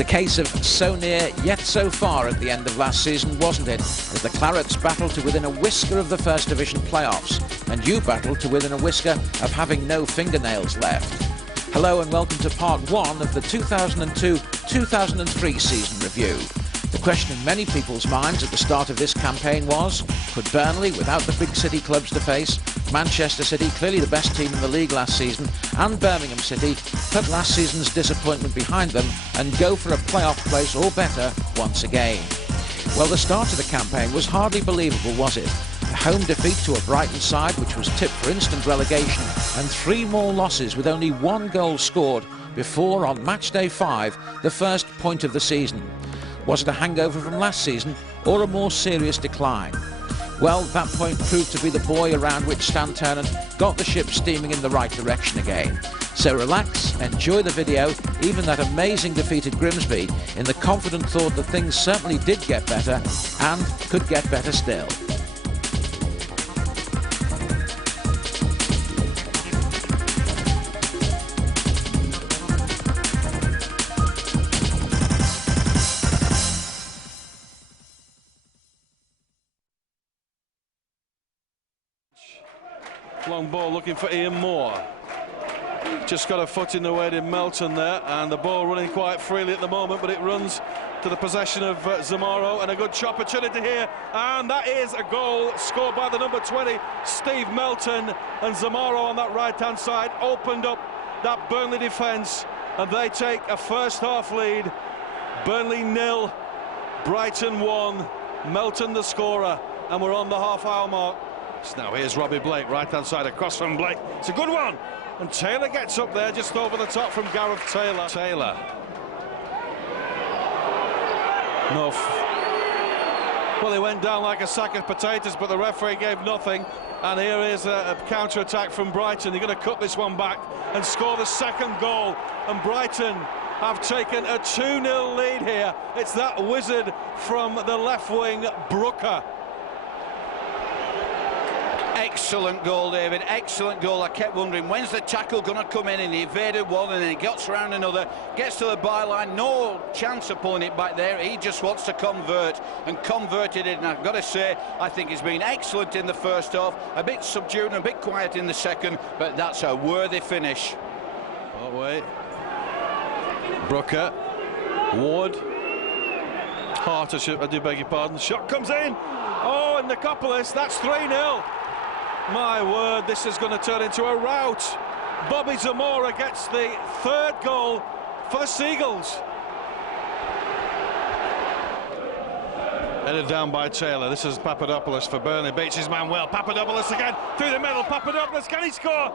was a case of so near yet so far at the end of last season, wasn't it? As the Clarets battled to within a whisker of the First Division playoffs, and you battled to within a whisker of having no fingernails left. Hello and welcome to part one of the 2002-2003 season review. The question in many people's minds at the start of this campaign was, could Burnley, without the big city clubs to face, Manchester City, clearly the best team in the league last season, and Birmingham City, put last season's disappointment behind them and go for a playoff place or better once again? Well, the start of the campaign was hardly believable, was it? A home defeat to a Brighton side which was tipped for instant relegation, and 3 more losses with only 1 goal scored before, on match day 5, the first point of the season. Was it a hangover from last season or a more serious decline? Well, that point proved to be the buoy around which Stan Ternent got the ship steaming in the right direction again. So relax, enjoy the video, even that amazing defeat at Grimsby, in the confident thought that things certainly did get better and could get better still. Long ball looking for Ian Moore. Just got a foot in the way to Melton there, and the ball running quite freely at the moment, but it runs to the possession of Zamora, and a good opportunity here, and that is a goal scored by the number 20, Steve Melton, and Zamora on that right-hand side opened up that Burnley defence, and they take a first half lead. Burnley 0, Brighton 1, Melton the scorer, and we're on the half-hour mark. So now here's Robbie Blake, right-hand side across from Blake. It's a good one, and Taylor gets up there just over the top from Gareth Taylor. No. Well, he went down like a sack of potatoes, but the referee gave nothing. And here is a counter-attack from Brighton. They're going to cut this one back and score the second goal. And Brighton have taken a 2-0 lead here. It's that wizard from the left wing, Brooker. Excellent goal, David, excellent goal. I kept wondering, when's the tackle going to come in? And he evaded one and then he gets around another, gets to the byline, no chance of pulling it back there. He just wants to convert, and converted it. And I've got to say, I think he's been excellent in the first half, a bit subdued and a bit quiet in the second, but that's a worthy finish. Oh, wait. Brooker, Ward, Hart, I do beg your pardon. Shot comes in. Oh, and Nicopolis, that's 3-0. My word, this is going to turn into a rout. Bobby Zamora gets the 3rd goal for the Seagulls. Headed down by Taylor. This is Papadopoulos for Burnley. Beats his man well. Papadopoulos again through the middle. Papadopoulos, can he score?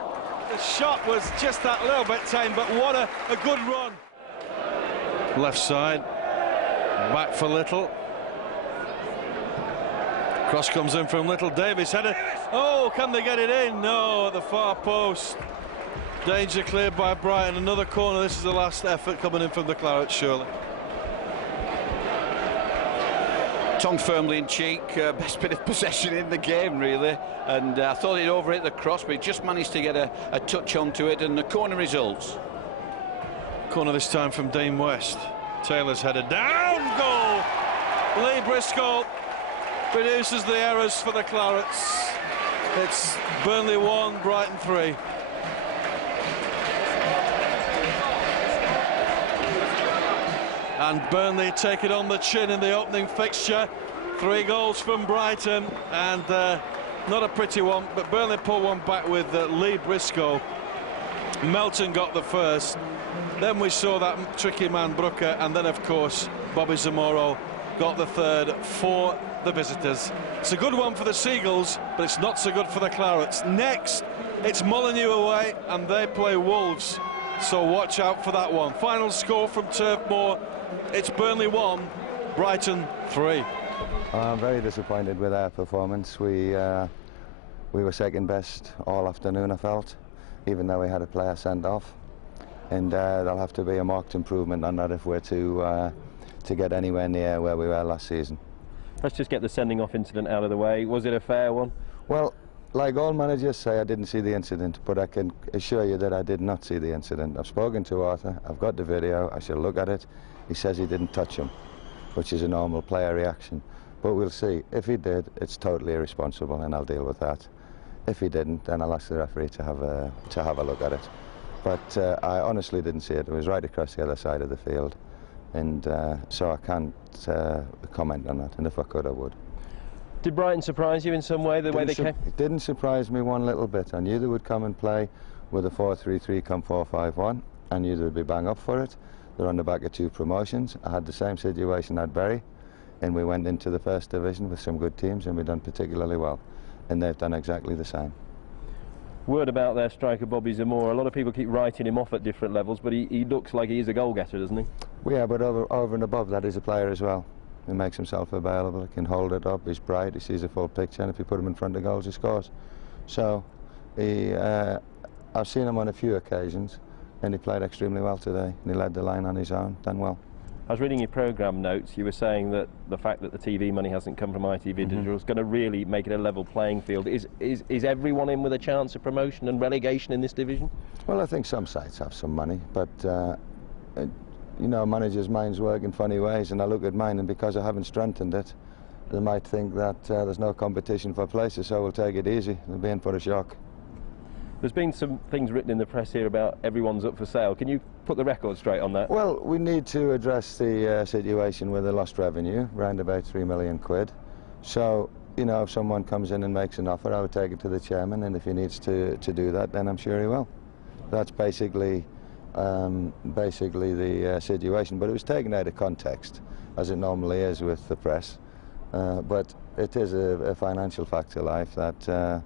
The shot was just that little bit tame, but what a good run. Left side. Back for Little. Cross comes in from Little. Davis headed. Oh, can they get it in? No, at the far post. Danger cleared by Brighton. Another corner. This is the last effort coming in from the Clarets, surely. Tongue firmly in cheek, best bit of possession in the game, really. And I thought he'd overhit the cross, but he just managed to get a touch onto it, and the corner results. Corner this time from Dean West. Taylor's headed down. Goal. Lee Briscoe produces the errors for the Clarets. It's Burnley 1, Brighton 3. And Burnley take it on the chin in the opening fixture. 3 goals from Brighton, and not a pretty one, but Burnley pull one back with Lee Briscoe. Melton got the first. Then we saw that tricky man Brooker, and then of course Bobby Zamora got the 3rd for the visitors. It's a good one for the Seagulls, but it's not so good for the Clarets. Next, it's Molineux away, and they play Wolves, so watch out for that one. Final score from Turf Moor, it's Burnley 1, Brighton 3. I'm very disappointed with our performance. We were second best all afternoon, I felt, even though we had a player sent off, and there'll have to be a marked improvement on that if we're to get anywhere near where we were last season. Let's just get the sending off incident out of the way. Was it a fair one? Well, like all managers say, I didn't see the incident, but I can assure you that I did not see the incident. I've spoken to Arthur, I've got the video, I shall look at it. He says he didn't touch him, which is a normal player reaction. But we'll see. If he did, it's totally irresponsible, and I'll deal with that. If he didn't, then I'll ask the referee to have a look at it. But I honestly didn't see it. It was right across the other side of the field, and so I can't comment on that. And if I could, I would. Did Brighton surprise you in some way, the way they came? It didn't surprise me one little bit. I knew they would come and play with a 4-3-3, come 4-5-1. I knew they would be bang up for it. They're on the back of 2 promotions. I had the same situation at Bury, and we went into the first division with some good teams, and we've done particularly well. And they've done exactly the same. Word about their striker, Bobby Zamora. A lot of people keep writing him off at different levels, but he looks like he is a goal-getter, doesn't he? Well, yeah, but over and above that, he's a player as well. He makes himself available, he can hold it up, he's bright, he sees a full picture, and if you put him in front of goals, he scores. So, I've seen him on a few occasions, and he played extremely well today, and he led the line on his own, done well. I was reading your programme notes. You were saying that the fact that the TV money hasn't come from ITV Digital is going to really make it a level playing field. Is everyone in with a chance of promotion and relegation in this division? Well, I think some sides have some money, but you know, managers' minds work in funny ways, and I look at mine, and because I haven't strengthened it, they might think that there's no competition for places, so we'll take it easy. They'll be in for a shock. There's been some things written in the press here about everyone's up for sale. Can you put the record straight on that? Well, we need to address the situation with the lost revenue, around about £3 million. So, you know, if someone comes in and makes an offer, I would take it to the chairman, and if he needs to do that, then I'm sure he will. That's basically the situation, but it was taken out of context, as it normally is with the press. But it is a financial fact of life that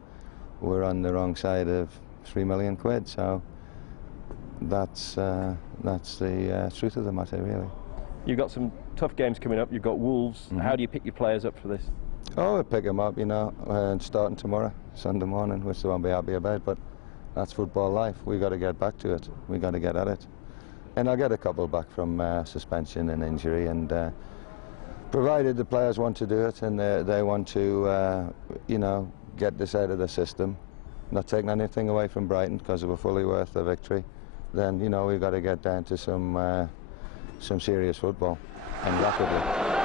we're on the wrong side of £3 million, so that's the truth of the matter, really. You've got some tough games coming up. You've got Wolves. How do you pick your players up for this? Oh, I pick them up, you know, starting tomorrow, Sunday morning, which they won't be happy about, but that's football life. We've got to get back to it. We've got to get at it. And I'll get a couple back from suspension and injury, and provided the players want to do it and they want to, you know, get this out of the system, not taking anything away from Brighton because they were fully worth the victory, then, you know, we've got to get down to some serious football, and rapidly.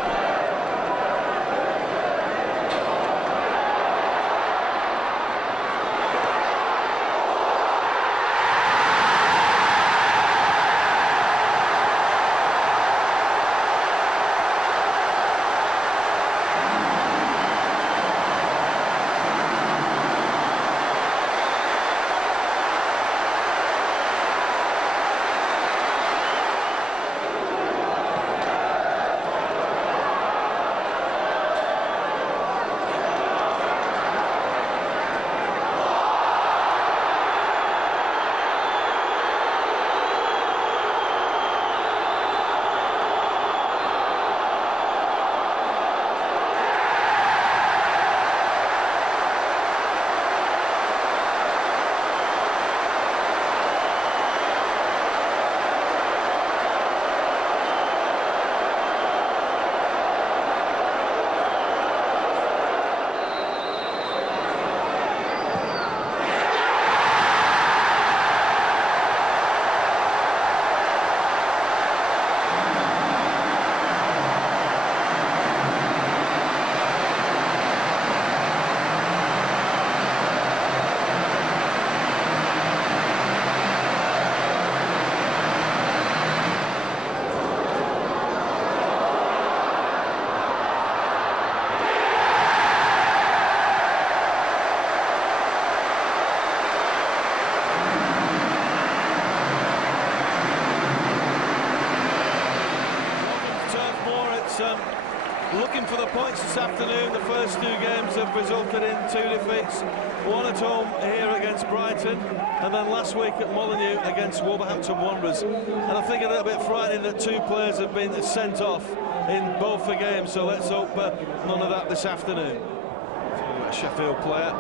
Looking for the points this afternoon. The first 2 games have resulted in 2 defeats. One at home here against Brighton, and then last week at Molineux against Wolverhampton Wanderers. And I think a little bit frightening that 2 players have been sent off in both the games, so let's hope none of that this afternoon. A Sheffield player,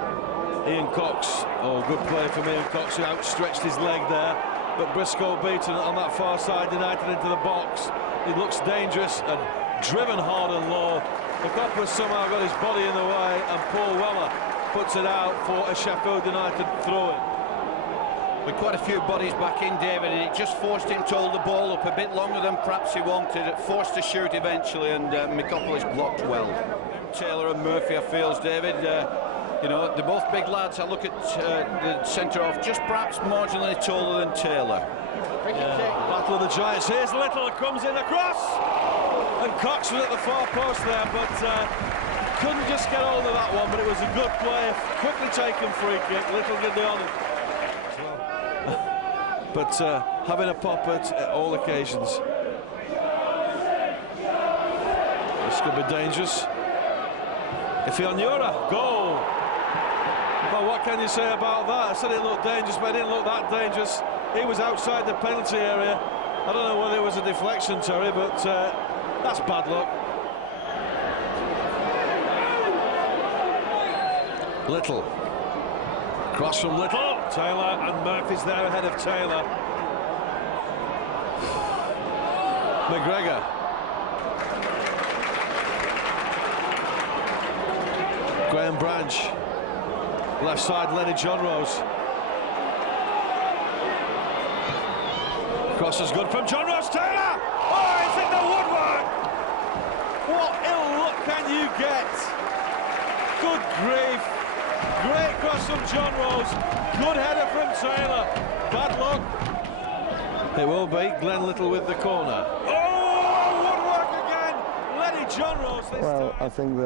Ian Cox. Oh, good play from Ian Cox, who outstretched his leg there, but Briscoe beaten on that far side, United into the box. It looks dangerous and driven hard and low. The Copper's somehow got his body in the way, and Paul Weller puts it out for a Sheffield United throw-in. With quite a few bodies back in, David, and it just forced him to hold the ball up a bit longer than perhaps he wanted. It forced to shoot eventually, and Mikopolis blocked well. Taylor and Murphy, I feels, David, you know, they're both big lads. I look at the centre-half, just perhaps marginally taller than Taylor. Battle of the Giants. Here's Little, comes in across, and Cox was at the far post there, but couldn't just get hold of that one. But it was a good play, quickly taken free kick. Little did the honour. But having a pop at all occasions. This could be dangerous. Ifeanyora, goal. Well, what can you say about that? I said it looked dangerous, but it didn't look that dangerous. He was outside the penalty area. I don't know whether it was a deflection, Terry, but that's bad luck. Little. Cross from Little. Taylor, and Murphy's there ahead of Taylor. McGregor. Graham Branch. Left side, Lenny John Rose. Cross is good from John Rose. Taylor! Oh, it's in the woodwork! What ill luck can you get? Good grief. Great cross from John Rose. Good header from Taylor. Bad luck. It will be Glenn Little with the corner. Oh, woodwork again. Lenny John Rose this Well, time. I think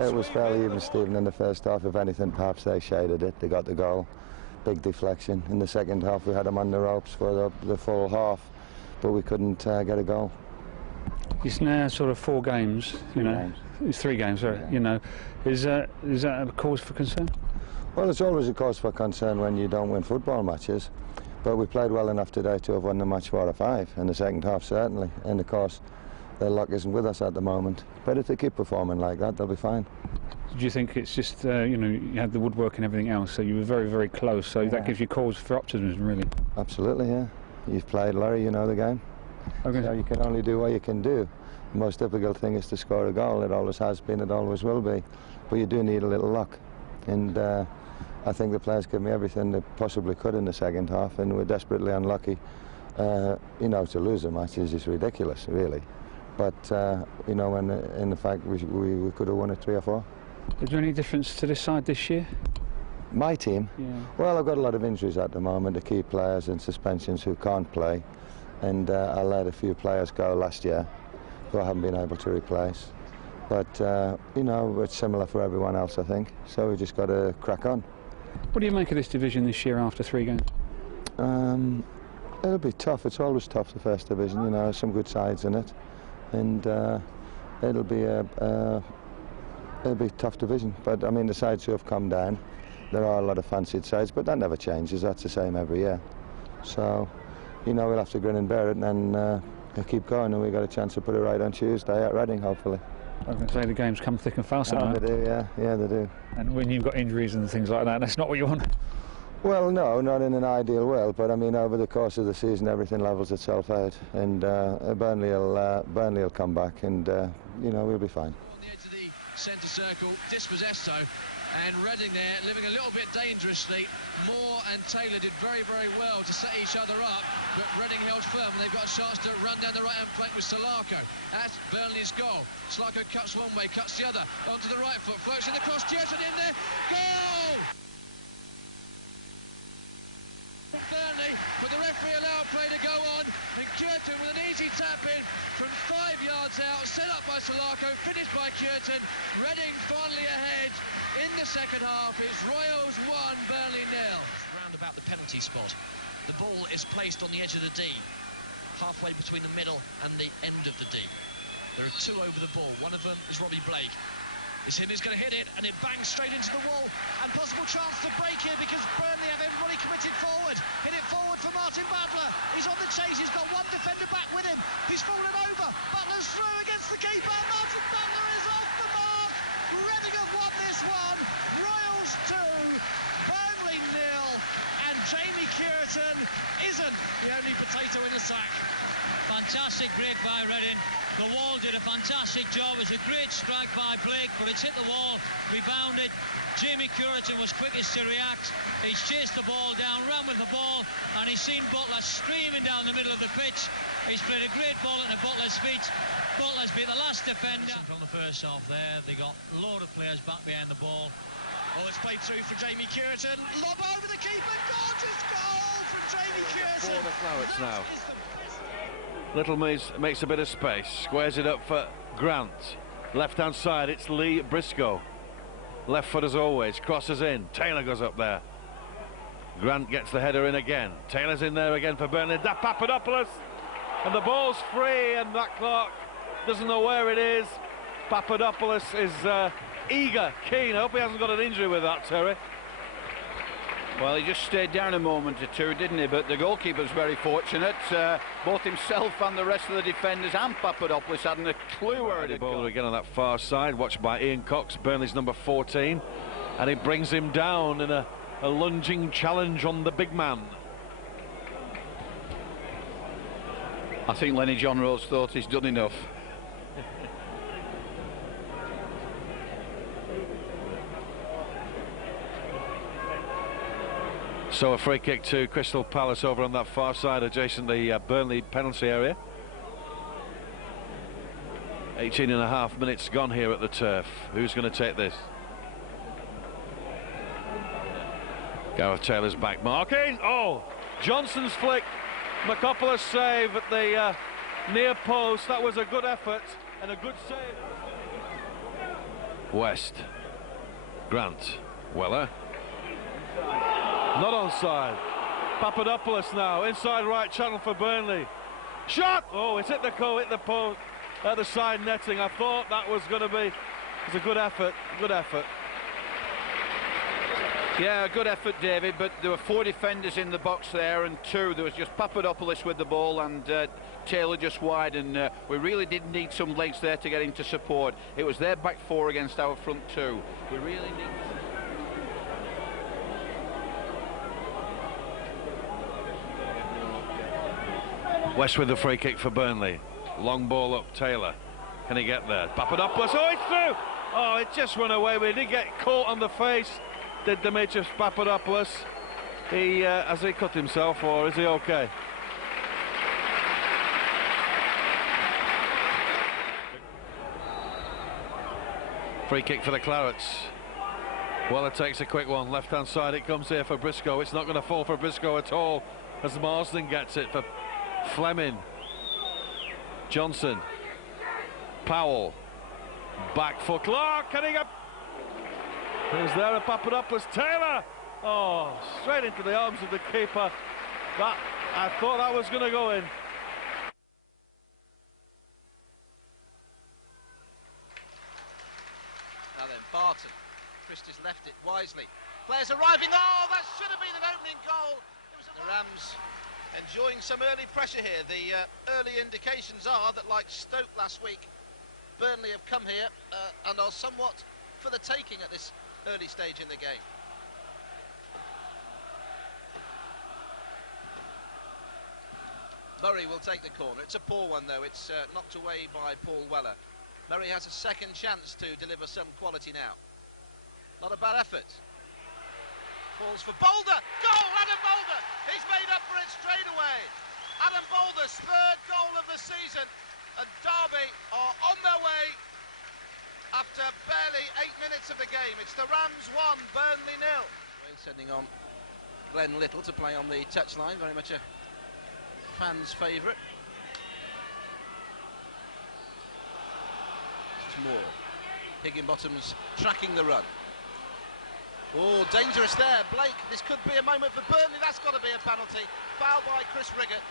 it was fairly even, Stephen, in the first half. If anything, perhaps they shaded it. They got the goal. Big deflection. In the second half, we had them on the ropes for the full half, but we couldn't get a goal. It's now sort of 4 games, you know. It's 3 games, sorry. Yeah. You know, is that a cause for concern? Well, it's always a cause for concern when you don't win football matches, but we played well enough today to have won the match 4 or 5 in the second half, certainly. And of course, their luck isn't with us at the moment. But if they keep performing like that, they'll be fine. Do you think it's just, you know, you had the woodwork and everything else, so you were very, very close, so that gives you cause for optimism, really? Absolutely, yeah. You've played, Larry, you know the game. Okay. So you can only do what you can do. The most difficult thing is to score a goal. It always has been, it always will be. But you do need a little luck. And I think the players gave me everything they possibly could in the second half, and we're desperately unlucky. You know, to lose a match is just ridiculous, really. But, you know, in the fact we could have won it 3 or 4. Is there any difference to this side this year? My team? Yeah. Well, I've got a lot of injuries at the moment, the key players and suspensions who can't play. And I let a few players go last year who I haven't been able to replace. But, you know, it's similar for everyone else, I think. So we just got to crack on. What do you make of this division this year after 3 games? It'll be tough. It's always tough, the first division, you know, some good sides in it. And it'll be a tough division. But, I mean, the sides who have come down, there are a lot of fancied sides, but that never changes. That's the same every year. So, you know, we'll have to grin and bear it, and then keep going, and we've got a chance to put it right on Tuesday at Reading, hopefully. I was going to say the games come thick and fast at night. They do, yeah, they do. And when you've got injuries and things like that, that's not what you want. Well, no, not in an ideal world, but I mean, over the course of the season, everything levels itself out, and Burnley will come back, and you know, we'll be fine. On the edge of the centre circle, dispossessed though, and Reading there living a little bit dangerously. Moore and Taylor did very, very well to set each other up, but Reading held firm, and they've got a chance to run down the right-hand flank with Salako at Burnley's goal. Salako cuts one way, cuts the other, onto the right foot, floats in the cross, Kjersson in there, goal! Burnley, but the referee allowed play to go on, and Kjersson with an easy tap in from 5 yards out, set up by Salako, finished by Kjersson. Reading finally ahead in the second half. It's Royals 1, Burnley 0. Round about the penalty spot. The ball is placed on the edge of the D, halfway between the middle and the end of the D. There are 2 over the ball. One of them is Robbie Blake. It's him who's going to hit it, and it bangs straight into the wall. And possible chance to break here because Burnley have everybody committed forward. Hit it forward for Martin Butler. He's on the chase. He's got one defender back with him. He's fallen over. Butler's through against the keeper. Martin Butler is off the mark. Reading have won this one. Royals 2, Burnley 0. And Jamie Kjersson isn't the only potato in the sack. Fantastic break by Reading. The wall did a fantastic job. It's a great strike by Blake, but it's hit the wall, rebounded. Jamie Curitan was quickest to react. He's chased the ball down, ran with the ball, and he's seen Butler streaming down the middle of the pitch. He's played a great ball into Butler's feet. Butler's been the last defender. From the first half there, they got a load of players back behind the ball. Oh, it's played through for Jamie Curitan. Lob over the keeper. Gorgeous goal from Jamie Curitan. For the Clarets now. Little makes a bit of space, squares it up for Grant. Left-hand side, it's Lee Briscoe. Left foot as always, crosses in. Taylor goes up there. Grant gets the header in again. Taylor's in there again for Burnley. That Papadopoulos, and the ball's free, and that Clark doesn't know where it is. Papadopoulos is eager, keen. I hope he hasn't got an injury with that, Terry. Well, he just stayed down a moment or two, didn't he? But the goalkeeper's very fortunate. Both himself and the rest of the defenders and Papadopoulos hadn't a clue where it had gone. Again on that far side, watched by Ian Cox, Burnley's number 14. And he brings him down in a lunging challenge on the big man. I think Lenny John Rose thought he's done enough. So a free kick to Crystal Palace over on that far side, adjacent the Burnley penalty area. 18.5 minutes gone here at the turf. Who's going to take this? Gareth Taylor's back marking. Oh, Johnson's flick. Makopoulos save at the near post. That was a good effort and a good save. West. Grant. Weller. Not onside. Papadopoulos now inside right channel for Burnley. Shot! Oh, it's hit the post at the side netting. I thought that was going to be. It's a good effort. Good effort. Yeah, good effort, David, but there were 4 defenders in the box there, and 2. There was just Papadopoulos with the ball and Taylor just wide, and we really did need some legs there to get him to support. It was their back 4 against our front 2. We really need. West with the free kick for Burnley. Long ball up, Taylor. Can he get there? Papadopoulos, oh, it's through! Oh, it just run away. We did get caught on the face, did Dimitris Papadopoulos. Has he cut himself, or is he okay? Free kick for the Clarets. Weller takes a quick one. Left-hand side it comes here for Briscoe. It's not going to fall for Briscoe at all, as Marsden gets it for Fleming. Johnson. Powell. Back for Clark. Can he get... Who's there at Papadopoulos? Taylor! Oh, straight into the arms of the keeper. That, I thought that was going to go in. Now then, Barton. Christie's left it wisely. Players arriving. Oh, that should have been an opening goal. The Rams enjoying some early pressure here. The early indications are that, like Stoke last week, Burnley have come here and are somewhat for the taking at this early stage in the game. Murray will take the corner. It's a poor one, though. It's knocked away by Paul Weller. Murray has a second chance to deliver some quality now. Not a bad effort. Falls for Boulder. Goal, Adam Boulder. He's made up for it straight away. Adam Boulder's 3rd goal of the season, and Derby are on their way after barely 8 minutes of the game. It's the Rams 1, Burnley 0. Sending on Glenn Little to play on the touchline, very much a fan's favourite. It's Moore. Higginbottom's tracking the run. Oh, dangerous there, Blake. This could be a moment for Burnley. That's got to be a penalty. Foul by Chris Riggott.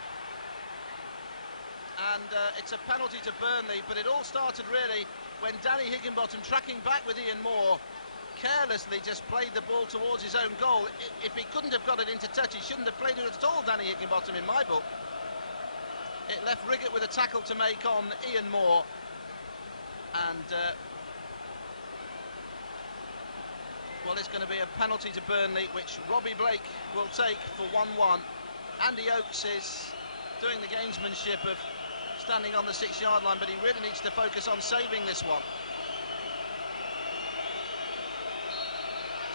And it's a penalty to Burnley, but it all started really when Danny Higginbottom, tracking back with Ian Moore, carelessly just played the ball towards his own goal. If he couldn't have got it into touch, he shouldn't have played it at all, Danny Higginbottom, in my book. It left Riggott with a tackle to make on Ian Moore. And... well, it's going to be a penalty to Burnley, which Robbie Blake will take for 1-1. Andy Oakes is doing the gamesmanship of standing on the 6-yard line, but he really needs to focus on saving this one.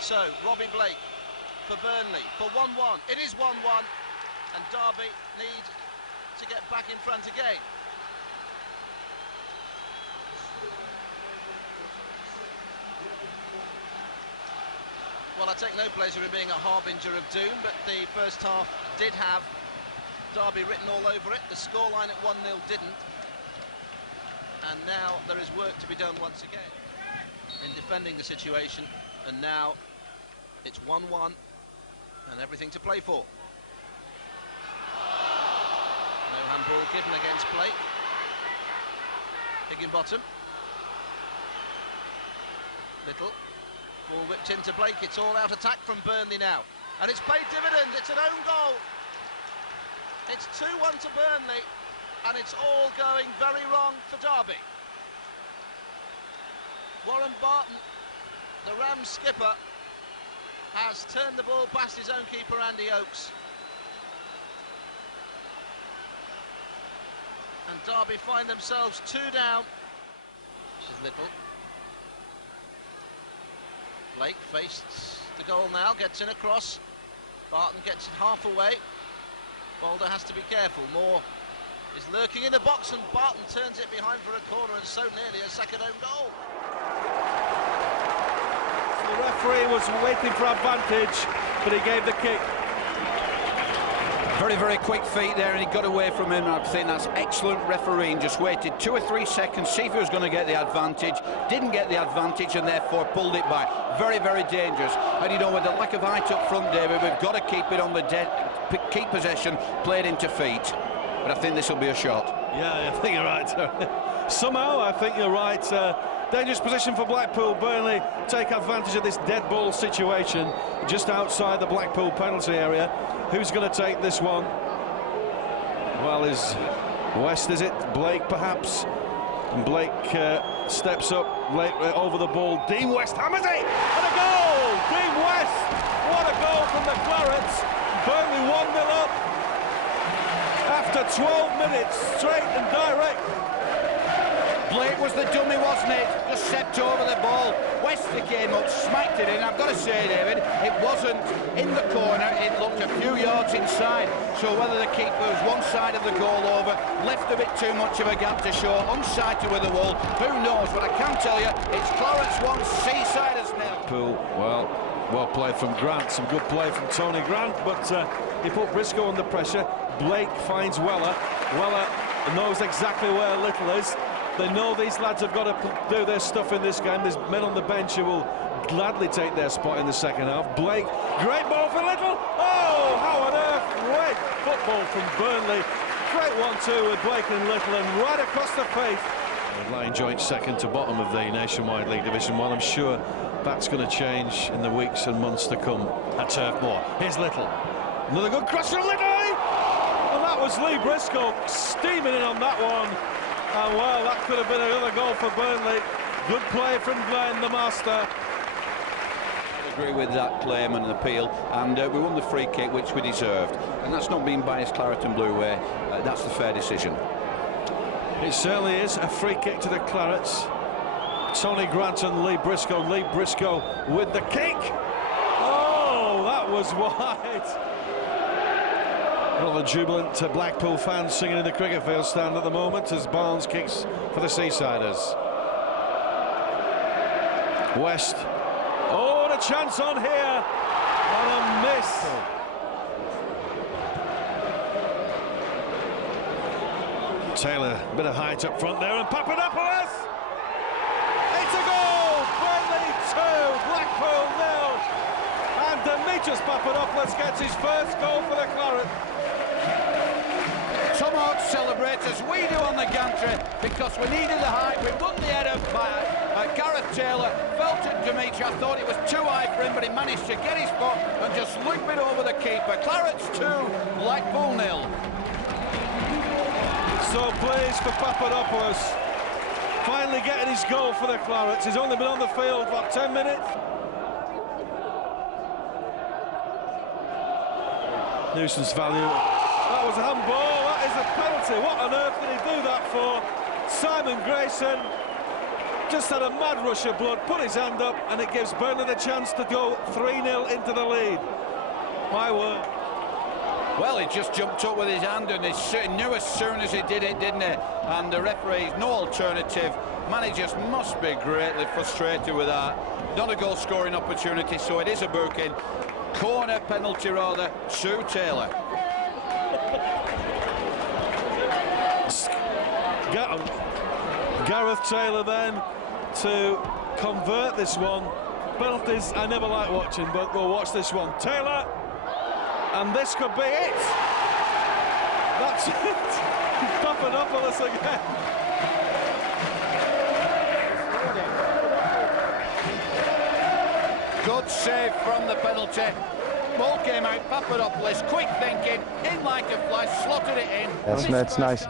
So, Robbie Blake for Burnley for 1-1. It is 1-1, and Derby need to get back in front again. Well, I take no pleasure in being a harbinger of doom, but the first half did have Derby written all over it. The scoreline at 1-0 didn't. And now there is work to be done once again in defending the situation. And now it's 1-1 and everything to play for. No handball given against Blake. Higginbottom. Little. Ball whipped into Blake. It's all out attack from Burnley now. And it's paid dividends. It's an own goal. It's 2-1 to Burnley. And it's all going very wrong for Derby. Warren Barton, the Rams skipper, has turned the ball past his own keeper, Andy Oakes. And Derby find themselves 2 down. This is Little. Blake faced the goal now, gets in across. Barton gets it half away. Boulder has to be careful. Moore is lurking in the box and Barton turns it behind for a corner, and so nearly a second own goal. The referee was waiting for advantage, but he gave the kick. Very, very quick feet there, and he got away from him. I think that's excellent refereeing. Just waited 2 or 3 seconds, see if he was going to get the advantage. Didn't get the advantage, and therefore pulled it back. Very, very dangerous. And you know, with the lack of height up front, David, we've got to keep it on the keep possession, played into feet. But I think this will be a shot. Yeah, I think you're right. Somehow, I think you're right. Dangerous position for Blackpool. Burnley take advantage of this dead ball situation just outside the Blackpool penalty area. Who's going to take this one? Well, is West, is it? Blake, perhaps? And Blake steps up, Blake over the ball. Dean West hammers it! And a goal! Dean West! What a goal from the Clarets! Burnley 1-0 up after 12 minutes, straight and direct. Blake was the dummy, wasn't it? Just stepped over the ball. West came up, smacked it in. I've got to say, David, it wasn't in the corner. It looked a few yards inside. So whether the keeper was one side of the goal over, left a bit too much of a gap to show, unsighted with the wall, who knows? But I can tell you, it's Clarets 1, Seasiders 0. Well played from Grant. Some good play from Tony Grant, but he put Briscoe under pressure. Blake finds Weller. Weller knows exactly where Little is. They know these lads have got to do their stuff in this game. There's men on the bench who will gladly take their spot in the second half. Blake, great ball for Little. Oh, how on earth? Great football from Burnley. Great 1-2 with Blake and Little, and right across the face. Lying joint second to bottom of the Nationwide League Division 1. I'm sure that's going to change in the weeks and months to come at Turf Moor. Here's Little. Another good cross from Little. And that was Lee Briscoe steaming in on that one. And well, that could have been another goal for Burnley. Good play from Glenn, the master. I agree with that claim and appeal, and we won the free kick, which we deserved. And that's not being biased Claret and Blue way. That's the fair decision. It certainly is a free kick to the Clarets. Tony Grant and Lee Briscoe. Lee Briscoe with the kick. Oh, that was wide. Well, the jubilant Blackpool fans singing in the cricket field stand at the moment as Barnes kicks for the Seasiders. West. Oh, and a chance on here. And a miss. Taylor, a bit of height up front there, and Papadopoulos! It's a goal! Burnley 2, Blackpool 0. And Demetrius Papadopoulos gets his first goal for the Claret. Tomahawk celebrates as we do on the gantry because we needed the height. We won the header by Gareth Taylor. Felt it, Dimitri. I thought it was too high for him, but he managed to get his foot and just loop it over the keeper. Clarets 2, Blackpool 0. So pleased for Papadopoulos. Finally getting his goal for the Clarets. He's only been on the field for 10 minutes. Nuisance value. That was a handball. That is a penalty. What on earth did he do that for? Simon Grayson just had a mad rush of blood, put his hand up, and it gives Burnley the chance to go 3-0 into the lead. My word. Well, he just jumped up with his hand, and he knew as soon as he did it, didn't he? And the referee's no alternative. Managers must be greatly frustrated with that. Not a goal-scoring opportunity, so it is a booking. Corner penalty, rather, to Taylor. Gareth Taylor then to convert this one. Penalties I never like watching, but we'll watch this one. Taylor, and this could be it. That's it. Papadopoulos again. Good save from the penalty. Ball came out, Papadopoulos, quick thinking, in like a flash, slotted it in. It's nice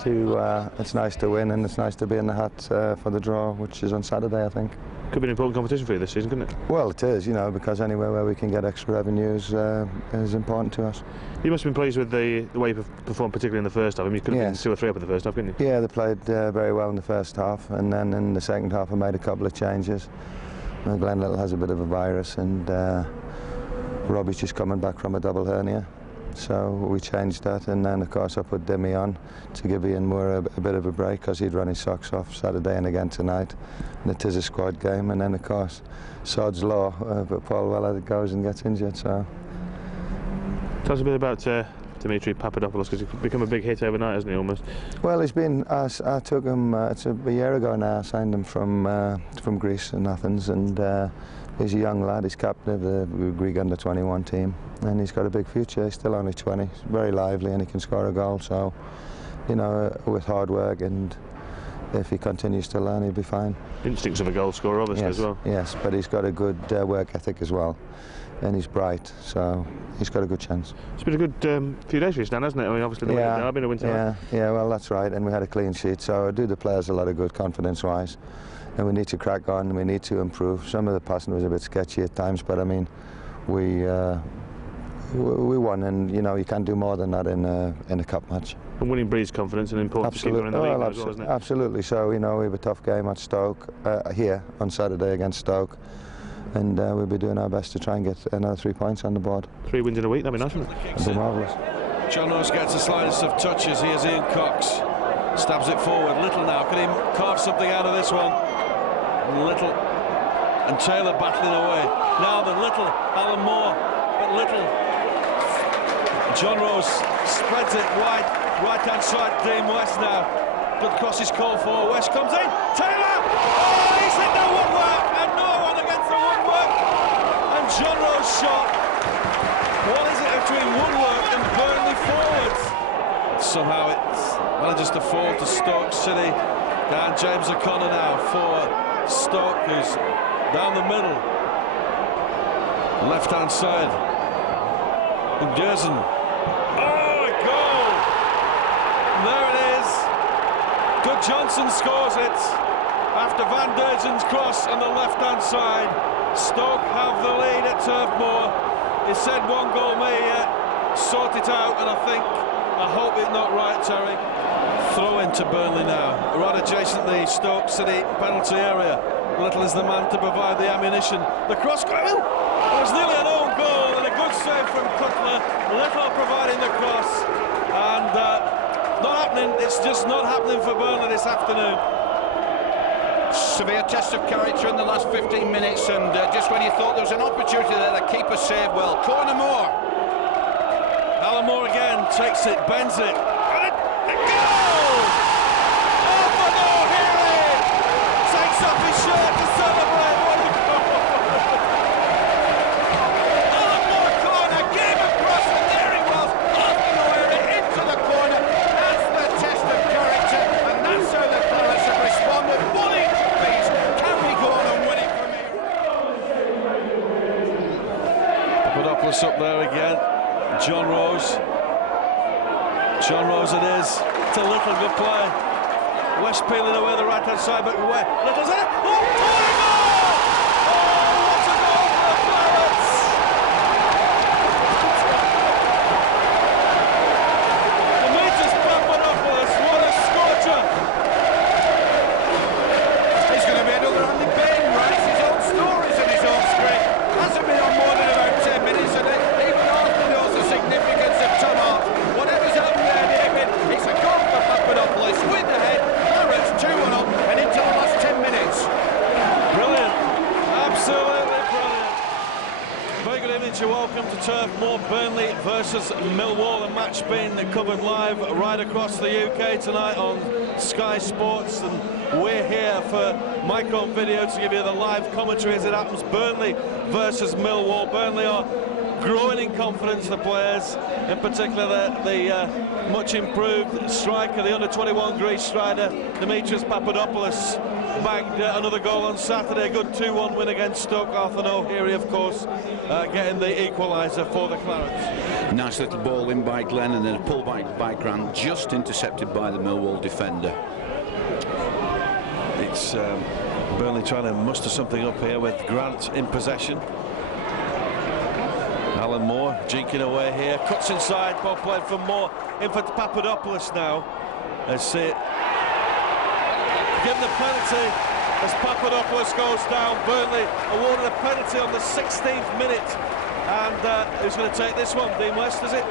to win, and it's nice to be in the hat for the draw, which is on Saturday, I think. Could be an important competition for you this season, couldn't it? Well, it is, you know, because anywhere where we can get extra revenues is important to us. You must have been pleased with the way you performed, particularly in the first half. I mean, you could have been 2 or 3 up in the first half, couldn't you? Yeah, they played very well in the first half, and then in the second half I made a couple of changes. Glenn Little has a bit of a virus, and Robbie's just coming back from a double hernia, so we changed that, and then of course I put Demi on to give Ian Moore a bit of a break, because he'd run his socks off Saturday and again tonight, and it is a squad game. And then of course sod's law, but Paul Weller goes and gets injured. So tell us a bit about Dimitri Papadopoulos, because he's become a big hit overnight, hasn't he, almost? Well, he's been. I took him. It's a year ago now. I signed him from Greece in Athens, and he's a young lad. He's captain of the Greek under-21 team, and he's got a big future. He's still only 20. He's very lively, and he can score a goal. So, you know, with hard work, and if he continues to learn, he'll be fine. Instincts of a goal scorer, obviously, yes, as well. Yes, but he's got a good work ethic as well, and he's bright, so he's got a good chance. It's been a good few days for you, Stan, hasn't it? I mean, obviously the winter derby, a winter. Yeah, well, that's right, and we had a clean sheet, so I do the players a lot of good confidence-wise, and we need to crack on, and we need to improve. Some of the passing was a bit sketchy at times, but I mean, we won, and you know, you can't do more than that in a cup match. And winning breeds confidence, and important to keep going in the league as well, isn't it? Absolutely. So, you know, we have a tough game at Stoke here on Saturday against Stoke, and we'll be doing our best to try and get another 3 points on the board. 3 wins in a week, that'd be nice, wouldn't it? That'd be marvellous. John Rose gets the slightest of touches. Here's Ian Cox, stabs it forward. Little now, can he carve something out of this one? Little, and Taylor battling away. Now then, Little, Alan Moore, but Little. John Rose spreads it wide, right-hand side, Dean West now. Good cross is called for, West comes in, Taylor! Oh, he's hit the woodwork, and no one against the woodwork. And John Rose shot. What is it between woodwork and Burnley forwards? Somehow it manages to fall to Stoke City. And James O'Connor now for Stoke, who's down the middle. Left-hand side. And Gerson. Oh, a goal! There it is. Good Johnson scores it after Van Derzen's cross on the left-hand side. Stoke have the lead at Turf Moor. He said 1 goal may sort it out, and I hope it's not right, Terry. Throw into Burnley now, right adjacent the Stoke City penalty area. Little is the man to provide the ammunition. The cross, it was nearly an own goal, and a good save from Cutler. Little providing the cross, and not happening. It's just not happening for Burnley this afternoon. Severe test of character in the last 15 minutes, and just when you thought there was an opportunity there, the keeper saved well. Corner Moore. Alan Moore again takes it, bends it. A goal! Oh, Manoa Healy takes off his shirt to celebrate. What a goal! Alan Moore corner, gave across, and there he was, off Noire into the corner. That's the test of character, and that's how the Clarets have responded. 1 inch apiece. Can we go on and win it from here? Papadopoulos up there again. John Rose. John Rose it is. It's a Little, good play. West peeling away the right-hand side, but where? Little's in it. Oh, what a goal for the Clarets! you're welcome to Turf Moor. Burnley versus Millwall, a match being covered live right across the UK tonight on Sky Sports, and we're here for Micron Video to give you the live commentary as it happens. Burnley versus Millwall. Burnley are growing in confidence, the players, in particular the much improved striker, the under-21 Greece striker, Dimitris Papadopoulos, bagged another goal on Saturday. A good 2-1 win against Stoke. Arthur O'Heary, of course, getting the equaliser for the Clarets. Nice little ball in by Glenn, and then a pull back by Grant, just intercepted by the Millwall defender. It's Burnley trying to muster something up here with Grant in possession. Alan Moore jinking away here, cuts inside, ball played from Moore, in for Papadopoulos now. Let's see it. Given the penalty as Papadopoulos goes down. Burnley awarded a penalty on the 16th minute, and who's going to take this one? Dean West, is it?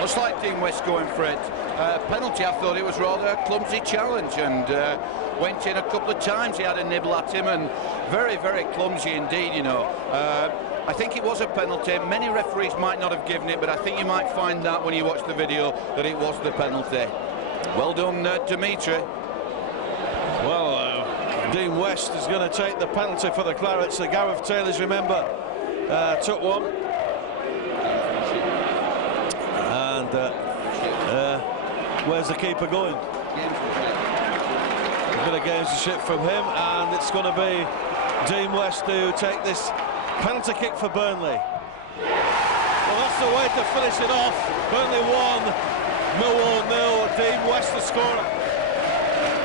Looks like Dean West going for it. Penalty, I thought it was rather a clumsy challenge, and went in a couple of times. He had a nibble at him, and very, very clumsy indeed, you know. I think it was a penalty. Many referees might not have given it, but I think you might find that when you watch the video that it was the penalty. Well done, Dimitri. Well, Dean West is going to take the penalty for the Clarets. Gareth Taylor's, remember, took one. And where's the keeper going? A bit of gamesmanship from him, and it's going to be Dean West to take this penalty kick for Burnley. Well, that's the way to finish it off. Burnley 1, Millwall 0. Dean West the scorer.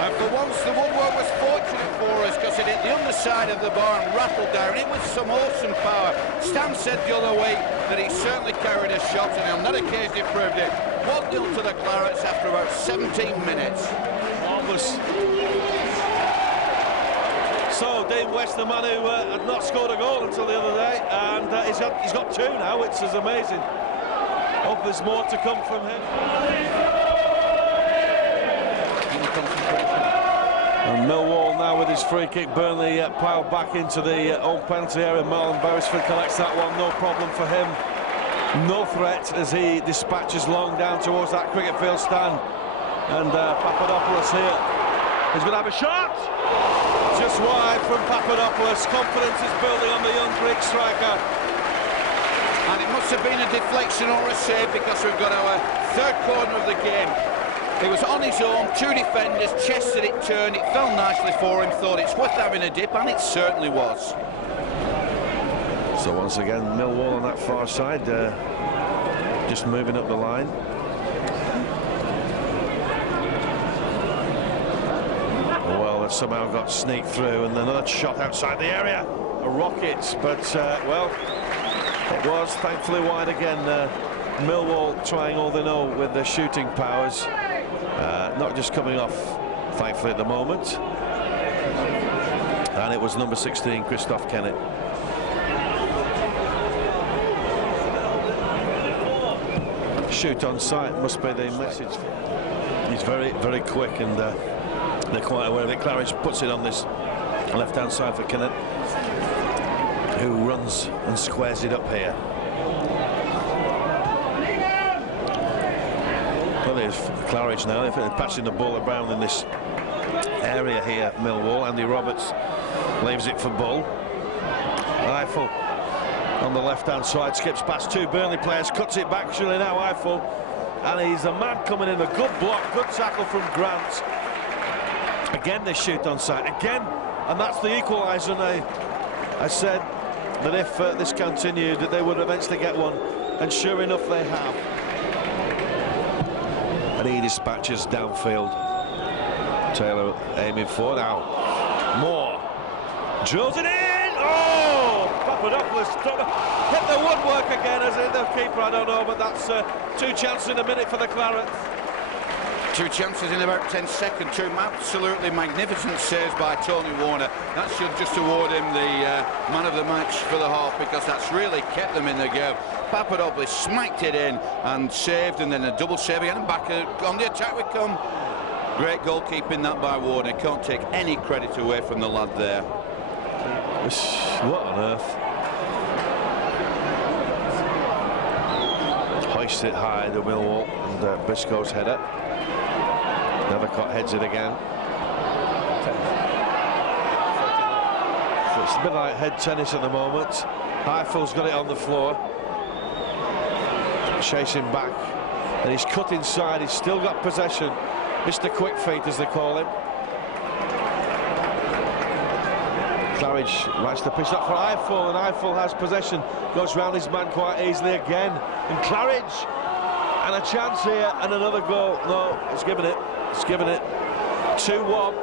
And for once, the woodwork was fortunate for us, because it hit the underside of the bar and rattled down. It was some awesome power. Stan said the other week that he certainly carried a shot, and on that occasion he proved it. 1-0 to the Clarets after about 17 minutes. Marvellous. So Dean West, the man who had not scored a goal until the other day, and he's got 2 now, which is amazing. Hope there's more to come from him. And Millwall now with his free kick. Burnley ploughed back into the own penalty area. Marlon Beresford collects that one, no problem for him. No threat as he dispatches long down towards that cricket field stand. And Papadopoulos here. He's going to have a shot! Just wide from Papadopoulos. Confidence is building on the young Greek striker. And it must have been a deflection or a save, because we've got our third corner of the game. He was on his own, 2 defenders, chested it, turned, it fell nicely for him, thought it's worth having a dip, and it certainly was. So once again, Millwall on that far side, just moving up the line. Well, they've somehow got sneaked through, and another shot outside the area. A rocket, but, well, it was thankfully wide again. Millwall trying all they know with their shooting powers. Not just coming off, thankfully, at the moment. And it was number 16, Christoph Kennett. Shoot on sight must be the message. He's very, very quick, and they're quite aware of it. Clarets puts it on this left-hand side for Kennett, who runs and squares it up here. Well, there's Clarets now. They're passing the ball around in this area here, Millwall. Andy Roberts leaves it for Bull. Eiffel on the left-hand side, skips past 2 Burnley players, cuts it back, surely now Eiffel. And he's a man coming in, a good block, good tackle from Grant. Again, they shoot on sight, again, and that's the equaliser. And I said that if this continued, that they would eventually get one, and sure enough, they have. And he dispatches downfield. Taylor aiming for now. Moore drills it in. Oh, Papadopoulos hit the woodwork again as the keeper. I don't know, but that's 2 chances in a minute for the Clarets. 2 chances in about 10 seconds. 2 absolutely magnificent saves by Tony Warner. That should just award him the man of the match for the half, because that's really kept them in the game. Papadopoulos smacked it in and saved, and then a double save again, and back on the attack we come. Great goalkeeping that by Warner. Can't take any credit away from the lad there. What on earth? hoist it high, the Millwall, and Briscoe's header. Nethercott heads it again. So it's a bit like head tennis at the moment. Eifel's got it on the floor. Chasing back, and he's cut inside. He's still got possession. Mr. Quick Feet, as they call him. Clarets rights the pitch up for Eiffel, and Eiffel has possession. Goes round his man quite easily again. And Clarets, and a chance here, and another goal. No, it's given it. It's given it. 2-1.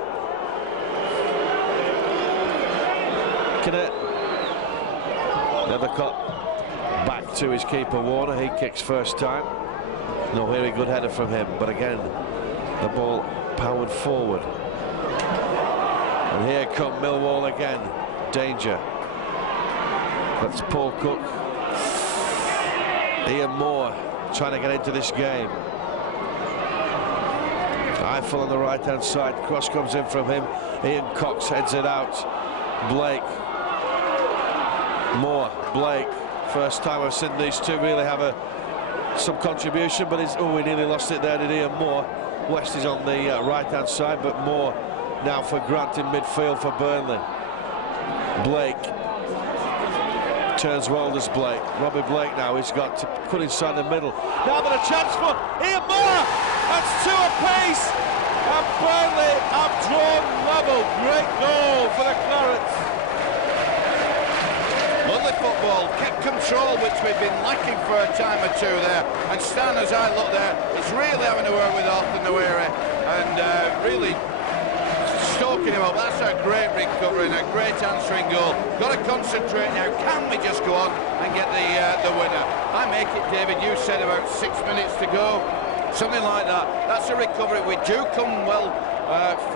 Nethercott back to his keeper Warner. He kicks first time. No very good header from him, but again the ball powered forward. And here come Millwall again. Danger. That's Paul Cook. Ian Moore trying to get into this game. Eiffel on the right hand side. Cross comes in from him. Ian Cox heads it out. Blake. Moore. Blake. First time I've seen these two really have some contribution, but we nearly lost it there, did Ian Moore. West is on the right hand side, but Moore now for Grant in midfield for Burnley. Blake turns well, does Blake. Robbie Blake now, he's got to put inside the middle. Now but a chance for Ian Moore. That's two apiece, and Burnley have drawn level. Great goal for the Clarets. Lovely football, kept control, which we've been lacking for a time or two there. And Stan, as I look there, is really having a word with Arthur Nwere and really stoking him up. That's a great recovery and a great answering goal. Got to concentrate now. Can we just go on and get the winner? I make it, David. You said about 6 minutes to go, something like that. That's a recovery. We do come well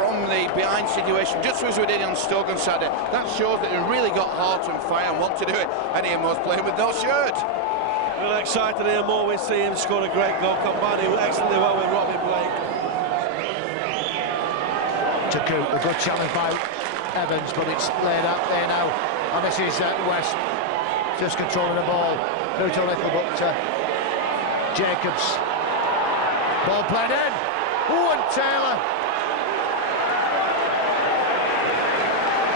from the behind situation, just as we did on Stoke on Saturday. That shows that he really got heart and fire and want to do it. And Ian Moore's playing with no shirt. Really excited Ian Moore. We see him score a great goal, combining excellently well with Robbie Blake. Taku, a good challenge by Evans, but it's laid out there now. And this is West just controlling the ball. Through to Little, but Jacobs. Ball played in. Ooh, and Taylor.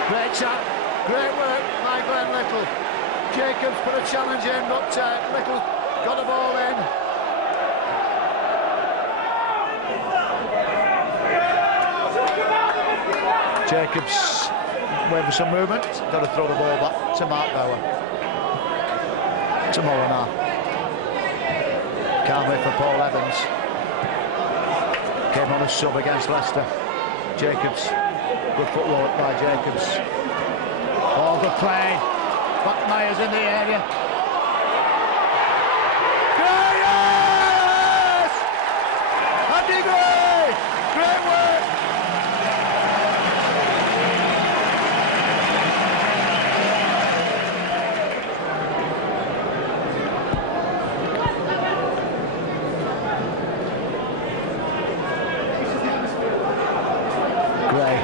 Great shot, great work by Glenn Little. Jacobs put a challenge in, but Little got the ball in. Jacobs waiting for some movement. Got to throw the ball back to Mark Bauer. Tomorrow now. Can't wait for Paul Evans. Came on a sub against Leicester. Jacobs. Good footwork by Jacobs. Oh, good play. But Myers in the area. Yes! Andy Gray! Great work! Gray.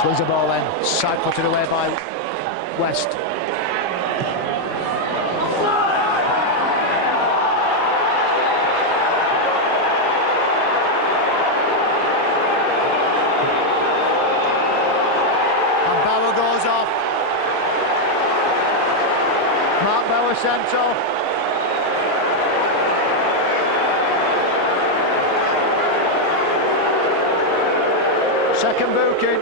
Swings the ball in, side-footed away by West. And Bauer goes off. Mark Bauer sent off. Second booking.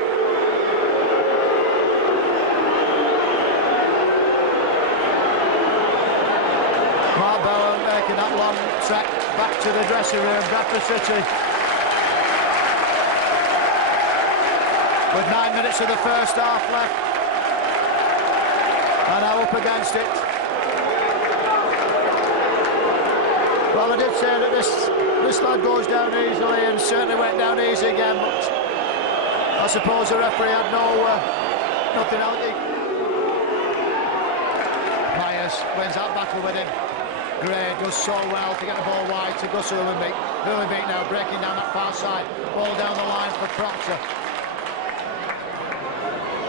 Mark Bauer making that long trek back to the dressing room, Bradford City. With 9 minutes of the first half left. And now up against it. Well, I did say that this lad goes down easily, and certainly went down easy again, but I suppose the referee had nothing else. Myers wins that battle with him. Gray does so well to get the ball wide to Gus Ullenbeek. Ullenbeek now breaking down that far side. Ball down the line for Proctor.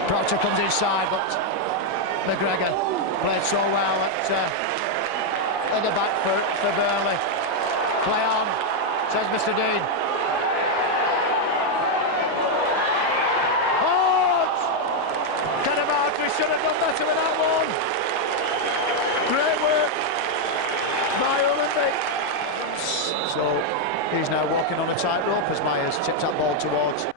Proctor comes inside, but McGregor played so well at in the back for Burnley. Play on, says Mr. Dean. Should have done better with that one. Great work by Ullenbeek. So he's now walking on a tightrope as Myers tips that ball towards.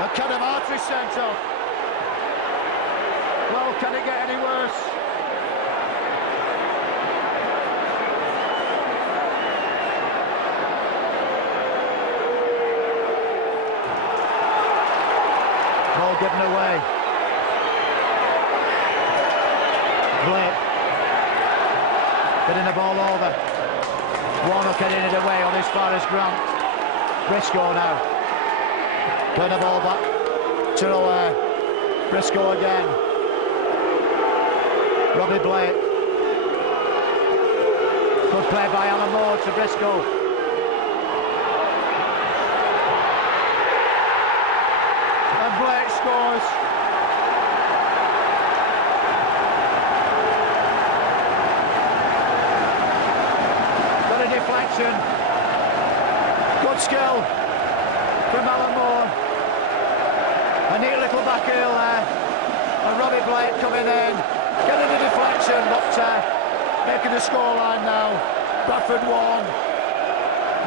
The Cadamartri sent off. Well, can it get any worse? Ball given away. Blake getting the ball over. Warnock getting it away on his far as Grant. Briscoe now. Playing the ball back to Briscoe again. Robbie Blake. Good play by Alan Moore to Briscoe. Blake scores. Got a deflection. Good skill from Alan Moore. A neat little back heel there. And Robbie Blake coming in. Getting a deflection, but making the scoreline now. Bradford 1.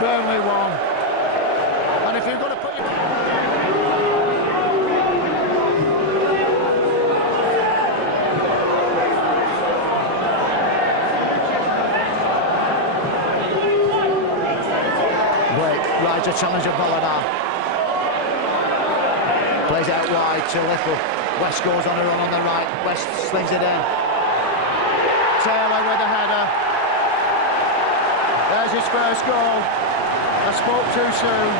Burnley 1. And if you're going to put your... Rides a challenge of Bolinar. Plays it out wide to Little. West goes on a run on the right. West slings it in. Taylor with a header. There's his first goal. I spoke too soon.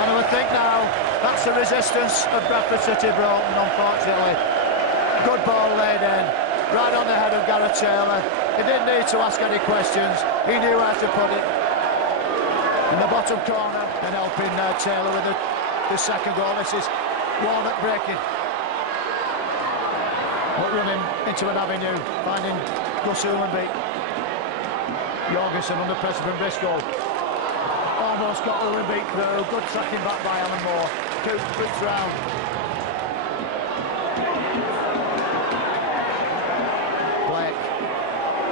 And I would think now that's the resistance of Bradford City broken, unfortunately. Good ball laid in, right on the head of Gareth Taylor. He didn't need to ask any questions, he knew how to put it. In the bottom corner, and helping Taylor with the second goal. This is Warnock breaking. But running into an avenue, finding Gus Ullenbeek. Jorgensen under pressure from Briscoe. Almost got Ullenbeek through, good tracking back by Alan Moore. Coop flips round.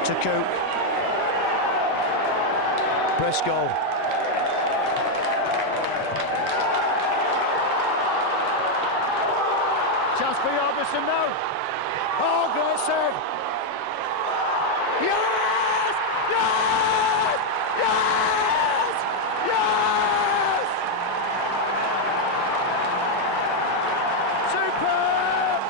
To Cook. Briscoe. Chance for Jorgensen now. Oh, great save. Yes! Yes! Yes! Yes! Superb!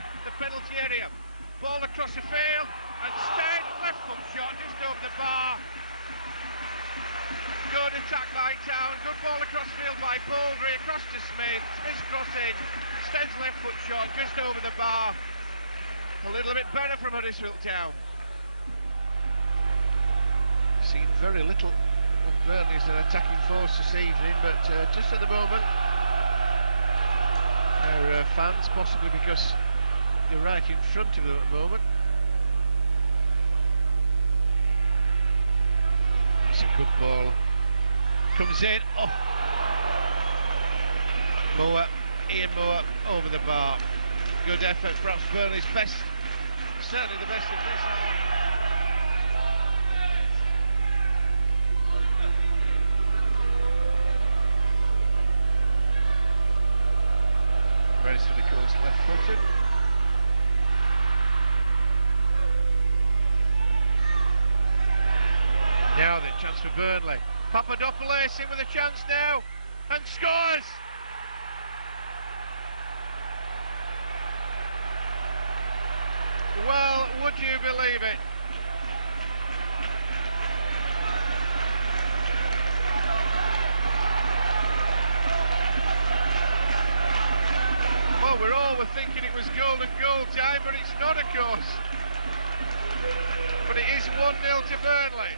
inside the penalty area. Ball across the field, and Stein, left foot shot just over the bar. Good attack by Town, good ball across field by Baldry, across to Smith, Smith's crossing, Stein's left foot shot just over the bar. A little bit better from Huddersfield Town. Seen very little of Burnley as an attacking force this evening, but just at the moment, their fans, possibly because you're right in front of them at the moment. It's a good ball. Comes in. Oh, Ian Moore over the bar. Good effort. Perhaps Burnley's best, certainly the best of this half. Redison, of course, left-footed. Now then, chance for Burnley. Papadopoulos in with a chance now, and scores! Well, would you believe it? Well, we're all thinking it was golden goal time, but it's not, of course. But it is 1-0 to Burnley.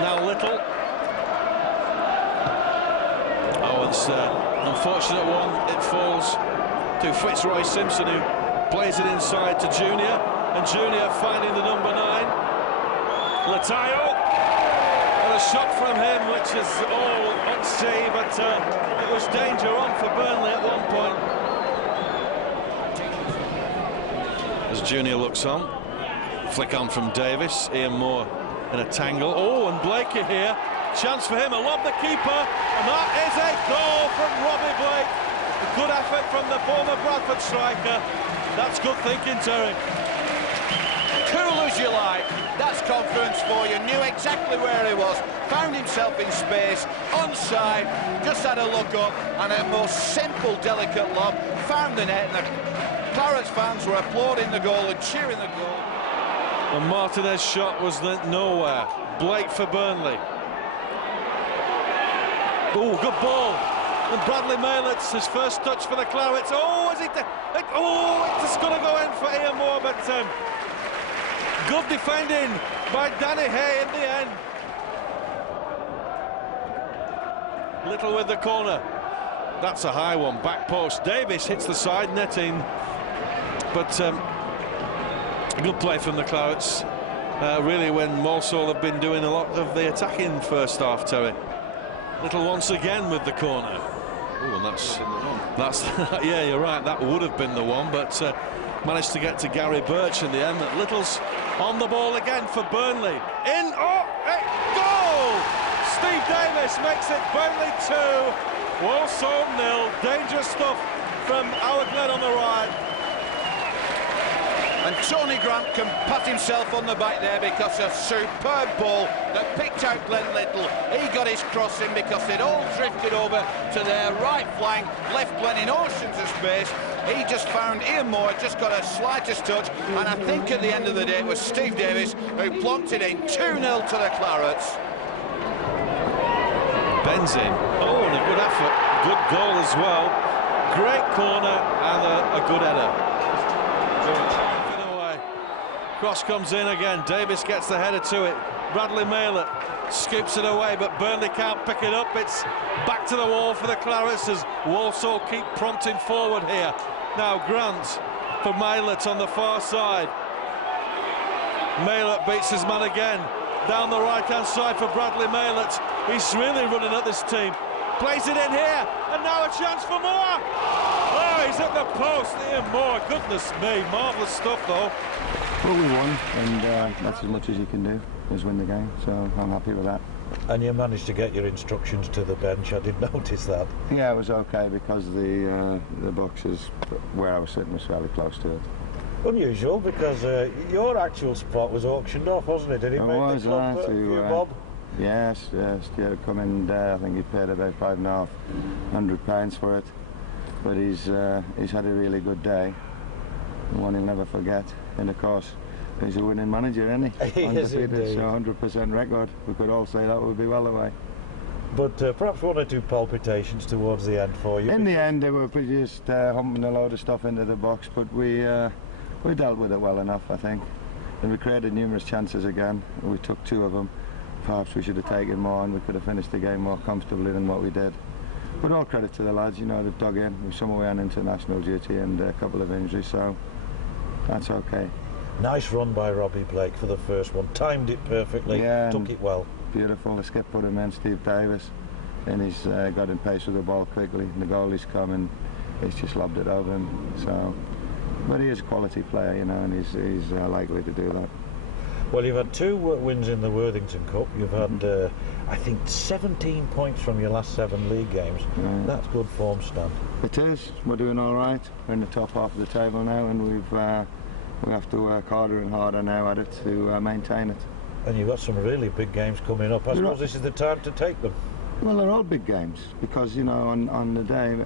Now Little. Oh, it's an unfortunate one. It falls to Fitzroy Simpson, who plays it inside to Junior, and Junior finding the number 9, Latayo, and a shot from him which is all at sea, but it was danger on for Burnley at one point. As Junior looks on, flick on from Davis, Ian Moore in a tangle. Oh, and Blakey here Chance for him, a lob the keeper, and that is a goal from Robbie Blake. A good effort from the former Bradford striker. That's good thinking, Terry. Cool as you like, that's confidence for you. Knew exactly where he was, found himself in space, onside, just had a look up, and a most simple, delicate lob, found the net, and the Clarets fans were applauding the goal and cheering the goal. And Martinez's shot was nowhere. Blake for Burnley. Oh, good ball. And Bradley Maylett's his first touch for the Clarets. Oh, is it? It's going to go in for Ian Moore, but good defending by Danny Hay in the end. Little with the corner. That's a high one, back post. Davis hits the side netting, but good play from the Clarets. Really, when Walsall have been doing a lot of the attacking first half, Terry. Little once again with the corner. Oh, and that's yeah, you're right. That would have been the one, but managed to get to Gary Birch in the end. That Little's on the ball again for Burnley. In, goal! Steve Davis makes it Burnley 2, Walsall 0. Dangerous stuff from our Glenn on the right. And Tony Grant can pat himself on the back there because a superb ball that picked out Glenn Little. He got his cross in because they'd all drifted over to their right flank, left Glenn in oceans of space. He just found Ian Moore, just got a slightest touch, and I think at the end of the day it was Steve Davis who plonked it in. 2-0 to the Clarets. Bends in. Oh, and a good effort. Good goal as well. Great corner and a good header. Cross comes in again. Davis gets the header to it. Bradley Maylett scoops it away, but Burnley can't pick it up. It's back to the wall for the Clarets as Walsall keep prompting forward here. Now Grant for Maylett on the far side. Maylett beats his man again. Down the right-hand side for Bradley Maylett. He's really running at this team. Plays it in here, and now a chance for Moore. Oh, he's at the post. Ian Moore, goodness me, marvellous stuff though. Well, we won, and that's as much as you can do, is win the game, so I'm happy with that. And you managed to get your instructions to the bench, I did notice that. Yeah, it was okay because the boxes where I was sitting was fairly close to it. Unusual, because your actual spot was auctioned off, wasn't it? Did it make the club for you, Bob? Yes, Stuart come in, I think he paid about £5,500 for it, but he's had a really good day, one he'll never forget. And of course, he's a winning manager, isn't he? Undefeated, so 100% record. We could all say that would be well away. But perhaps one or two palpitations towards the end for you. In the end, they were just humping a load of stuff into the box, but we dealt with it well enough, I think. And we created numerous chances again. We took 2 of them. Perhaps we should have taken more, and we could have finished the game more comfortably than what we did. But all credit to the lads, you know, they've dug in. We're some away on international duty and a couple of injuries, so that's okay. Nice run by Robbie Blake for the first one. Timed it perfectly, yeah, took it well. Beautiful. The skip put him in, Steve Davis, and he's got in pace with the ball quickly. And the goalie's come and he's just lobbed it over him. So, but he is a quality player, you know, and he's likely to do that. Well, you've had 2 wins in the Worthington Cup. You've had, I think, 17 points from your last 7 league games. Yeah. That's good form, Stan. It is. We're doing all right. We're in the top half of the table now, and we have to work harder and harder now at it to maintain it. And you've got some really big games coming up. I suppose this is the time to take them. Well, they're all big games because, you know, on the day,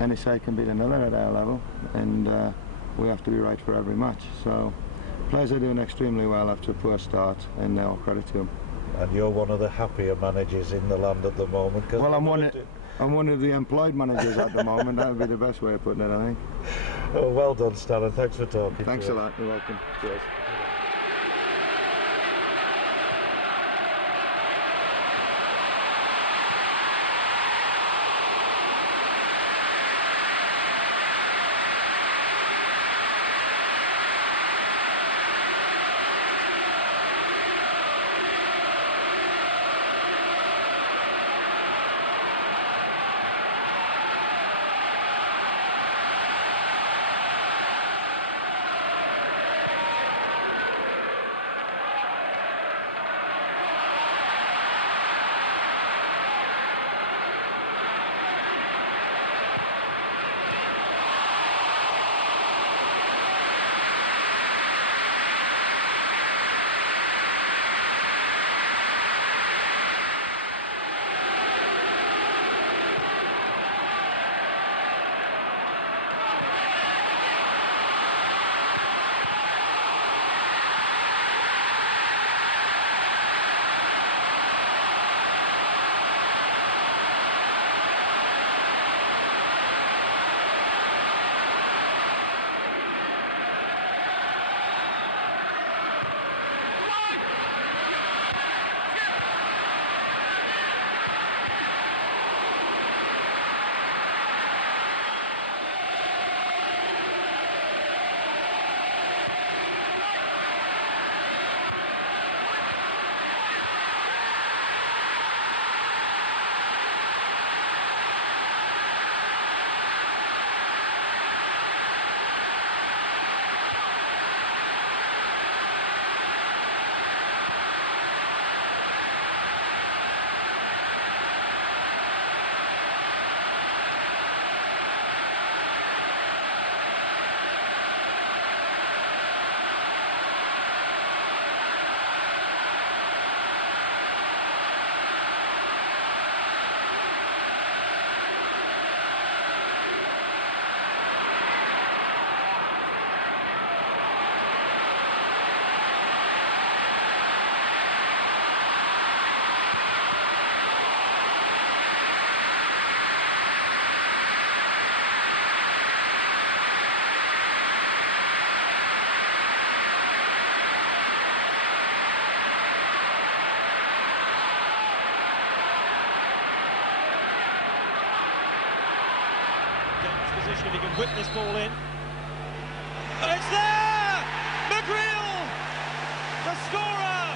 any side can beat another at our level, and we have to be right for every match. So players are doing extremely well after a poor start, and all credit to them. And you're one of the happier managers in the land at the moment. Well, I'm one of the employed managers at the moment. That would be the best way of putting it, I think. Oh, well done, Stan, and thanks for talking. Thanks a lot. You're welcome. Cheers. get in this position if he can whip this ball in. And it's there! McGreal, the scorer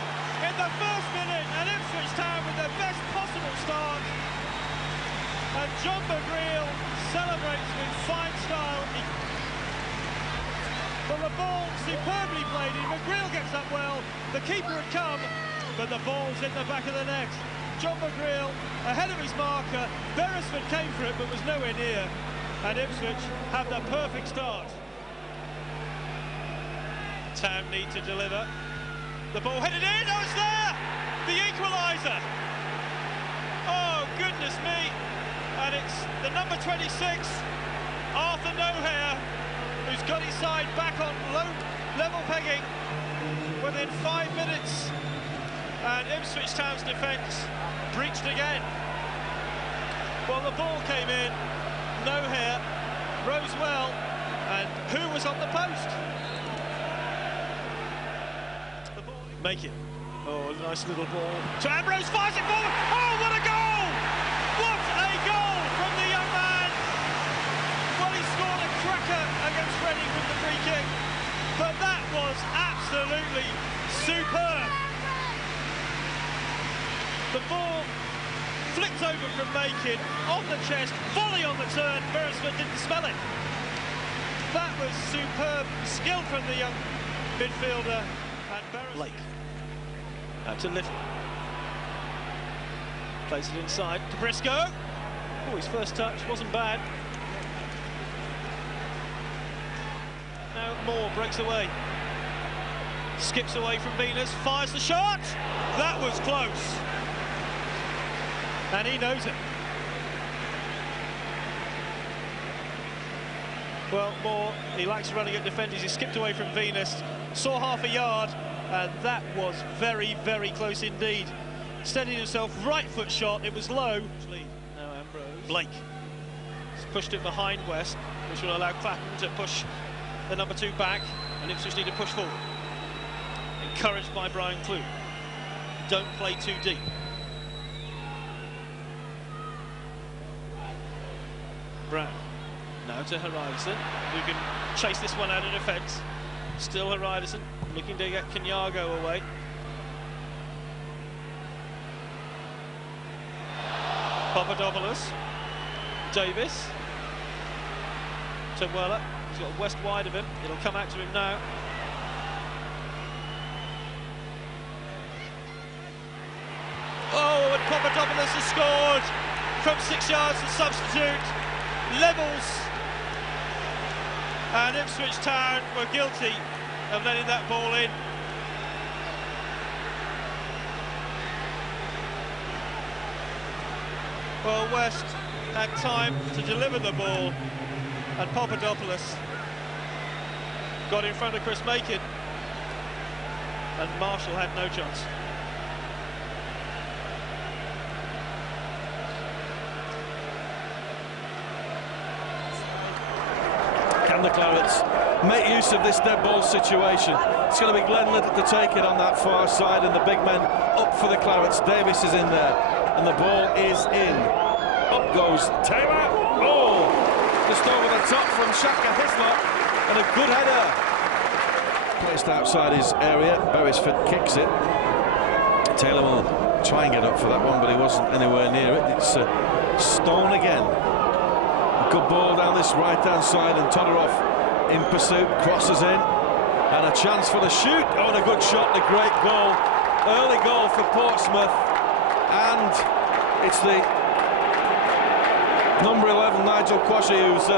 in the first minute, and Ipswich Town with their best possible start. And John McGreal celebrates with fine style. Well, the ball superbly played in. McGreal gets up well. The keeper had come, but the ball's in the back of the net. John McGreal ahead of his marker. Beresford came for it, but was nowhere near. And Ipswich have the perfect start. Town need to deliver. The ball headed in. Oh, it's there! The equaliser. Oh, goodness me. And it's the number 26, Arthur Nohair, who's got his side back on low level pegging within 5 minutes. And Ipswich Town's defence breached again. Well, the ball came in, Nohair rose well, and who was on the post? The ball. Make it. Oh, nice little ball. So Ambrose fires it forward. Oh, what a goal! What a goal from the young man! Well, he scored a cracker against Reading with the free kick, but that was absolutely superb. The ball flicked over from Macon, on the chest, volley on the turn. Beresford didn't smell it. That was superb skill from the young midfielder. And Blake. Out to Little. Plays it inside to Briscoe. Oh, his first touch wasn't bad. Now Moore breaks away. Skips away from Venus, fires the shot. That was close. And he knows it. Well, Moore, he likes running at defenders. He skipped away from Venus, saw half a yard, and that was very, very close indeed. Steadied himself, right foot shot, it was low. Now Ambrose. Blake. He's pushed it behind West, which will allow Clapham to push the number 2 back, and Ipswich need to push forward. Encouraged by Brian Clough. Don't play too deep. Brown. Now to Haridason, who can chase this one out of defence. Still Haridason, looking to get Kenyago away. Papadopoulos. Davis. To Weller. He's got West wide of him. It'll come out to him now. Oh, and Papadopoulos has scored from 6 yards, the substitute. Levels. And Ipswich Town were guilty of letting that ball in. Well, West had time to deliver the ball, and Papadopoulos got in front of Chris Macon, and Marshall had no chance. Can the Clarets make use of this dead ball situation? It's going to be Glenn Little to take it on that far side, and the big men up for the Clarets. Davis is in there, and the ball is in. Up goes Taylor. Oh, just over the top from Shaka Hislop, and a good header. Placed outside his area. Beresford kicks it. Taylor will try and get up for that one, but he wasn't anywhere near it. It's Stone again. Good ball down this right-hand side, and Todorov in pursuit, crosses in, and a chance for the shoot. Oh, and a good shot, and a great goal. Early goal for Portsmouth, and it's the number 11, Nigel Quashie, who's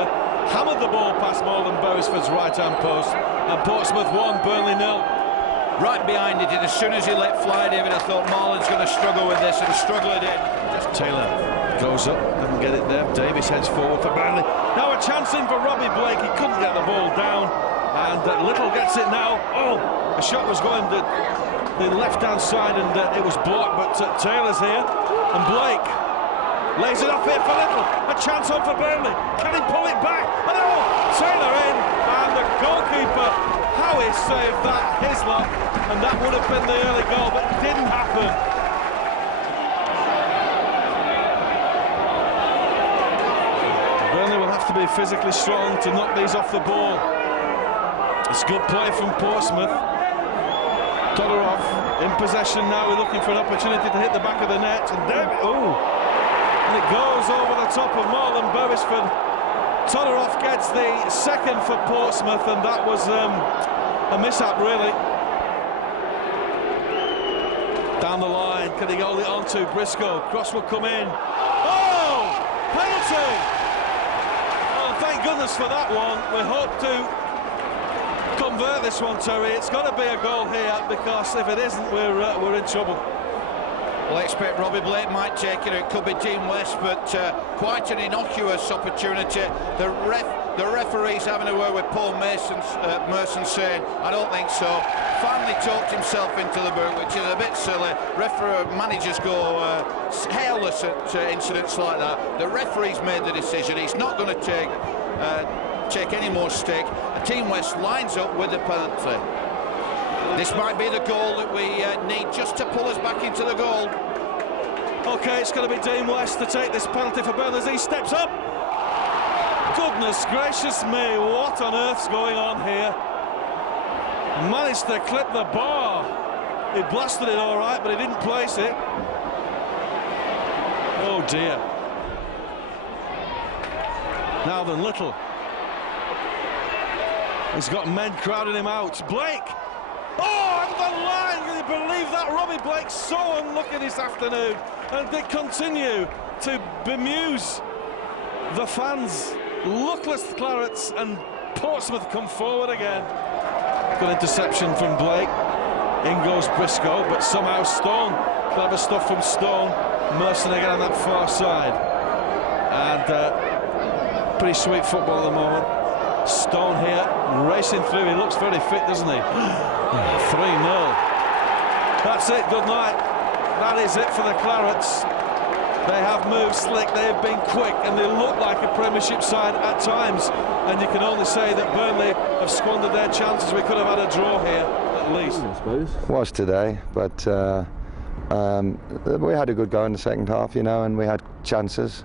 hammered the ball past Malden Beresford's right-hand post, and Portsmouth 1, Burnley 0. Right behind it, and as soon as he let fly, David, I thought Marlin's going to struggle with this, and struggle it did. Taylor goes up, doesn't get it there. Davis heads forward for Burnley. Now a chance in for Robbie Blake. He couldn't get the ball down, and Little gets it now. Oh, a shot was going to the left-hand side, and it was blocked, but Taylor's here, and Blake lays it off here for Little. A chance on for Burnley. Can he pull it back? And oh, Taylor in, and the goalkeeper, how he saved that, Hislop, and that would have been the early goal, but it didn't happen. have to be physically strong to knock these off the ball. It's good play from Portsmouth. Todorov in possession now. We're looking for an opportunity to hit the back of the net. And there, and it goes over the top of Marlon Beresford. Todorov gets the second for Portsmouth, and that was a mishap, really. Down the line, can he hold it on to Briscoe? Cross will come in. Oh! Penalty! Oh, thank goodness for that one. We hope to convert this one, Terry. It's got to be a goal here, because if it isn't, we're in trouble. Well, I expect Robbie Blake might take it. It could be Dean West, but quite an innocuous opportunity. The referee's having a word with Paul Merson, saying, I don't think so. Finally talked himself into the boot, which is a bit silly. Managers go hairless at incidents like that. The referee's made the decision. He's not going to take any more stick. Team West lines up with the penalty. This might be the goal that we need just to pull us back into the goal. OK, it's going to be Dean West to take this penalty for Burnley as he steps up. Goodness gracious me, what on earth's going on here? Managed to clip the bar. He blasted it all right, but he didn't place it. Oh dear. Now then, Little. He's got men crowding him out. Blake! Oh, on the line! Can you believe that? Robbie Blake's so unlucky this afternoon, and they continue to bemuse the fans. Luckless Clarets, and Portsmouth come forward again. Good interception from Blake. In goes Briscoe, but somehow Stone. Clever stuff from Stone. Merson again on that far side. And pretty sweet football at the moment. Stone here, racing through. He looks very fit, doesn't he? 3-0. That's it, good night. That is it for the Clarets. They have moved slick, they have been quick, and they look like a Premiership side at times. And you can only say that Burnley have squandered their chances. We could have had a draw here, at least. I suppose. Was today, but we had a good go in the second half, you know, and we had chances.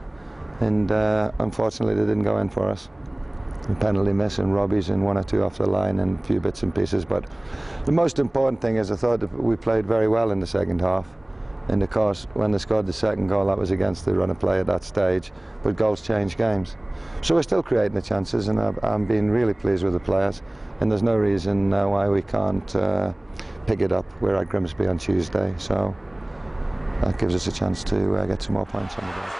And unfortunately, they didn't go in for us. A penalty miss and Robbie's and one or two off the line and a few bits and pieces. But the most important thing is I thought that we played very well in the second half. And of course, when they scored the second goal, that was against the run of play at that stage. But goals change games. So we're still creating the chances, and I'm being really pleased with the players. And there's no reason why we can't pick it up. We're at Grimsby on Tuesday, so that gives us a chance to get some more points on the board.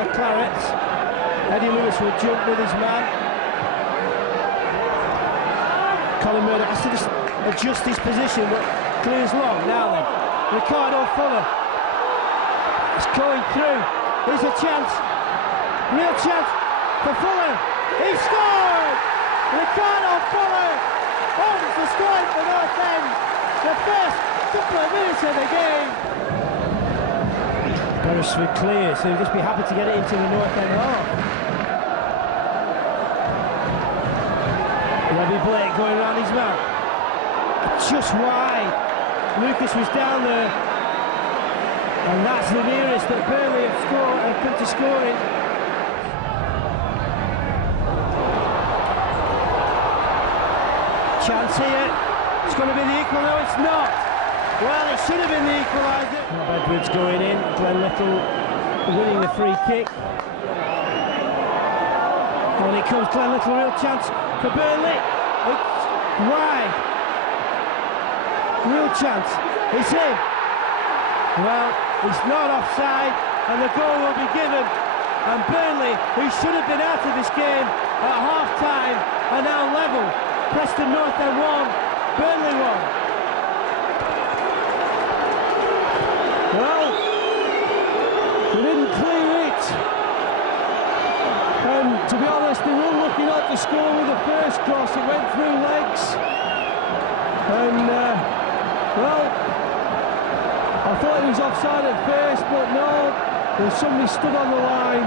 the Clarets. Eddie Lewis will jump with his man. Colin Murdoch has to just adjust his position, but clears long. Now then, Ricardo Fuller is going through. Here's a chance, real chance for Fuller. He scored! Ricardo Fuller opens the scoring for North End. The first couple of minutes of the game. Beresford clear, so he'll just be happy to get it into the North End half. Levy Blake going around his man. Just wide. Lucas was down there. And that's the nearest that Burnley have come to scoring. Chance here. It's going to be the equal. No, it's not. Well, it should have been the equaliser. Edwards going in. Glenn Little winning the free kick. And it comes Glenn Little, real chance for Burnley. It's wide. Real chance. It's in. Well, it's not offside, and the goal will be given. And Burnley, who should have been out of this game at half-time, are now level. Preston North End 1, Burnley 1. Well, they didn't clear it. And to be honest, they were looking up to score with the first cross. It went through legs. And, well, I thought he was offside at first, but no, there's somebody stood on the line.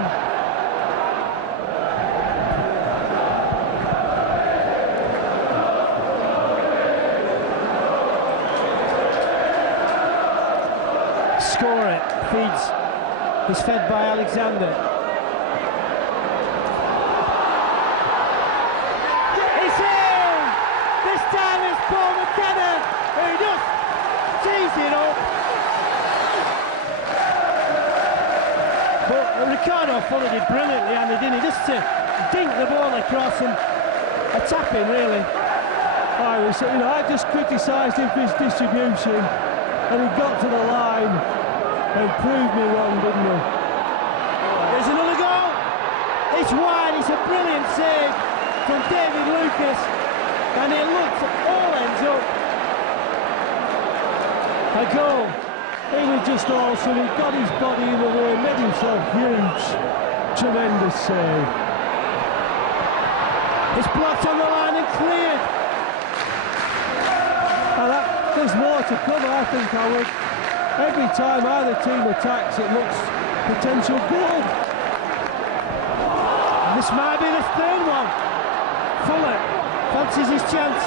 Score it, is fed by Alexander. It's in! This time it's Paul McKenna who just tees it up. But Ricardo followed it brilliantly, and he didn't. He just dink the ball across and a tap-in, really. I just criticised him for his distribution, and he got to the line and proved me wrong, didn't he? There's another goal. It's wide. It's a brilliant save from David Lucas, and it looks all ends up. A goal. He was just awesome. He got his body in the way, made himself huge. Tremendous save. It's blocked on the line and cleared. There's more to come, I think, Howard. Every time either team attacks, it looks potential goal. This might be the third one. Fuller fancies his chance.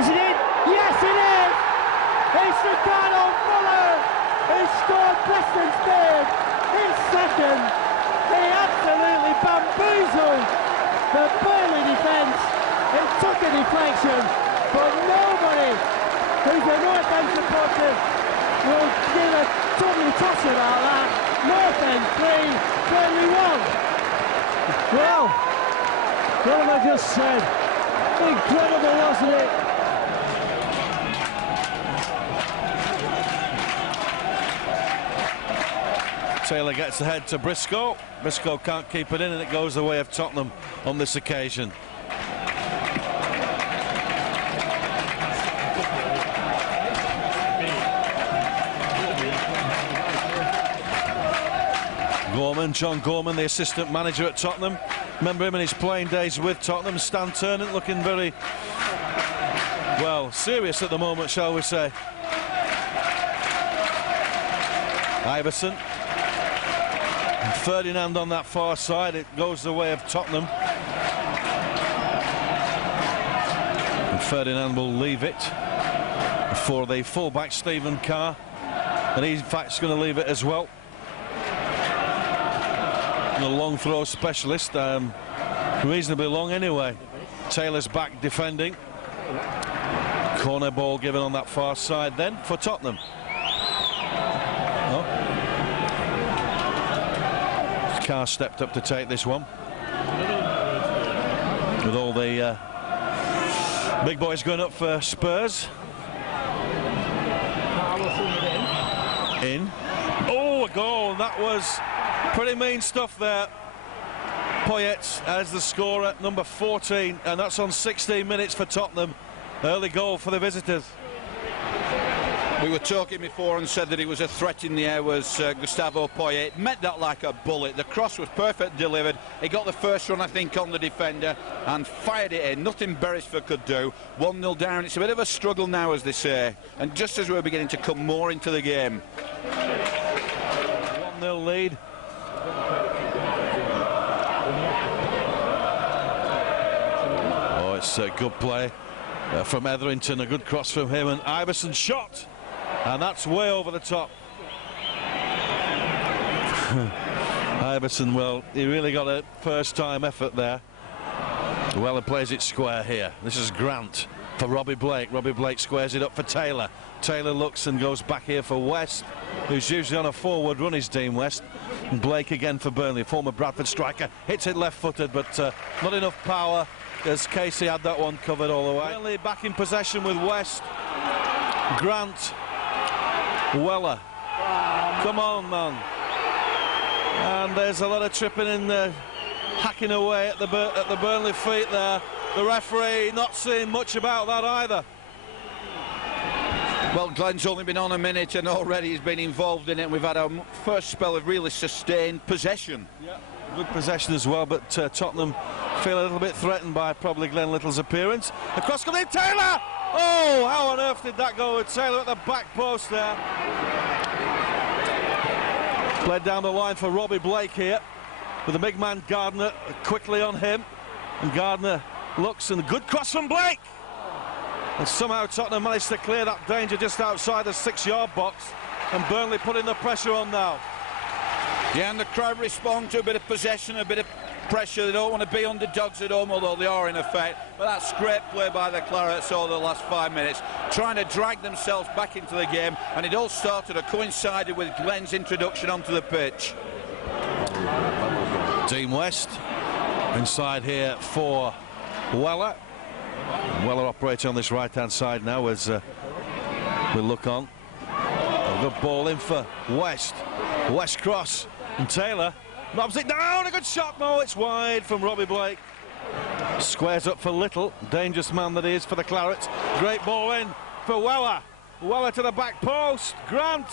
Is it in? Yes, it is! It's Ricardo Fuller who scored Preston's third, his second. He absolutely bamboozled the Burnley defence. It took a deflection, but nobody who's a North End supporter will give a totally toss about that. North End 3, Burnley 1. Well, what have I just said? Incredible, wasn't it? Taylor gets ahead to Briscoe. Briscoe can't keep it in, and it goes the way of Tottenham on this occasion. John Gorman, the assistant manager at Tottenham. Remember him in his playing days with Tottenham. Stan Ternent looking very, well, serious at the moment, shall we say. Iverson. And Ferdinand on that far side. It goes the way of Tottenham. And Ferdinand will leave it for the fullback, Stephen Carr. And he's in fact going to leave it as well. The long throw specialist, reasonably long anyway. Taylor's back defending. Corner ball given on that far side then for Tottenham. Oh. Carr stepped up to take this one. With all the big boys going up for Spurs. In. Oh, a goal, and that was pretty mean stuff there. Poyet as the scorer, number 14, and that's on 16 minutes for Tottenham. Early goal for the visitors. We were talking before and said that it was a threat in the air, was Gustavo Poyet. Met that like a bullet. The cross was perfect delivered. He got the first run, I think, on the defender and fired it in. Nothing Beresford could do. 1-0 down. It's a bit of a struggle now, as they say, and just as we're beginning to come more into the game. 1-0 lead. Oh, it's a good play from Etherington. A good cross from him, and Iverson shot. And that's way over the top. Iverson, well, he really got a first-time effort there. Well, he plays it square here. This is Grant for Robbie Blake. Robbie Blake squares it up for Taylor. Taylor looks and goes back here for West, who's usually on a forward run, is Dean West. And Blake again for Burnley, former Bradford striker. Hits it left-footed, but not enough power, as Casey had that one covered all the way. Burnley back in possession with West. Grant. Weller, come on, man. And there's a lot of tripping in there, hacking away at the Burnley feet there. The referee not seeing much about that either. Well, Glenn's only been on a minute and already he's been involved in it. We've had our first spell of really sustained possession. Yeah, good possession as well, but Tottenham feel a little bit threatened by probably Glenn Little's appearance. The cross comes in, Taylor! Oh, how on earth did that go with Taylor at the back post there? Played down the line for Robbie Blake here, with the big man Gardner quickly on him. And Gardner looks, and a good cross from Blake. And somehow Tottenham managed to clear that danger just outside the 6-yard box. And Burnley putting the pressure on now. Yeah, and the crowd respond to a bit of possession, a bit of pressure. They don't want to be underdogs at home, although they are in effect. But that's great play by the Clarets over the last 5 minutes, trying to drag themselves back into the game, and it all started or coincided with Glenn's introduction onto the pitch. Dean West inside here for Weller. Weller operating on this right-hand side now as we look on. A good ball in for West. West cross, and Taylor knobs it down. A good shot. No, it's wide from Robbie Blake. Squares up for Little. Dangerous man that he is for the Clarets. Great ball in for Weller. Weller to the back post. Grant.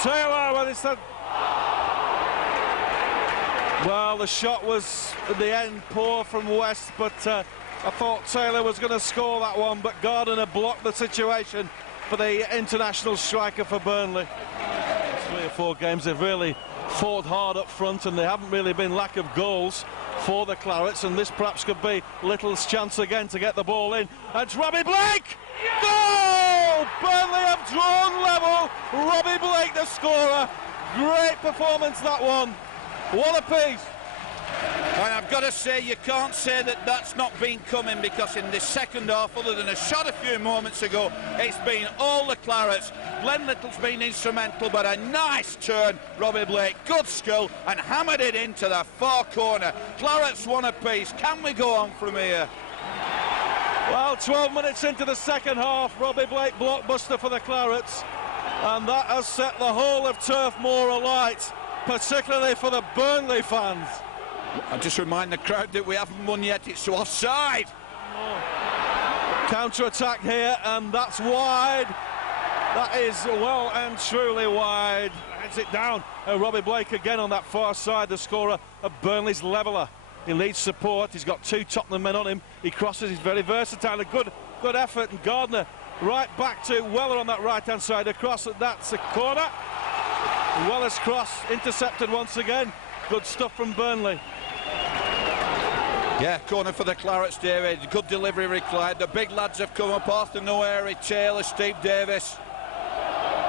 Taylor. Well, it's the... Well, the shot was at the end poor from West, but I thought Taylor was going to score that one, but Gardner blocked the situation for the international striker for Burnley. 3 or 4 games they've really fought hard up front, and there haven't really been lack of goals for the Clarets, and this perhaps could be Little's chance again to get the ball in. And it's Robbie Blake! Goal! Burnley have drawn level. Robbie Blake the scorer. Great performance, that one. What a piece. And I've got to say, you can't say that that's not been coming, because in the second half, other than a shot a few moments ago, it's been all the Clarets. Glenn Little's been instrumental, but a nice turn. Robbie Blake, good skill, and hammered it into the far corner. Clarets won a piece. Can we go on from here? Well, 12 minutes into the second half, Robbie Blake blockbuster for the Clarets, and that has set the whole of Turf Moor alight, particularly for the Burnley fans. I'll just remind the crowd that we haven't won yet. It's offside. Counter-attack here, and that's wide. That is well and truly wide. Heads it down. Robbie Blake again on that far side, the scorer of Burnley's leveller. He needs support. He's got 2 Tottenham men on him. He crosses. He's very versatile. A good effort. And Gardner right back to Weller on that right-hand side. Across. That's a corner. Weller's cross intercepted once again. Good stuff from Burnley. Yeah, corner for the Clarets, David. Good delivery required. The big lads have come up. Arthur Noeri, Taylor, Steve Davis.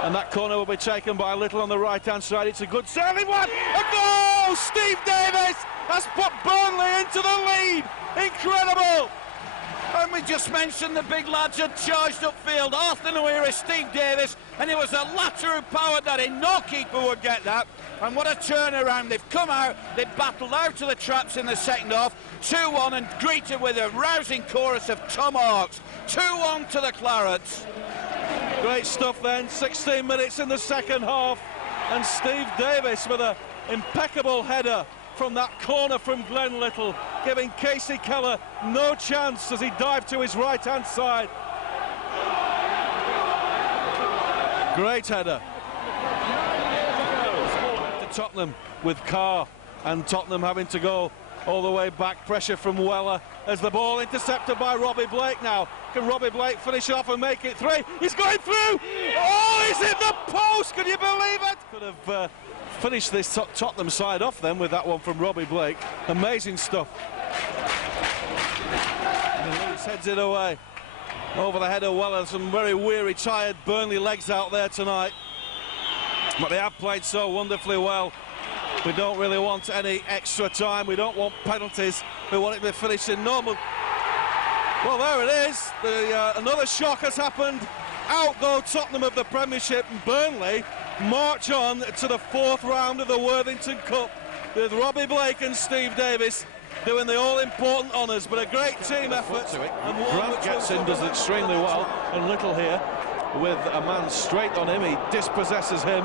And that corner will be taken by Little on the right-hand side. It's a good sailing one. A goal! Steve Davis has put Burnley into the lead. Incredible! And we just mentioned the big lads had charged upfield. Arthur Noeri, Steve Davis, and it was the latter who powered that in. No keeper would get that. And what a turnaround. They've come out, they've battled out of the traps in the second half. 2-1 and greeted with a rousing chorus of tomahawks. 2-1 to the Clarets. Great stuff then. 16 minutes in the second half. and Steve Davis with an impeccable header from that corner from Glenn Little, giving Casey Keller no chance as he dived to his right-hand side. Great header. To Tottenham with Carr, and Tottenham having to go all the way back. Pressure from Weller as the ball intercepted by Robbie Blake now. Can Robbie Blake finish off and make it 3? He's going through! Oh, he's hit the post! Can you believe it? Could have finished this Tottenham side off then with that one from Robbie Blake. Amazing stuff. And Lewis heads it away. Over the head of Weller. Some very weary, tired Burnley legs out there tonight. But they have played so wonderfully well. We don't really want any extra time. We don't want penalties. We want it to be finished in normal. Well, there it is. Another shock has happened. Out go Tottenham of the Premiership, and Burnley march on to the 4th round of the Worthington Cup with Robbie Blake and Steve Davis doing the all-important honours. But a great team effort. And Grant gets in, does extremely well, and Little here with a man straight on him. He dispossesses him.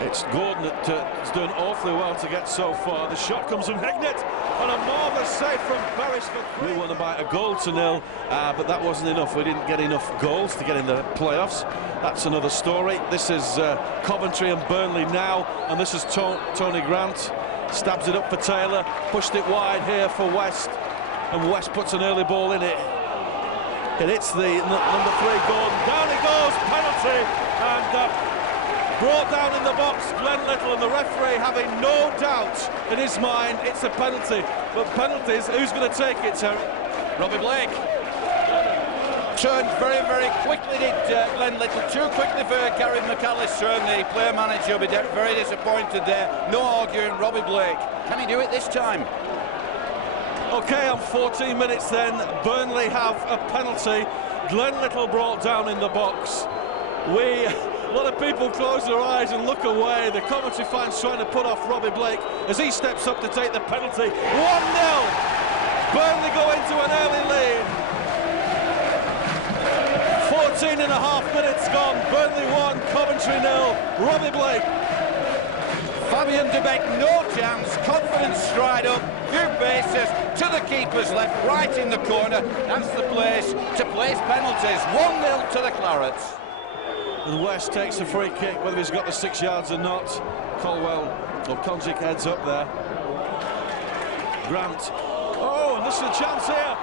It's Gordon that's doing awfully well to get so far. The shot comes from Hignett, and a marvellous save from Beresford. We won by a goal to 0, but that wasn't enough. We didn't get enough goals to get in the playoffs. That's another story. This is Coventry and Burnley now, and this is Tony Grant. Stabs it up for Taylor, pushed it wide here for West, and West puts an early ball in it. It hits the number 3 Gordon. Down it goes, penalty, and brought down in the box, Glenn Little, and the referee having no doubt in his mind it's a penalty. But penalties, who's going to take it, Terry? Robbie Blake. Turned very, very quickly, did Glenn Little. Too quickly for Gary McAllister, and the player manager will be very disappointed there. No arguing, Robbie Blake. Can he do it this time? OK, on 14 minutes then, Burnley have a penalty. Glenn Little brought down in the box. A lot of people close their eyes and look away. The Coventry fans trying to put off Robbie Blake as he steps up to take the penalty. 1-0. Burnley go into an early lead. 14 and a half minutes gone. Burnley 1, Coventry 0. Robbie Blake. Fabian de Beek, no chance. Confident stride up. Few paces to the keeper's left, right in the corner. That's the place to place penalties. 1-0 to the Clarets. And West takes a free kick, whether he's got the 6 yards or not. Colwell, or Konjic heads up there. Grant. Oh, and this is a chance here.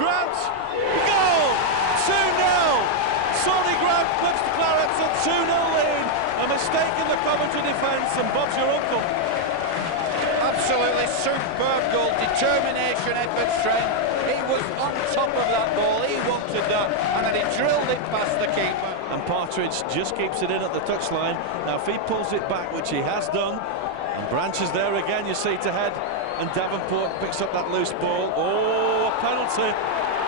Grant. Goal! 2-0. Sonny Grant puts the Clarets at 2-0 lead. A mistake in the Coventry defence, and Bob's your uncle. Absolutely superb goal. Determination, effort, strength. He was on top of that ball. He wanted that, and then he drilled it past the keeper. And Partridge just keeps it in at the touchline. Now, if he pulls it back, which he has done, and Branch is there again, you see, to head, and Davenport picks up that loose ball. Oh, a penalty.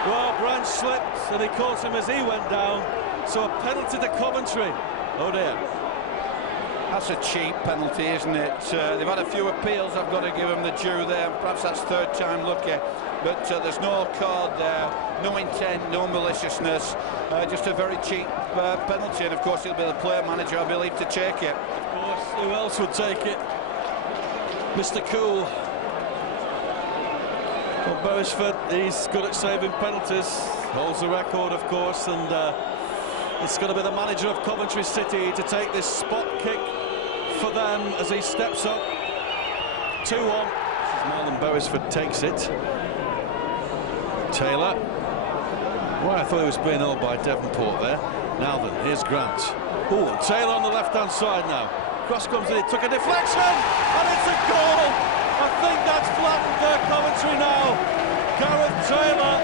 Well, Branch slipped, and he caught him as he went down. So a penalty to Coventry. Oh, dear. That's a cheap penalty, isn't it? They've had a few appeals, I've got to give them the due there. Perhaps that's 3rd time lucky. But there's no card there, no intent, no maliciousness, just a very cheap penalty, and of course it'll be the player manager, I believe, to take it. Of course, who else would take it? Mr. Cool. Well, Beresford, he's good at saving penalties, holds the record, of course, and it's going to be the manager of Coventry City to take this spot kick for them as he steps up. 2-1. Marlon Beresford takes it. Taylor. Well, I thought he was being held by Davenport there. Now then, here's Grant. Oh, and Taylor on the left-hand side now. Cross comes in, it took a deflection, and it's a goal. I think that's flattened Coventry now. Gareth Taylor,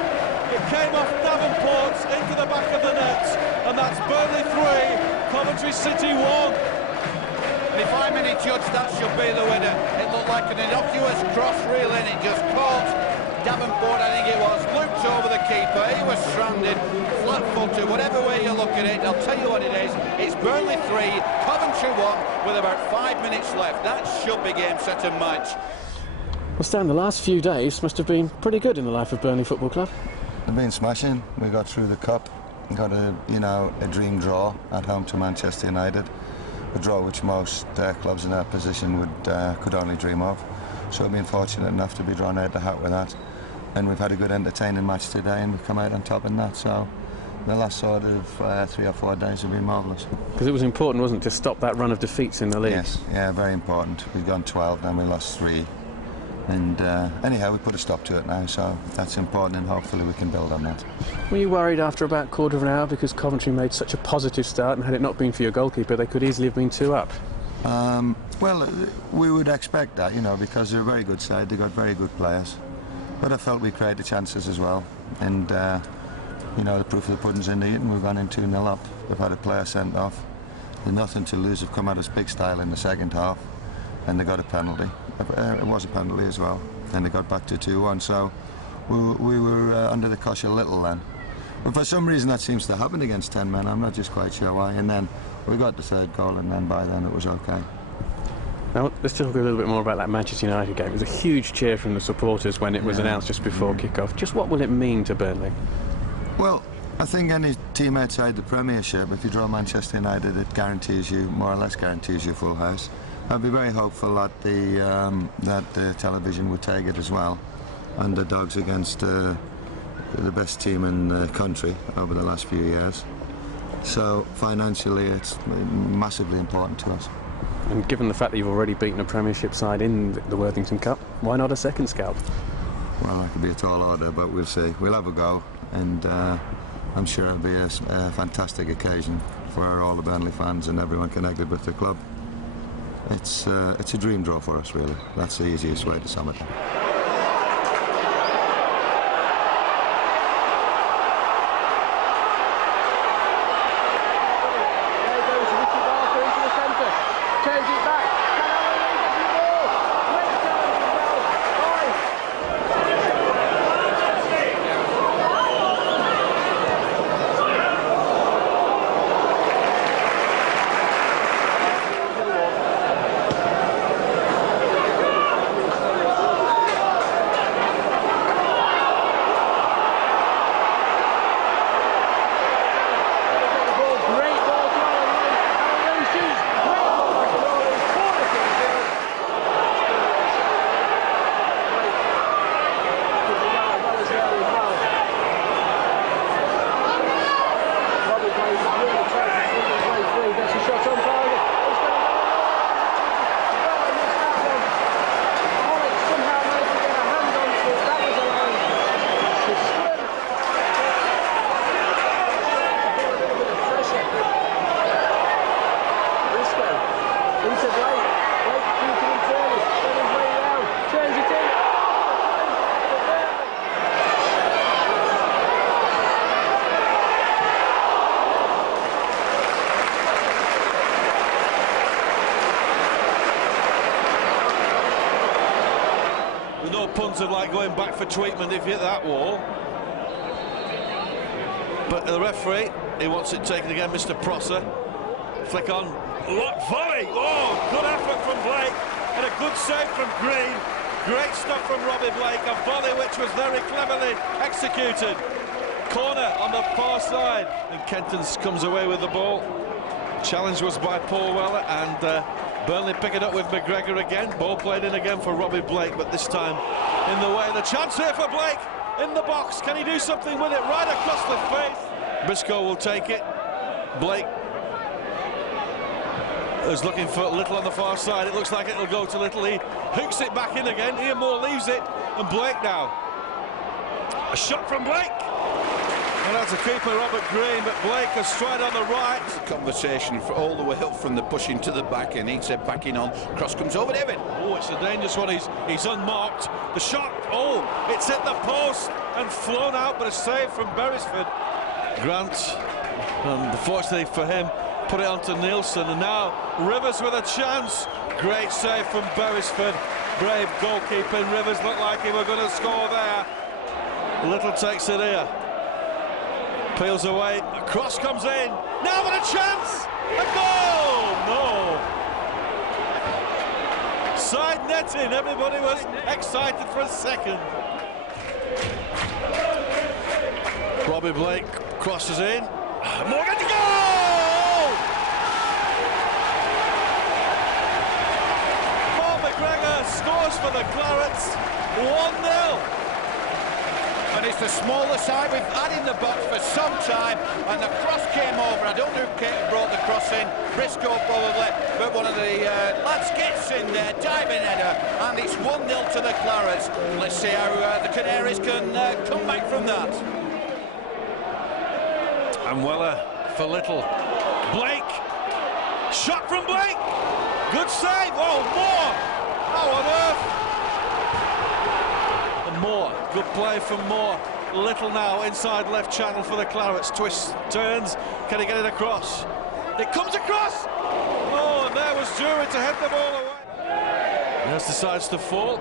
it came off Davenport into the back of the net, and that's Burnley 3, Coventry City 1. And if I'm any judge, that should be the winner. It looked like an innocuous cross reel in, it just caught Davenport, I think it was, looped over the keeper. He was stranded, flat-footed, whatever way you look at it. I'll tell you what it is. It's Burnley 3, Coventry 1, with about 5 minutes left. That should be game, set and match. Well, Stan, the last few days must have been pretty good in the life of Burnley Football Club. They've been smashing. We got through the cup. got a dream draw at home to Manchester United, a draw which most clubs in that position could only dream of. So we've been fortunate enough to be drawn out the hat with that, and we've had a good entertaining match today, and we've come out on top in that. So the last sort of 3 or 4 days have been marvellous. Because it was important, wasn't it, to stop that run of defeats in the league? Yes, yeah, very important. We've gone 12, then we lost 3. And anyhow, we put a stop to it now, so that's important, and hopefully we can build on that. Were you worried after about a quarter of an hour because Coventry made such a positive start, and had it not been for your goalkeeper, they could easily have been 2 up? Well, we would expect that, because they're a very good side, they've got very good players. But I felt we created chances as well, and the proof of the pudding's in the eating. We've gone in 2-0 up. We've had a player sent off. There's nothing to lose. They've come out as big style in the second half, and they got a penalty. It was a penalty as well, and they got back to 2-1. So we were under the cosh a little then. But for some reason that seems to happen against 10 men. I'm not just quite sure why. And then we got the 3rd goal, and then by then it was okay. Now, let's talk a little bit more about that Manchester United game. It was a huge cheer from the supporters when it was announced just before kick-off. Just what will it mean to Burnley? Well, I think any team outside the Premiership, if you draw Manchester United, it guarantees you, more or less guarantees you, full house. I'd be very hopeful that the television would take it as well. Underdogs against the best team in the country over the last few years. So financially, it's massively important to us. And given the fact that you've already beaten a Premiership side in the Worthington Cup, why not a second scalp? Well, that could be a tall order, but we'll see. We'll have a go, and I'm sure it'll be a fantastic occasion for all the Burnley fans and everyone connected with the club. It's a dream draw for us, really. That's the easiest way to sum it up. Puns are like going back for treatment if you hit that wall. But the referee, he wants it taken again, Mr. Prosser. Flick on, lock volley. Oh, good effort from Blake, and a good save from Green. Great stuff from Robbie Blake, a volley which was very cleverly executed. Corner on the far side, and Kenton comes away with the ball. Challenge was by Paul Weller, and Burnley pick it up with McGregor again. Ball played in again for Robbie Blake, but this time in the way. The chance here for Blake in the box. Can he do something with it? Right across the face. Briscoe will take it. Blake is looking for Little on the far side. It looks like it'll go to Little. He hooks it back in again. Ian Moore leaves it, and Blake now. A shot from Blake. And that's a keeper, Robert Green, but Blake has straight on the right. Conversation for all the way up from the pushing to the back, and he said backing on. Cross comes over David. Oh, it's a dangerous one. He's unmarked. The shot, oh, it's hit the post and flown out, but a save from Beresford. Grant, unfortunately for him, put it onto Nielsen, and now Rivers with a chance. Great save from Beresford. Brave goalkeeping. Rivers looked like he were going to score there. Little takes it here. Peels away, a cross comes in, now with a chance, a goal! No! Side netting, everybody was excited for a second. Robbie Blake crosses in, Morgan to goal! Mark McGregor scores for the Clarets, 1-0. And it's the smaller side we've had in the box for some time, and the cross came over. I don't know who brought the cross in, Briscoe probably, but one of the lads gets in there, diving header, and it's 1-0 to the Clarets. Let's see how the Canaries can come back from that. And Weller for Little. Blake, shot from Blake, good save. Oh, Moore, how on earth? Moore, good play from Moore. Little now inside left channel for the Clarets. Twists, turns, can he get it across? It comes across! Oh, and there was Drury to head the ball away. Nurse decides to fall.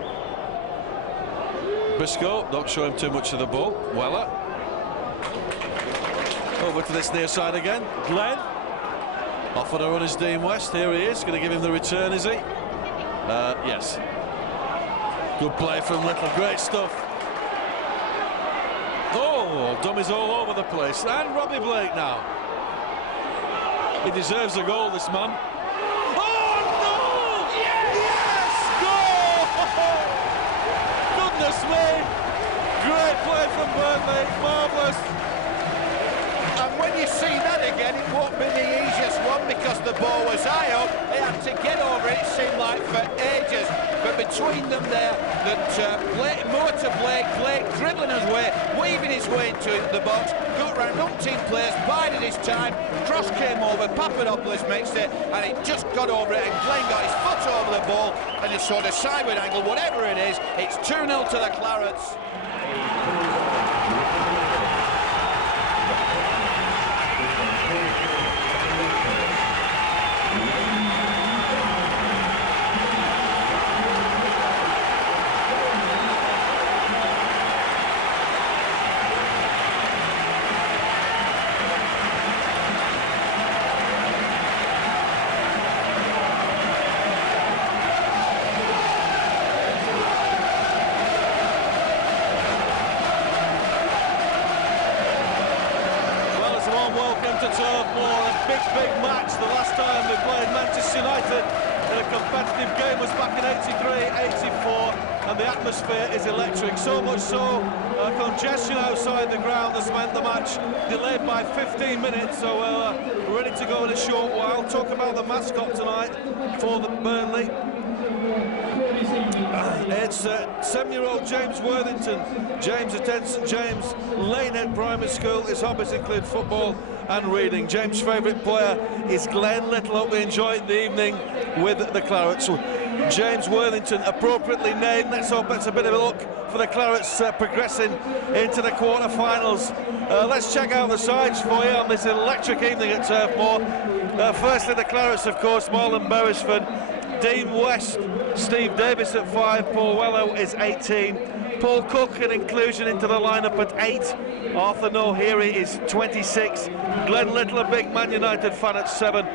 Briscoe, don't show him too much of the ball. Weller. Over to this near side again. Glenn. Off on a run is Dean West. Here he is, going to give him the return, is he? Yes. Good play from Little, great stuff. Oh, dummies all over the place. And Robbie Blake now. He deserves a goal, this man. Oh, no! Yes! Goal! Goodness me! Great play from Burnley, marvellous. And when you see that again, it won't be the easiest one because the ball was high up. They had to get over it, it seemed like, for ages. But between them there, Moore to Blake, Blake dribbling his way, weaving his way into the box, got round umpteen players, bided his time, cross came over, Papadopoulos makes it, and it just got over it, and Glenn got his foot over the ball, and it's sort of sideward angle, whatever it is, it's 2-0 to the Clarets. Big match. The last time we played Manchester United in a competitive game was back in 83-84, and the atmosphere is electric. So much so, congestion outside the ground has meant the match delayed by 15 minutes. So we're ready to go in a short while. Talk about the mascot tonight for the Burnley. It's 7-year-old James Worthington. James attends St James Lanehead Primary School. His hobbies include football and reading. James' favourite player is Glenn Little. Hope we enjoyed the evening with the Clarets. James Worthington, appropriately named. Let's hope it's a bit of a look for the Clarets progressing into the quarter-finals. Let's check out the sides for you on this electric evening at Turf Moor. Firstly, the Clarets, of course, Marlon Beresford, Dean West, Steve Davis at 5, Paul Weller is 18, Paul Cook an inclusion into the lineup at 8, Arthur Nohiri is 26, Glenn Little, a big Man United fan, at 7,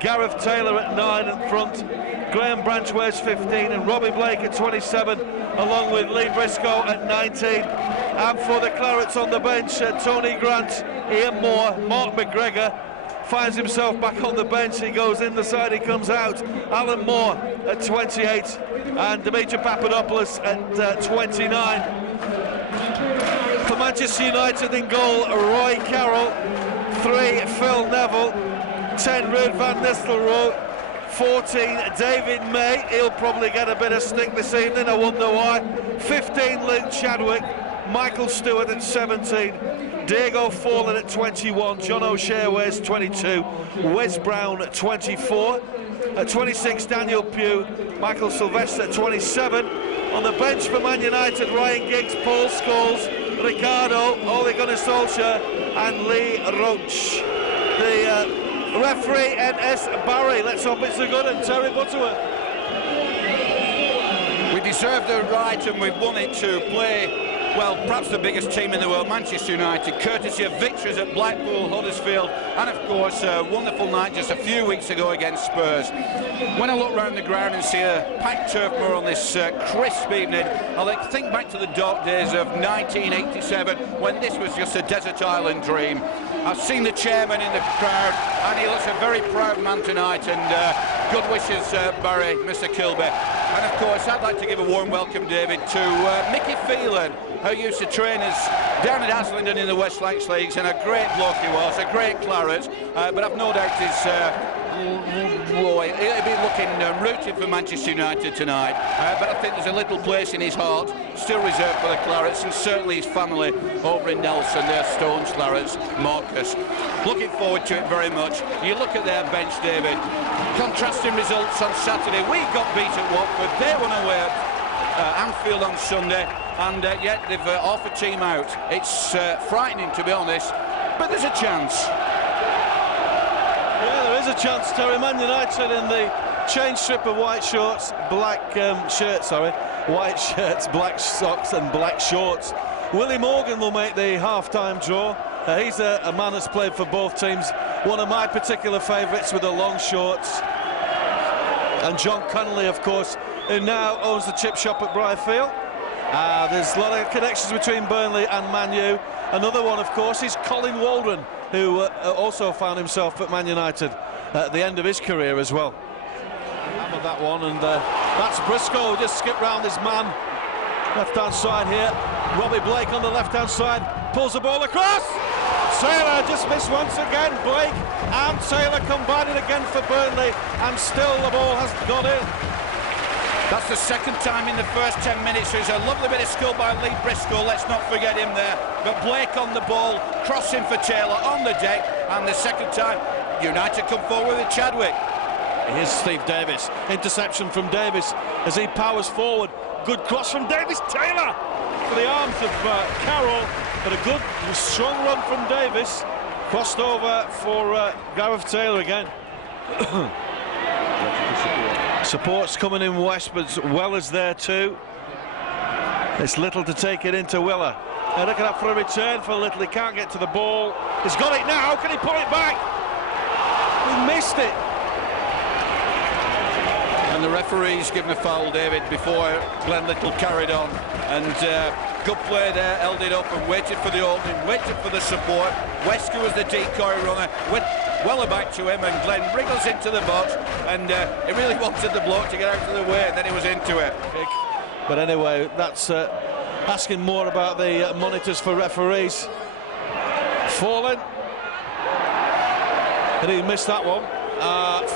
Gareth Taylor at 9 in front, Graham Branch wears 15, and Robbie Blake at 27, along with Lee Briscoe at 19. And for the Clarets on the bench, Tony Grant, Ian Moore, Mark McGregor finds himself back on the bench. He goes in the side, he comes out. Alan Moore at 28 and Dimitri Papadopoulos at 29. For Manchester United in goal, Roy Carroll, 3 Phil Neville, 10 Ruud van Nistelrooy, 14 David May. He'll probably get a bit of stick this evening, I wonder why. 15 Luke Chadwick, Michael Stewart at 17, Diego Forlan at 21, John O'Shea wears 22, Wes Brown at 24, at 26 Daniel Pugh, Michael Sylvester at 27. On the bench for Man United, Ryan Giggs, Paul Scholes, Ricardo, Ole Gunnar Solskjaer and Lee Roach. The referee N.S. Barry. Let's hope it's a good one. Terry Butterworth. We deserve the right and we've won it to play, well, perhaps the biggest team in the world, Manchester United, courtesy of victories at Blackpool, Huddersfield, and of course a wonderful night just a few weeks ago against Spurs. When I look around the ground and see a packed Turf Moor on this crisp evening, I think back to the dark days of 1987 when this was just a desert island dream. I've seen the chairman in the crowd, and he looks a very proud man tonight, and good wishes, Barry, Mr. Kilby. And of course, I'd like to give a warm welcome, David, to Mickey Phelan, who used to train us down at Haslingden in the West Lancs Leagues, and a great bloke he was, a great Clarets, but I've no doubt he'll be looking rooting for Manchester United tonight, but I think there's a little place in his heart still reserved for the Clarets, and certainly his family over in Nelson, their Stones Clarets, Marcus. Looking forward to it very much. You look at their bench, David, contrasting results on Saturday. We got beat at Watford, they won away at Anfield on Sunday, and yet they've half a team out. It's frightening, to be honest, but there's a chance. Yeah, there is a chance, Terry. Man United in the change strip of white shorts, black shirts, white shirts, black socks and black shorts. Willie Morgan will make the half-time draw. He's a man that's played for both teams. One of my particular favourites with the long shorts. And John Connolly, of course, who now owns the chip shop at Briarfield. There's a lot of connections between Burnley and Man U. Another one, of course, is Colin Waldron, who also found himself at Man United at the end of his career as well. Hammer that one, and that's Briscoe, just skipped round his man. Left-hand side here. Robbie Blake on the left-hand side, pulls the ball across. Taylor just missed once again. Blake and Taylor combining again for Burnley, and still the ball hasn't gone in. That's the second time in the first 10 minutes. There's a lovely bit of skill by Lee Briscoe, let's not forget him there. But Blake on the ball, crossing for Taylor on the deck, and the second time United come forward with Chadwick. Here's Steve Davis. Interception from Davis as he powers forward. Good cross from Davis. Taylor for the arms of Carroll, but a good, strong run from Davis. Crossed over for Gareth Taylor again. Support's coming in west, but Weller's there too. It's Little to take it into Weller. Now look at that for a return for Little. He can't get to the ball. He's got it now. Can he pull it back? He missed it. And the referee's given a foul, David, before Glenn Little carried on. And good play there, held it up and waited for the opening, waited for the support. Wesker was the decoy runner, went Weller back to him, and Glenn wriggles into the box, and he really wanted the bloke to get out of the way, and then he was into it. But anyway, that's asking more about the monitors for referees. Fallen. And he missed that one.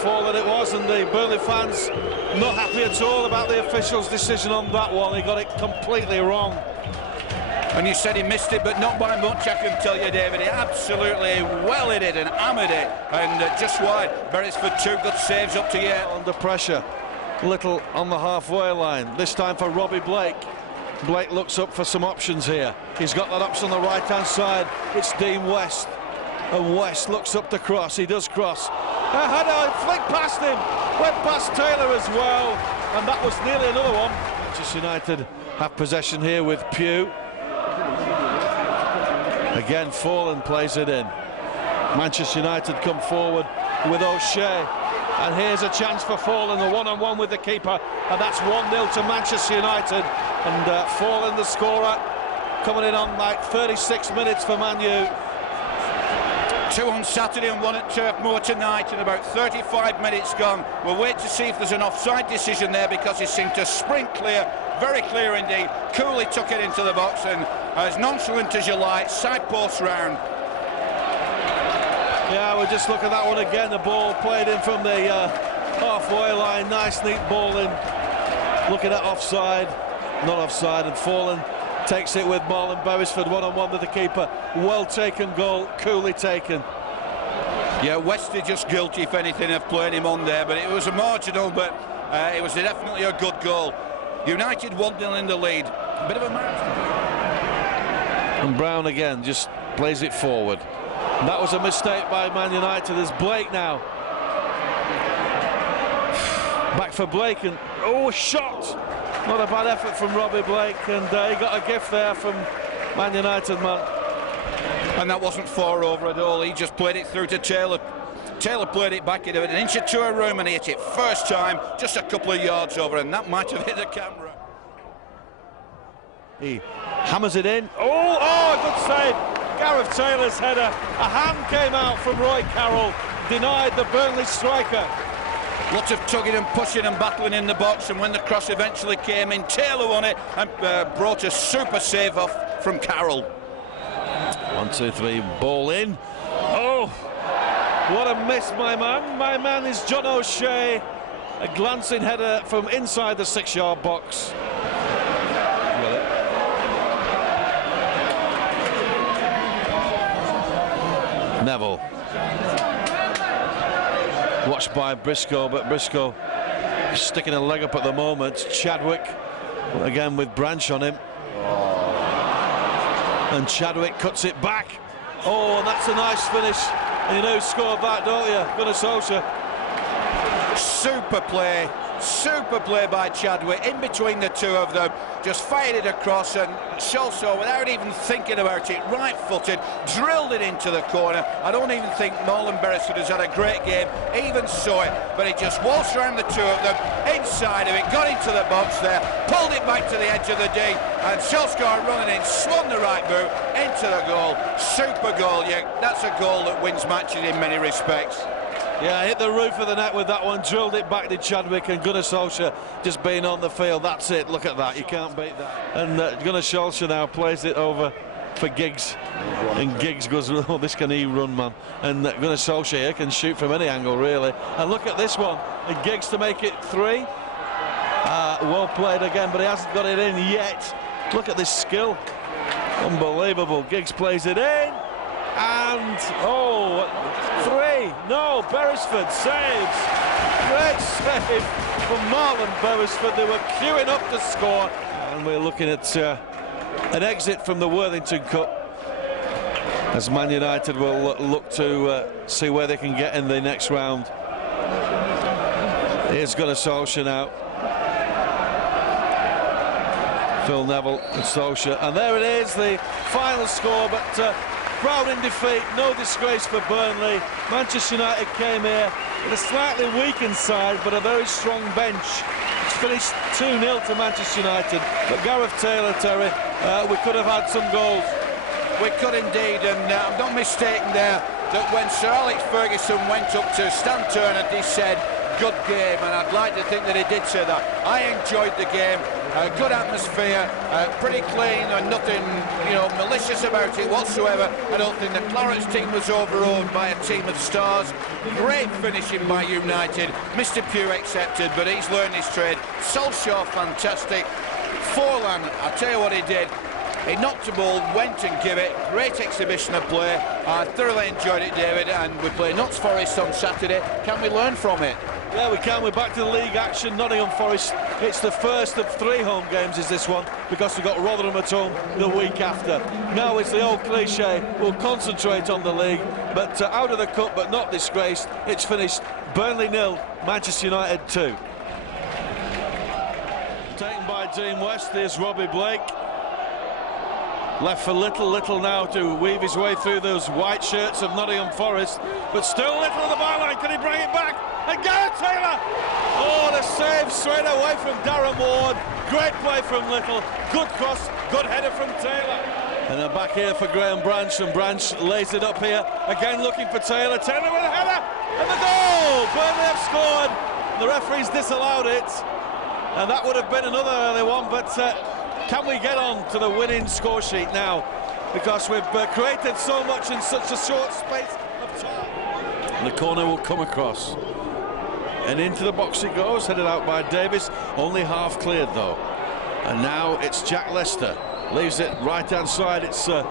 Fallen it was, and the Burnley fans not happy at all about the official's decision on that one. He got it completely wrong. And you said he missed it, but not by much, I can tell you, David. He absolutely wellied it and hammered it, and just wide. Beresford, two good saves up to yet. Under pressure. Little on the halfway line, this time for Robbie Blake. Blake looks up for some options here. He's got that option on the right-hand side. It's Dean West. And West looks up to cross. He does cross. Had a flick past him. Went past Taylor as well. And that was nearly another one. Manchester United have possession here with Pugh. Again, Fallen plays it in. Manchester United come forward with O'Shea. And here's a chance for Fallen, the one-on-one with the keeper. And that's 1-0 to Manchester United. And Fallen, the scorer, coming in on like 36 minutes for Man U. 2 on Saturday and 1 at Turf Moor tonight, and about 35 minutes gone. We'll wait to see if there's an offside decision there, because it seemed to sprint clear, very clear indeed. Coolly took it into the box, and as nonchalant as you like, side post round. Yeah, we'll just look at that one again. The ball played in from the halfway line. Nice, neat ball in. Looking at offside, not offside, and Fallen takes it with Marlon Beresford, one-on-one with the keeper. Well taken goal, coolly taken. Yeah, Wester just guilty, if anything, of playing him on there, but it was a marginal, but it was definitely a good goal. United 1-0 in the lead. A bit of a marathon. And Brown again just plays it forward. And that was a mistake by Man United. There's Blake now. Back for Blake, and oh, shot! Not a bad effort from Robbie Blake, and he got a gift there from Man United, man. And that wasn't far over at all. He just played it through to Taylor. Taylor played it back into an inch or two of room, and he hit it first time, just a couple of yards over, and that might have hit the camera. He hammers it in. Oh, good save. Gareth Taylor's header. A hand came out from Roy Carroll, denied the Burnley striker. Lots of tugging and pushing and battling in the box, and when the cross eventually came in, Taylor won it and brought a super save off from Carroll. 1, 2, 3, ball in. Oh, what a miss, my man. My man is John O'Shea. A glancing header from inside the 6-yard box. Neville. Watched by Briscoe, but Briscoe sticking a leg up at the moment. Chadwick, again with Branch on him. And Chadwick cuts it back. Oh, and that's a nice finish. And you know who scored that, don't you? Gunnar Solskjaer. Super play by Chadwick, in between the two of them, just fired it across, and Solskjaer, without even thinking about it, right-footed, drilled it into the corner. I don't even think Marlon Beresford has had a great game, even saw it, but he just waltzed around the two of them, inside of it, got into the box there, pulled it back to the edge of the D, and Solskjaer running in, swung the right boot into the goal. Super goal. Yeah, that's a goal that wins matches in many respects. Yeah, hit the roof of the net with that one, drilled it back to Chadwick, and Gunnar Solskjaer just being on the field. That's it, look at that, you can't beat that. And Gunnar Solskjaer now plays it over for Giggs, and Giggs goes, oh, this can he run, man. And Gunnar Solskjaer can shoot from any angle, really. And look at this one, and Giggs to make it 3. Well played again, but he hasn't got it in yet. Look at this skill, unbelievable. Giggs plays it in. And, 3, no, Beresford saves. Great save from Marlon Beresford. They were queuing up to score. And we're looking at an exit from the Worthington Cup, as Man United will look to see where they can get in the next round. Here's Gunnar Solskjaer now. Phil Neville and Solskjaer. And there it is, the final score, but proud in defeat, no disgrace for Burnley. Manchester United came here with a slightly weakened side, but a very strong bench. It's finished 2-0 to Manchester United. But Gareth Taylor, Terry, we could have had some goals. We could indeed, and I'm not mistaken there that when Sir Alex Ferguson went up to Stan Turner, he said, good game, and I'd like to think that he did say that. I enjoyed the game, good atmosphere, pretty clean, and nothing, malicious about it whatsoever. I don't think the Clarets team was overawed by a team of stars. Great finishing by United, Mr. Pugh accepted, but he's learned his trade. Solskjaer, fantastic. Forlan, I'll tell you what he did. He knocked the ball, went and gave it. Great exhibition of play. I thoroughly enjoyed it, David, and we play Notts Forest on Saturday. Can we learn from it? Yeah, we can. We're back to the league action. Nottingham Forest, it's the first of 3 home games, is this one, because we've got Rotherham at home the week after. Now it's the old cliche, we'll concentrate on the league, but out of the cup, but not disgraced. It's finished Burnley 0, Manchester United 2. Taken by Dean West, there's Robbie Blake. Left for Little now to weave his way through those white shirts of Nottingham Forest, but still Little at the byline. Can he bring it back? And Gareth Taylor! Oh, the save straight away from Darren Ward. Great play from Little. Good cross, good header from Taylor. And they're back here for Graham Branch, and Branch lays it up here. Again looking for Taylor. Taylor with a header! And the goal! Burnley have scored. The referees disallowed it. And that would have been another early one, but can we get on to the winning score sheet now? Because we've created so much in such a short space of time. And the corner will come across. And into the box it goes, headed out by Davis. Only half cleared though. And now it's Jack Lester. Leaves it right-hand side. It's a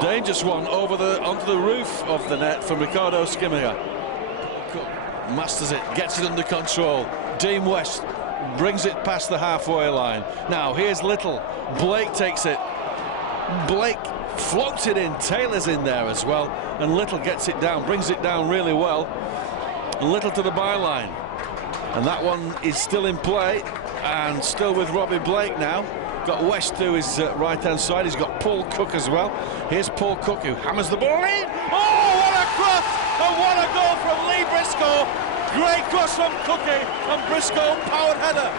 dangerous one onto the roof of the net from Ricardo Skimiga. Masters it, gets it under control. Dean West brings it past the halfway line. Now here's Little. Blake takes it. Blake floats it in. Taylor's in there as well, and Little gets it down, brings it down really well. Little to the byline, and that one is still in play, and still with Robbie Blake now. Got West to his right-hand side. He's got Paul Cook as well. Here's Paul Cook, who hammers the ball in. Oh, what a cross! And what a goal from Lee Briscoe! Great cross from Cookie, and Briscoe powered header.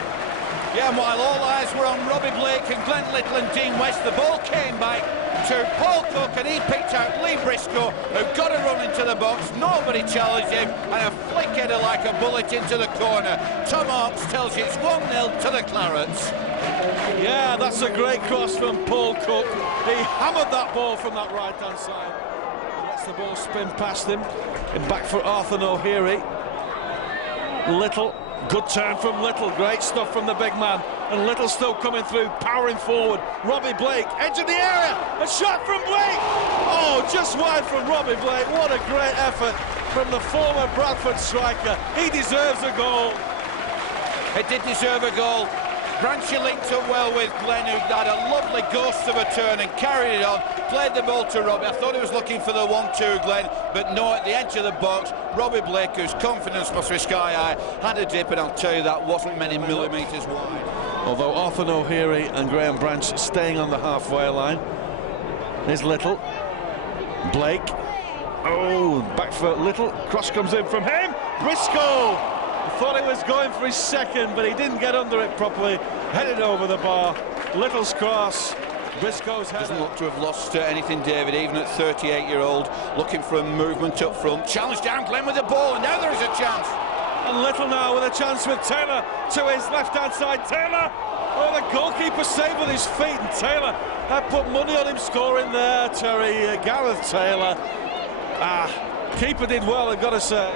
Yeah, and while all eyes were on Robbie Blake and Glenn Little and Dean West, the ball came back 1-2, Paul Cook, and he picked out Lee Briscoe, who got a run into the box, nobody challenged him, and a flick header like a bullet into the corner. Tom Hawkes tells you it's 1-0 to the Clarets. Yeah, that's a great cross from Paul Cook. He hammered that ball from that right-hand side. Lets the ball spin past him. And back for Arthur O'Heary. Little, good turn from Little. Great stuff from the big man. And Little still coming through, powering forward. Robbie Blake, edge of the area. A shot from Blake. Oh, just wide from Robbie Blake. What a great effort from the former Bradford striker. He deserves a goal. It did deserve a goal. Branchy linked up well with Glenn, who had a lovely ghost of a turn and carried it on, played the ball to Robbie. I thought he was looking for the 1-2, Glenn, but no, at the edge of the box, Robbie Blake, whose confidence must be sky high, had a dip, and I'll tell you that wasn't many millimetres wide. Although Arthur O'Heary and Graham Branch staying on the halfway line. There's Little. Blake. Oh, back for Little. Cross comes in from him. Briscoe. I thought he was going for his second, but he didn't get under it properly. Headed over the bar. Little's cross. Briscoe's header. Doesn't look to have lost anything, David, even at 38-year-old, looking for a movement up front. Challenge down, Glenn with the ball, and now there is a chance. And Little now with a chance with Taylor to his left-hand side. Taylor! Oh, the goalkeeper saved with his feet, and Taylor had put money on him scoring there, Terry. Gareth Taylor. Keeper did well, I've got to say.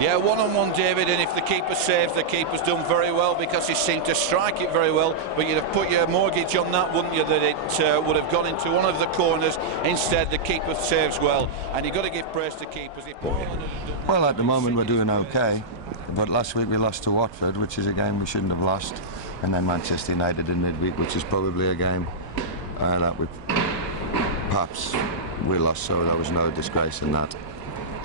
Yeah, one-on-one, David, and if the keeper saves, the keeper's done very well because he seemed to strike it very well, but you'd have put your mortgage on that, wouldn't you, that it would have gone into one of the corners. Instead, the keeper saves well, and you've got to give praise to keepers. Well, at the moment, we're doing OK, but last week we lost to Watford, which is a game we shouldn't have lost, and then Manchester United in midweek, which is probably a game that we perhaps we lost, so there was no disgrace in that.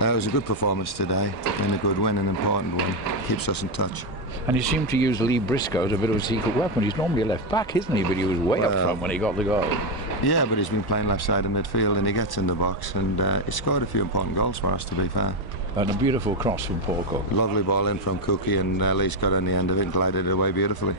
It was a good performance today, and a good win, an important one. Keeps us in touch. And he seemed to use Lee Briscoe as a bit of a secret weapon. He's normally a left back, isn't he? But he was way up front when he got the goal. Yeah, but he's been playing left side of midfield, and he gets in the box, and he scored a few important goals for us, to be fair. And a beautiful cross from Paul Cook. Lovely ball in from Cookie, and Lee's got on the end of it and glided it away beautifully.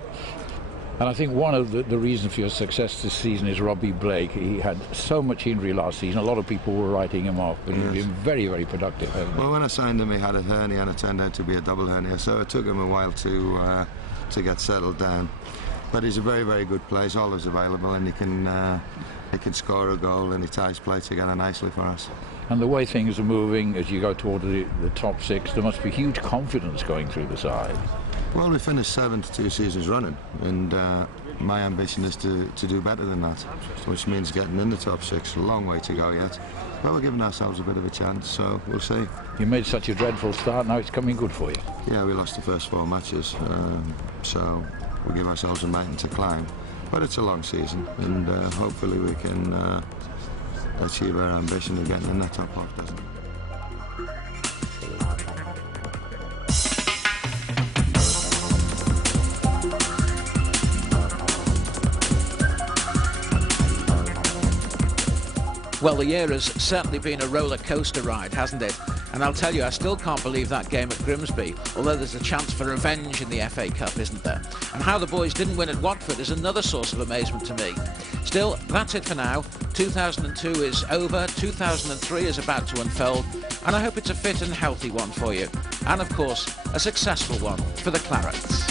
And I think one of the reasons for your success this season is Robbie Blake. He had so much injury last season. A lot of people were writing him off, but he's been very, very productive. Well, when I signed him, he had a hernia, and it turned out to be a double hernia, so it took him a while to get settled down. But he's a very, very good player. He's always available, and he can score a goal, and he ties play together nicely for us. And the way things are moving as you go toward the top six, there must be huge confidence going through the side. Well, we finished 7th 2 seasons running, and my ambition is to do better than that, which means getting in the top 6. A long way to go yet, but we're giving ourselves a bit of a chance, so we'll see. You made such a dreadful start, now it's coming good for you. Yeah, we lost the first 4 matches, so we'll give ourselves a mountain to climb. But it's a long season, and hopefully we can achieve our ambition of getting in that top half dozen. Well, the year has certainly been a roller coaster ride, hasn't it? And I'll tell you, I still can't believe that game at Grimsby, although there's a chance for revenge in the FA Cup, isn't there? And how the boys didn't win at Watford is another source of amazement to me. Still, that's it for now. 2002 is over, 2003 is about to unfold, and I hope it's a fit and healthy one for you. And of course, a successful one for the Clarets.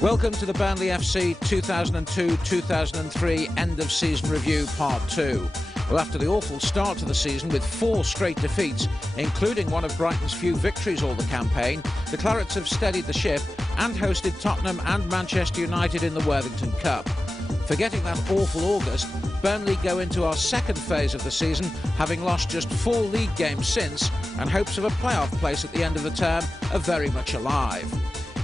Welcome to the Burnley FC 2002-2003 end of season review part 2. Well, after the awful start to the season with 4 straight defeats, including one of Brighton's few victories all the campaign, the Clarets have steadied the ship and hosted Tottenham and Manchester United in the Worthington Cup. Forgetting that awful August, Burnley go into our second phase of the season, having lost just 4 league games since, and hopes of a playoff place at the end of the term are very much alive.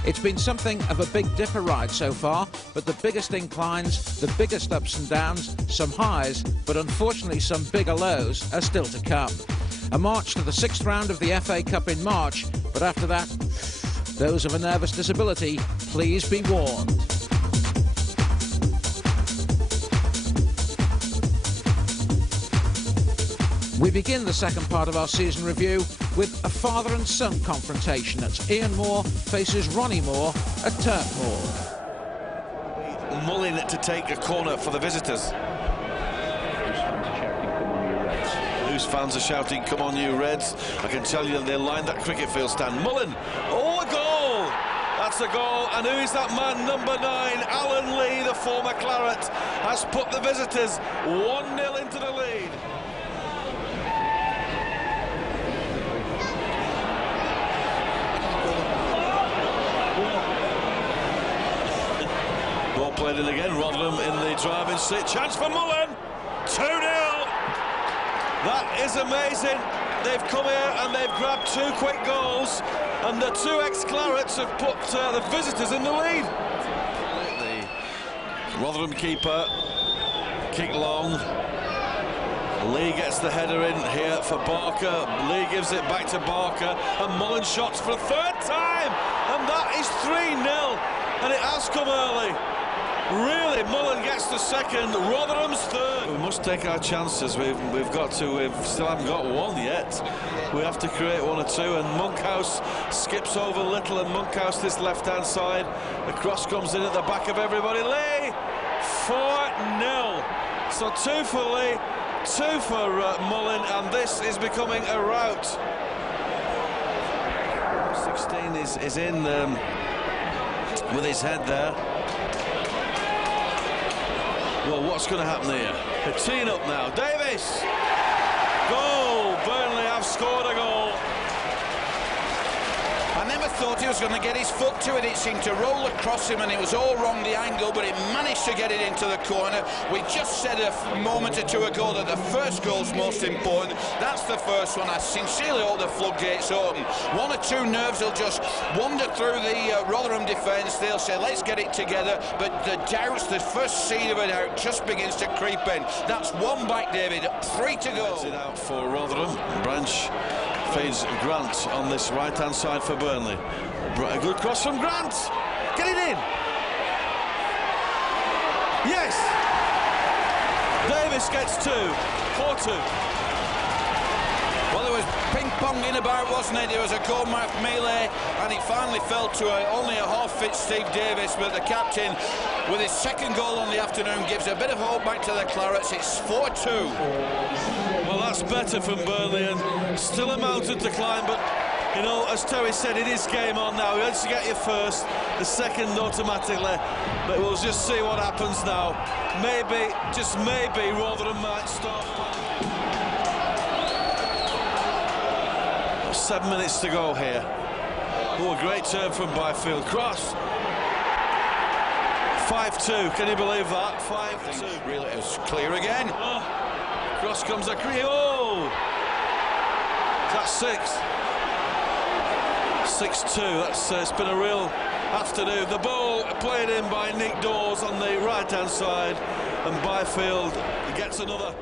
It's been something of a Big Dipper ride so far, but the biggest inclines, the biggest ups and downs, some highs, but unfortunately some bigger lows are still to come. A march to the 6th round of the FA Cup in March, but after that, those of a nervous disability, please be warned. We begin the second part of our season review with a father and son confrontation as Ian Moore faces Ronnie Moore at Turf Moor. Mullin to take a corner for the visitors. Whose fans are shouting, "Come on, you Reds"? I can tell you they lined that cricket field stand. Mullin, oh, a goal! That's a goal, and who is that man? Number 9, Alan Lee, the former Claret, has put the visitors 1-0 into the lead. Played in again, Rotherham in the driving seat. Chance for Mullin. 2-0. That is amazing. They've come here and they've grabbed 2 quick goals, and the 2 ex-Clarets have put the visitors in the lead. The Rotherham keeper, kick long. Lee gets the header in here for Barker. Lee gives it back to Barker, and Mullin shots for a 3rd time, and that is 3-0, and it has come early. Really, Mullin gets the 2nd, Rotherham's 3rd. We must take our chances. We still haven't got 1 yet. We have to create 1 or 2, and Monkhouse skips over Little, and Monkhouse this left-hand side. The cross comes in at the back of everybody. Lee, 4-0. So 2 for Lee, 2 for Mullin, and this is becoming a rout. 16 is in with his head there. Well, what's going to happen here? They're teeing up now. Davis! Goal! Burnley have scored a goal. I never thought he was going to get his foot to it. It seemed to roll across him, and it was all wrong, the angle, but it managed to get it into the corner. We just said a moment or 2 ago that the first goal's most important. That's the first one. I sincerely hope the floodgates open. 1 or 2 nerves will just wander through the Rotherham defence. They'll say, let's get it together, but the doubts, the first seed of a doubt just begins to creep in. That's 1 back, David. 3 to go. It out for Rotherham. Branch feeds Grant on this right-hand side for Burnley. A good cross from Grant. Get it in. Yes. Davis gets 2. 4-2. Well, there was ping-ponging about, wasn't it? There was a goal-mouth melee, and it finally fell to only a half-fit Steve Davis, but the captain, with his 2nd goal on the afternoon, gives a bit of hope back to the Clarets. It's 4-2. Well, that's better from Burnley, and still a mountain to climb, but, you know, as Terry said, it is game on now. You have to get your first, the 2nd automatically, but we'll just see what happens now. Maybe, just maybe, Rotherham might stop. 7 minutes to go here. Oh, a great turn from Byfield. Cross. 5-2. Can you believe that? 5-2. Really, it's clear again. Oh. Cross comes across. Oh! That's 6. 6-2. That's it's been a real afternoon. The ball played in by Nick Dawes on the right-hand side, and Byfield gets another.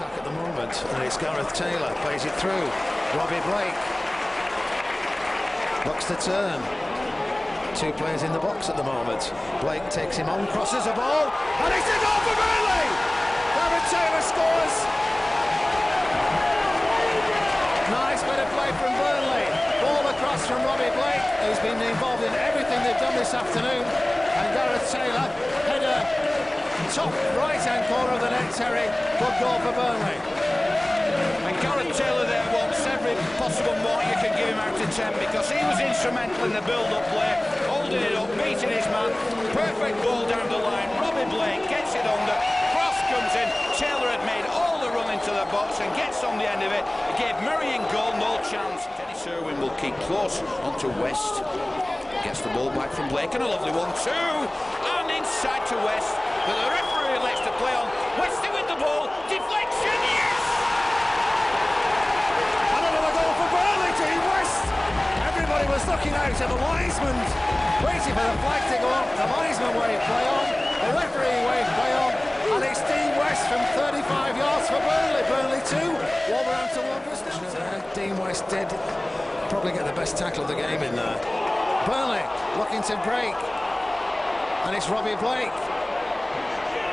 attack at the moment, and it's Gareth Taylor, plays it through. Robbie Blake looks to turn. 2 players in the box at the moment. Blake takes him on, crosses a ball, and it's a goal for Burnley! Gareth Taylor scores! Nice bit of play from Burnley. Ball across from Robbie Blake, who's been involved in everything they've done this afternoon. And Gareth Taylor, header, top right-hand corner of the net, Terry. Good goal for Burnley. And Gareth Taylor there wants every possible mark you can give him out of 10, because he was instrumental in the build-up play, holding it up, beating his man. Perfect ball down the line. Robbie Blake gets it under. Cross comes in. Taylor had made all the run into the box and gets on the end of it. It gave Murray in goal no chance. Dennis Irwin will keep close onto West. Gets the ball back from Blake, and a lovely one too. And inside to West, but the referee lets the play on. West with the ball. Deflection, yes! And another goal for Burnley, Team West. Everybody was looking out at the linesman, waiting for the flag to go up. The linesman waved play on, the referee waved play on, and it's Dean West from 35 yards for Burnley. Burnley 2, Wolverhampton 1. Dean West did probably get the best tackle of the game in there. Burnley looking to break, and it's Robbie Blake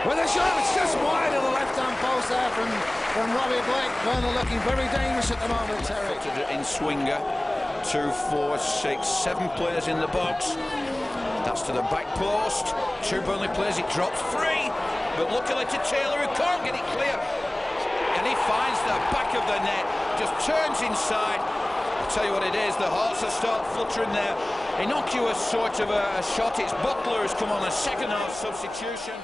with a shot. It's just wide of the left-hand post there from Robbie Blake. Burnley looking very dangerous at the moment, Terry. In swinger, 2, 4, 6, 7 players in the box. That's to the back post. 2 Burnley players. It drops free, but luckily to Taylor, who can't get it clear, and he finds the back of the net. Just turns inside. I'll tell you what it is. The hearts will start fluttering there. Innocuous sort of a shot. It's Butler who's come on a second-half substitution.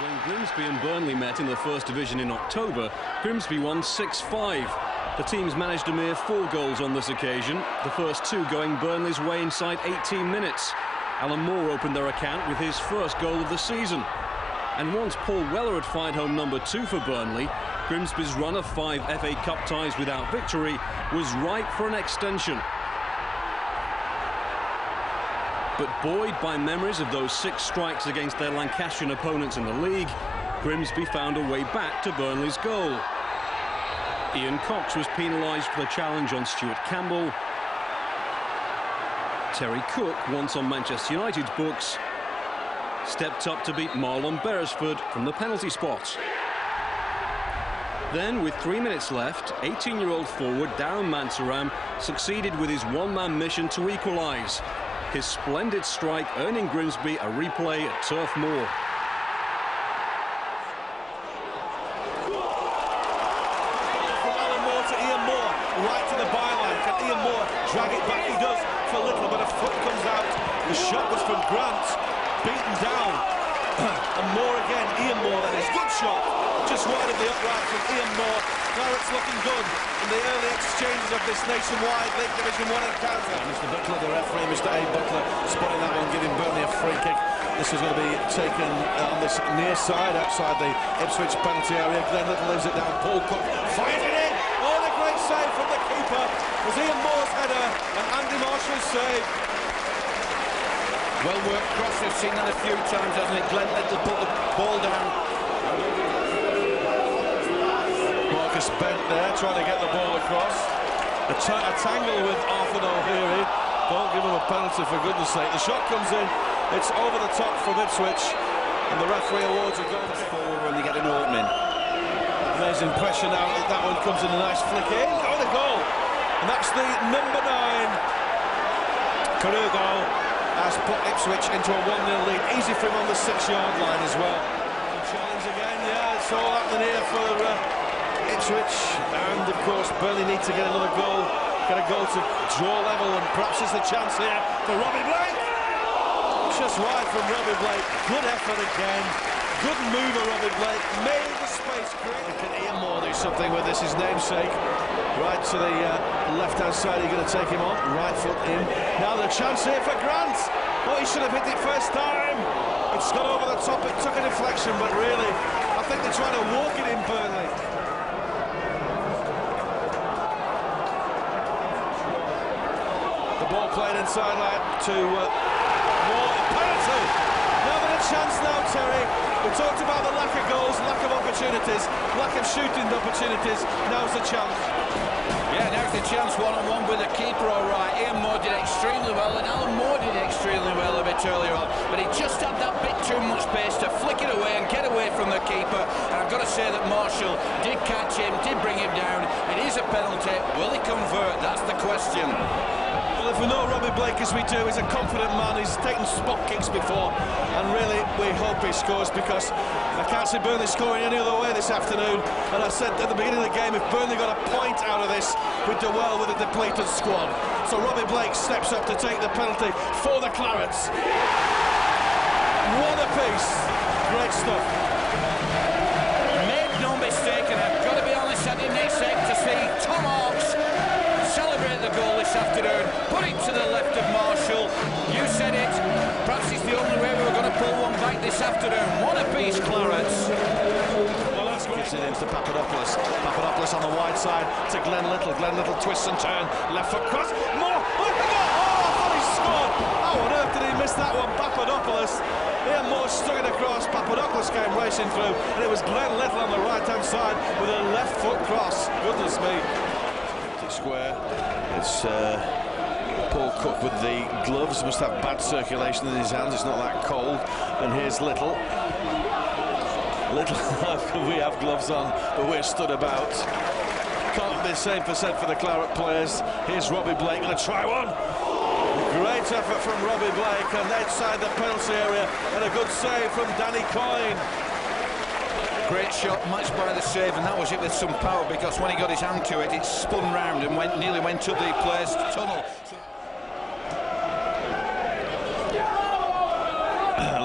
When Grimsby and Burnley met in the First Division in October, Grimsby won 6-5. The teams managed a mere 4 goals on this occasion, the first 2 going Burnley's way inside 18 minutes. Alan Moore opened their account with his first goal of the season. And once Paul Weller had fired home number 2 for Burnley, Grimsby's run of 5 FA Cup ties without victory was ripe for an extension. But buoyed by memories of those 6 strikes against their Lancastrian opponents in the league, Grimsby found a way back to Burnley's goal. Ian Cox was penalised for the challenge on Stuart Campbell. Terry Cook, once on Manchester United's books, stepped up to beat Marlon Beresford from the penalty spot. Then, with 3 minutes left, 18-year-old forward Darren Mansaram succeeded with his one-man mission to equalise. His splendid strike earning Grimsby a replay at Turf Moor. Right to the byline. Can Ian Moore drag it back? He does for little, but a foot comes out. The shot was from Grant, beaten down. And Moore again. Ian Moore, that is good shot. Just wide of the upright from Ian Moore. Clarets looking good in the early exchanges of this nationwide League Division 1 encounter. Mr. Butler, the referee, Mr. A. Butler, spotting that one, giving Burnley a free kick. This is going to be taken on this near side, outside the Ipswich penalty area. Glenn Little leaves it down. Paul Cook fires it in. Oh, the great save from the keeper was Ian Moore's header and Andy Marshall's save. Well worked cross, we've seen that a few times, hasn't it? Glenn Little put the ball down. Marcus bent there, trying to get the ball across. A tangle with Arthur O'Leary. Don't give him a penalty, for goodness sake. The shot comes in, it's over the top from Ipswich, and the referee awards a goal forward when they get an opening. Amazing pressure now, that one comes in a nice flick in. Oh, the goal! And that's the number 9. Carugo has put Ipswich into a 1-0 lead. Easy for him on the 6-yard line as well. Challenge again, yeah, it's all happening here for Ipswich. And of course, Burnley need to get another goal. Get a goal to draw level, and perhaps there's a chance here for Robbie Blake. Just wide from Robbie Blake. Good effort again. Good mover, Robbie Blake. Made the space create. Can Ian Moore do something with this? His namesake. Right to the left-hand side. You're going to take him on. Right foot in. Now the chance here for Grant. Oh, he should have hit it first time. It's got over the top. It took a deflection, but really, I think they're trying to walk it in, Burnley. The ball played inside line to Moore. Penalty. Now a chance now, Terry. We talked about the lack of goals, lack of opportunities, lack of shooting opportunities. Now's the chance. Yeah, now's the chance, one-on-one with the keeper, all right. Ian Moore did extremely well, and Alan Moore did extremely well a bit earlier on, but he just had that bit too much pace to flick it away and get away from the keeper. And I've got to say that Marshall did catch him, did bring him down. It is a penalty. Will he convert? That's the question. Well, if we know Robbie Blake as we do, he's a confident man. He's taken spot kicks before, and really we hope he scores, because I can't see Burnley scoring any other way this afternoon. And I said at the beginning of the game, if Burnley got a point out of this, we'd do well with a depleted squad. So Robbie Blake steps up to take the penalty for the Clarets. What a piece. Great stuff. Made no mistake, and I've got to be honest, I didn't expect to see Tom Hawkes celebrate the goal this afternoon. Put it to the left of Marshall. You said it. Perhaps it's the only way we were going to pull one back this afternoon. What a piece, Clarets. Well, that's gives it into Papadopoulos. Papadopoulos on the wide side to Glenn Little. Glenn Little twists and turn. Left foot cross. More. Oh, I thought he scored. How on earth did he miss that one? Papadopoulos. Ian Moore stuck it across. Papadopoulos came racing through, and it was Glenn Little on the right-hand side with a left foot cross. Goodness me. Square. It's Paul Cook with the gloves. Must have bad circulation in his hands. It's not that cold. And here's Little. We have gloves on, but we're stood about. Can't be the same percent for the Claret players. Here's Robbie Blake going to try one. Great effort from Robbie Blake, and outside the penalty area, and a good save from Danny Coyne. Great shot, matched by the save, and that was it with some power, because when he got his hand to it, it spun round and nearly went up the player's tunnel.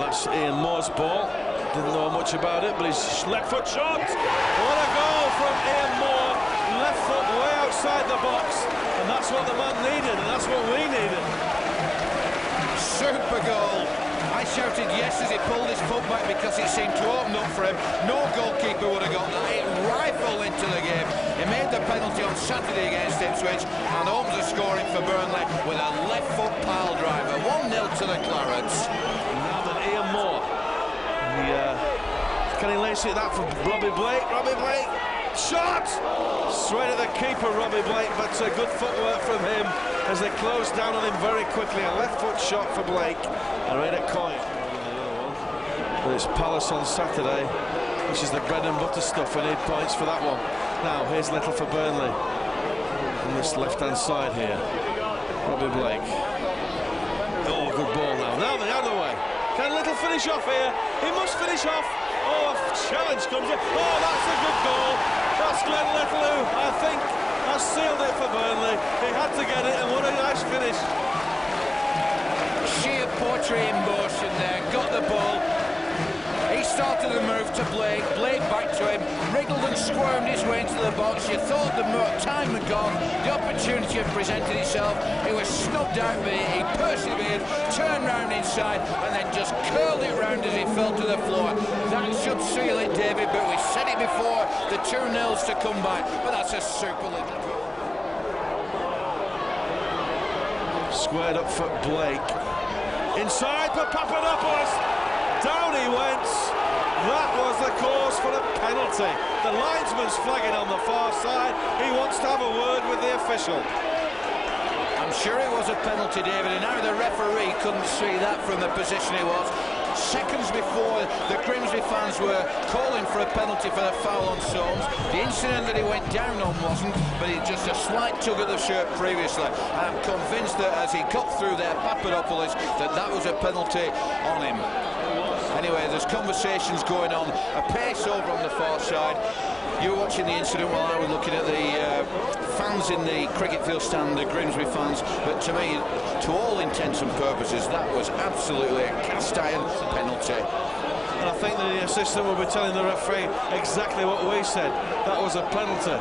That's Ian Moore's ball. Didn't know much about it, but his left foot shot. What a goal from Ian Moore. Left foot way outside the box, and that's what the man needed, and that's what we needed. Super goal. I shouted yes as he pulled his foot back, because it seemed to open up for him. No goalkeeper would have got that. It rifled into the game. He made the penalty on Saturday against Ipswich, and Holmes is scoring for Burnley with a left foot pile driver. 1-0 to the Clarets. Now then, Ian Moore. Can he lace it that for Robbie Blake? Robbie Blake. Shot! Straight at the keeper, Robbie Blake, but good footwork from him as they closed down on him very quickly. A left foot shot for Blake. And right at Coyne. But it's Palace on Saturday, which is the bread and butter stuff. We need points for that one. Now, here's Little for Burnley. On this left-hand side here. Robbie Blake. Oh, good ball now. Now the other way. Can Little finish off here? He must finish off. Oh, a challenge comes in. Oh, that's a good goal. That's Glenn Little, who I think has sealed it for Burnley. He had to get it, and what a nice finish. Sheer poetry in motion there. Got the ball. He started the move to Blake. Blake back to him. Wriggled and squirmed his way into the box. You thought the time had gone. The opportunity had presented itself. He was snubbed out, but he persevered, turned round inside, and then just curled it round as he fell to the floor. That should seal it, David, but we said it before, the 2-0s to come back, but that's a super little goal. Squared up for Blake. Inside for Papadopoulos. Down he went. That was the cause for a penalty. The linesman's flagging on the far side. He wants to have a word with the official. I'm sure it was a penalty, David, and now the referee couldn't see that from the position he was. Seconds before, the Grimsby fans were calling for a penalty for the foul on Soames. The incident that he went down on wasn't, but it's just a slight tug of the shirt previously. I'm convinced that as he got through there, Papadopoulos, that was a penalty on him. Anyway, there's conversations going on, a pace over on the far side. You were watching the incident while I was looking at the fans in the cricket field stand, the Grimsby fans, but to me, to all intents and purposes, that was absolutely a cast-iron penalty. And I think the assistant will be telling the referee exactly what we said. That was a penalty.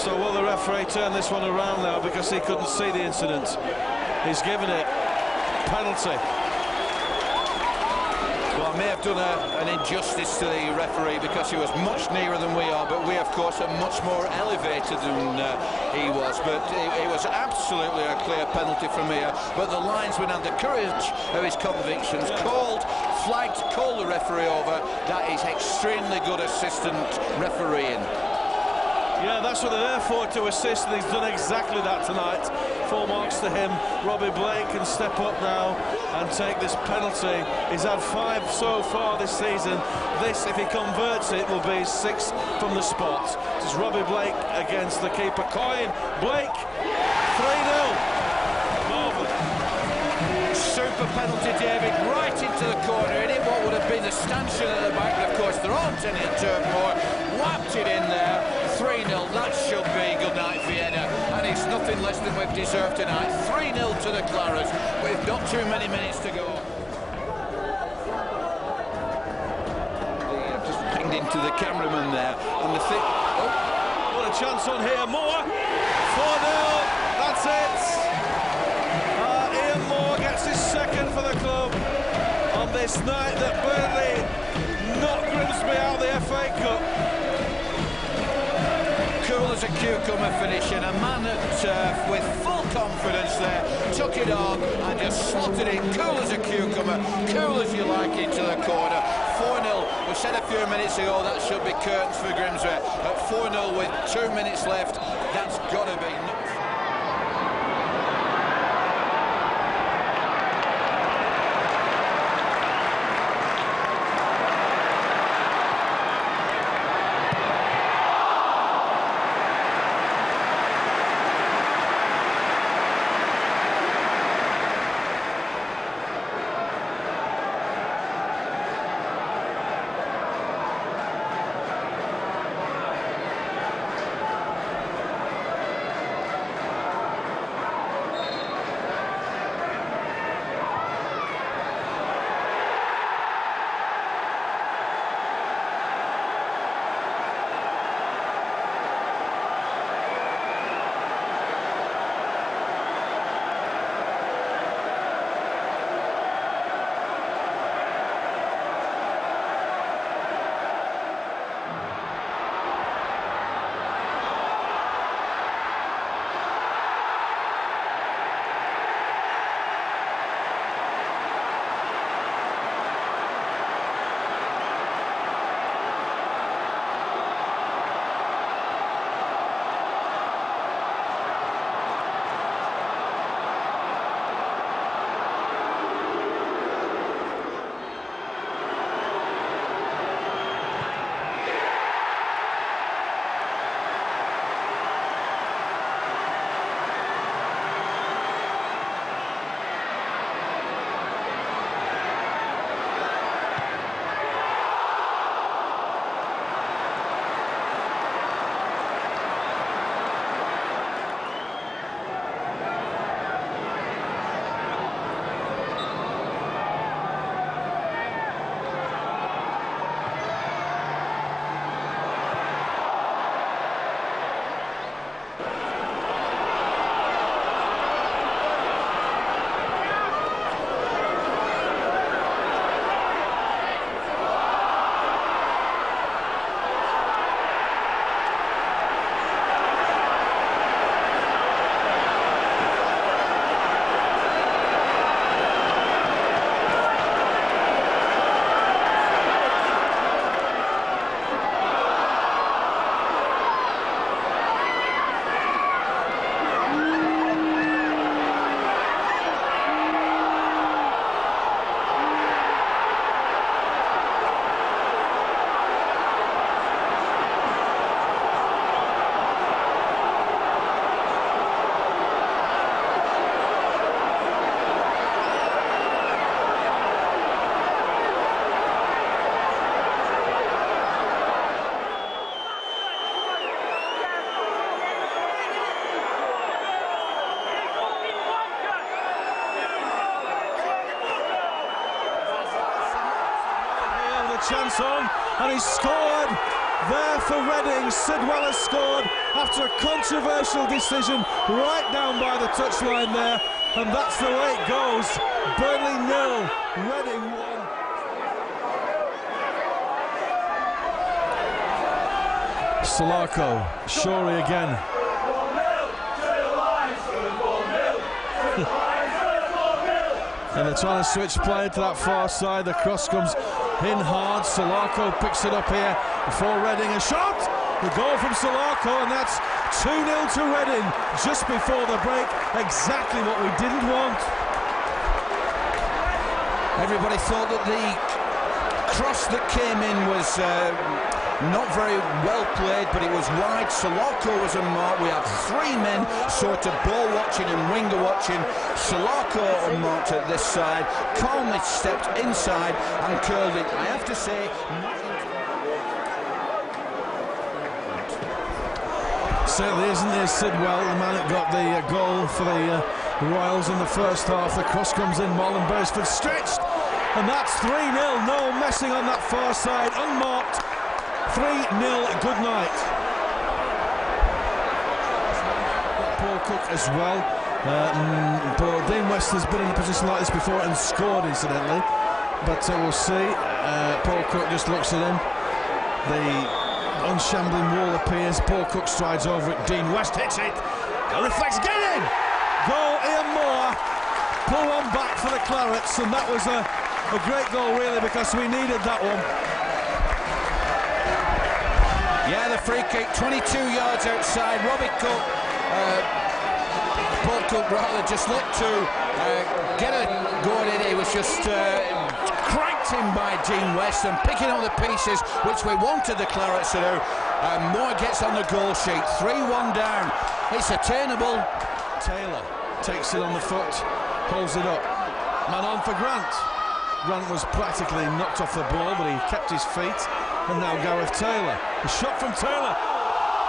So will the referee turn this one around now because he couldn't see the incident? He's given it penalty. Well, I may have done an injustice to the referee because he was much nearer than we are, but we, of course, are much more elevated than he was. But it was absolutely a clear penalty from here. But the linesman had the courage of his convictions, flagged, called the referee over. That is extremely good assistant refereeing. Yeah, that's what they're there for, to assist, and he's done exactly that tonight. 4 marks to him. Robbie Blake can step up now and take this penalty. He's had 5 so far this season. This, if he converts it, will be 6 from the spot. This is Robbie Blake against the keeper. Coyne, Blake, 3-0. Marvellous. Super penalty, David, right into the corner. It hit what would have been the stanchion at the back, but of course there aren't any at Turfmoor. Whapped it in there. 3-0, that should be good night Vienna, and it's nothing less than we've deserved tonight. 3-0 to the Clarets, with not too many minutes to go. Just pinged into the cameraman there, and the thing... Oh. What a chance on here, Moore! 4-0, that's it! Ian Moore gets his second for the club on this night that Burnley knocked Grimsby out of the FA Cup. Cool as a cucumber finish, and a man that, with full confidence there, took it on and just slotted it cool as a cucumber, cool as you like, into the corner. 4-0, we said a few minutes ago that should be curtains for Grimsby. At 4-0 with 2 minutes left, that's got to be... on, and he's scored there for Reading. Sidwell has scored after a controversial decision right down by the touchline there, and that's the way it goes. Burnley 0, Reading 1. Solarco, Shorey again. And they're trying to switch play to that far side. The cross comes in hard. Solarco picks it up here for Reading. A shot! The goal from Solarco, and that's 2-0 to Reading just before the break. Exactly what we didn't want. Everybody thought that the cross that came in was not very well played, but it was wide. Solarco was unmarked. We had 3 men sort of ball watching and winger watching. Solarco unmarked at this side, calmly stepped inside and curled it. I have to say, certainly isn't there. Sidwell, the man that got the goal for the Royals in the first half. The cross comes in, Marlon Beresford stretched, and that's 3-0. No messing on that far side, unmarked. 3-0, good night. Paul Cook as well. Dean West has been in a position like this before and scored, incidentally. But we'll see. Paul Cook just looks at him. The unshambling wall appears. Paul Cook strides over it. Dean West hits it. Reflects, get in! Goal, Ian Moore. Pull one back for the Clarets, and that was a great goal, really, because we needed that one. Yeah, the free kick, 22 yards outside. Robbie Cook, Paul Cook rather, just looked to get a go at it. He was just cranked in by Dean West and picking up the pieces which we wanted the Clarets to do. Moore gets on the goal sheet, 3-1 down. It's attainable. Taylor takes it on the foot, pulls it up. Man on for Grant. Grant was practically knocked off the ball, but he kept his feet. And now Gareth Taylor. A shot from Taylor.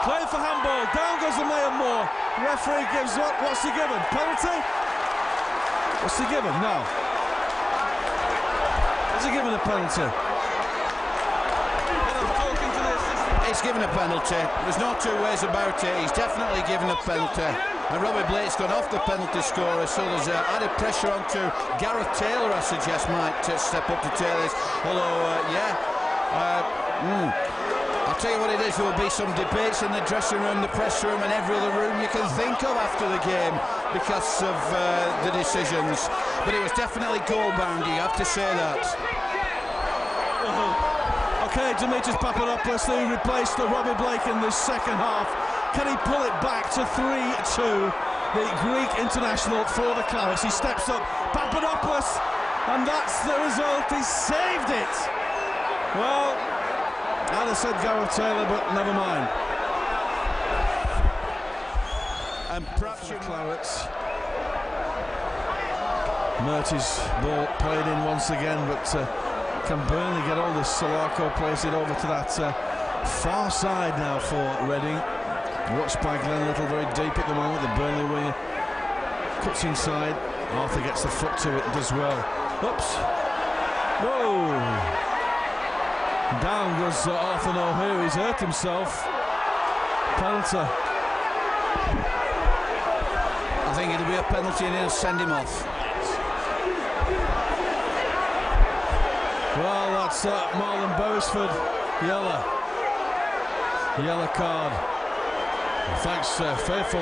Played for handball. Down goes the Mayor Moore. Referee gives what? What's he given? Penalty? What's he given? No. Is he given a penalty? He's given a penalty. There's no two ways about it. He's definitely given a penalty. And Robbie Blake's gone off the penalty scorer, so there's added pressure onto Gareth Taylor, I suggest, might step up to Taylor's. Although, I'll tell you what it is, there will be some debates in the dressing room, the press room and every other room you can think of after the game because of the decisions. But it was definitely goal-bound, you have to say that. OK, Dimitris Papadopoulos, who replaced Robbie Blake in the second half. Can he pull it back to 3-2? The Greek international for the Clarets. He steps up, Papadopoulos, and that's the result. He saved it. Well, I'd have said Gareth Taylor, but never mind. And perhaps your Clarets. Murty's ball played in once again, but can Burnley get all this? Solarco plays it over to that far side now for Reading. Watched by Glenn Little, very deep at the moment. The Burnley winger cuts inside. Arthur gets the foot to it and does well. Oops. Whoa. Down goes Arthur Nohu. He's hurt himself. Penalty. I think it'll be a penalty and he'll send him off. Well, that's Marlon Beresford. Yellow card. Thanks, Faithful.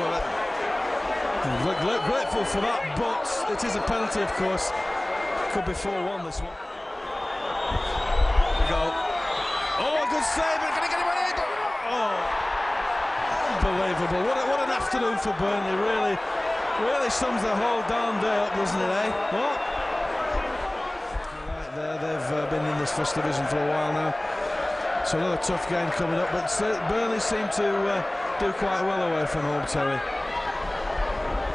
Grateful for that, but it is a penalty, of course. Could be 4-1 this one. Go. Oh, good save. Can he get him in? Oh, unbelievable. What an afternoon for Burnley. Really sums the whole darn day up, doesn't it, eh? What? Right there, they've been in this first division for a while now. So another tough game coming up, but Burnley seem to do quite well away from home, Terry.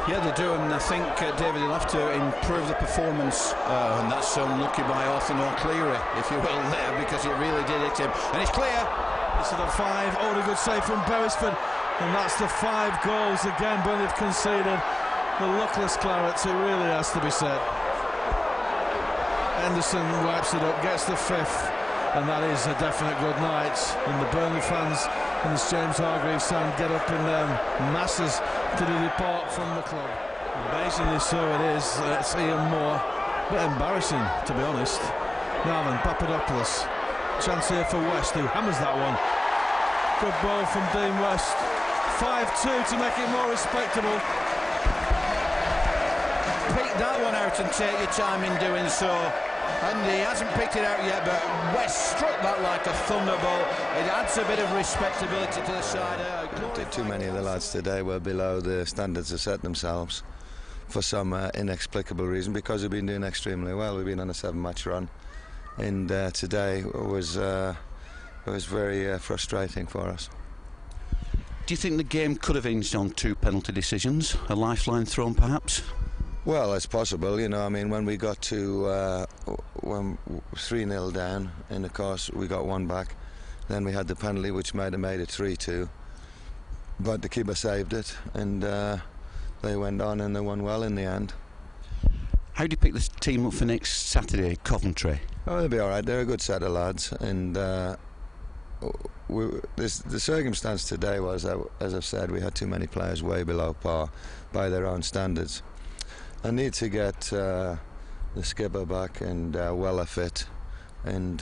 Yeah, they do, and I think, David, he'll have to improve the performance, and that's unlucky by Arthur Cleary, if you will, there, because it really did hit him. And it's clear. This is the 5. Oh, a good save from Beresford, and that's the 5 goals again. Burnley have conceded. The luckless Clarets, it really has to be said. Henderson wipes it up, gets the 5th. and that is a definite good night. And the Burnley fans in the James Hargreaves stand get up in masses to depart from the club. Amazingly so it is. It's Ian Moore. A bit embarrassing, to be honest. Now then, Papadopoulos. Chance here for West, who hammers that one. Good ball from Dean West. 5-2 to make it more respectable. Pick that one out and take your time in doing so. And he hasn't picked it out yet, but West struck that like a thunderbolt. It adds a bit of respectability to the side. Too many of the lads today were below the standards they set themselves for some inexplicable reason, because we've been doing extremely well. We've been on a 7-match run, and today was very frustrating for us. Do you think the game could have hinged on 2 penalty decisions? A lifeline thrown, perhaps? Well, it's possible, you know. I mean, when we got to 3-0 down, and of course we got 1 back, then we had the penalty, which might have made it 3-2. But the keeper saved it, and they went on and they won well in the end. How do you pick this team up for next Saturday, Coventry? Oh, they'll be all right. They're a good set of lads, and the circumstance today was that, as I've said, we had too many players way below par by their own standards. I need to get the skipper back and Weller fit, and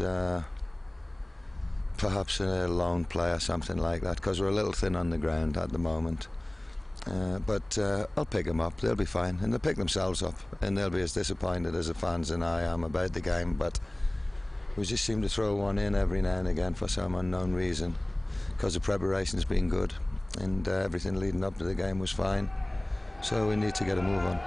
perhaps a lone player, something like that, because we're a little thin on the ground at the moment. But I'll pick them up. They'll be fine, and they'll pick themselves up, and they'll be as disappointed as the fans and I am about the game. But we just seem to throw one in every now and again for some unknown reason, because the preparation's been good and everything leading up to the game was fine. So we need to get a move on.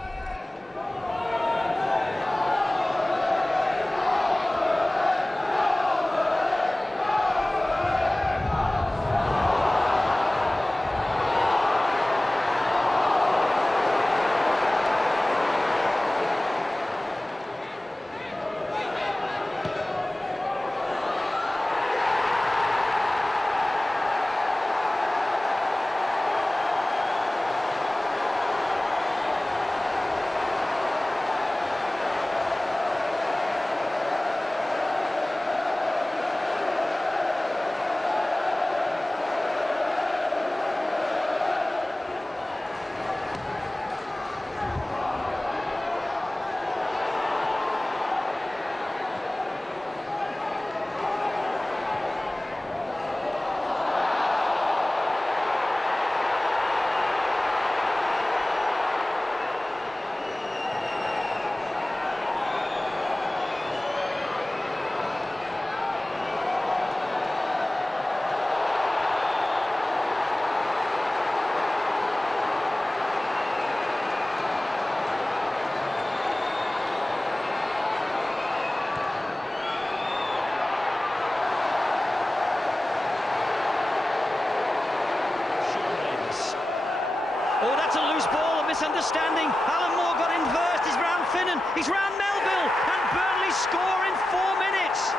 Oh, that's a loose ball, a misunderstanding. Alan Moore got in first, he's round Finnan, he's round Melville, and Burnley score in 4 minutes.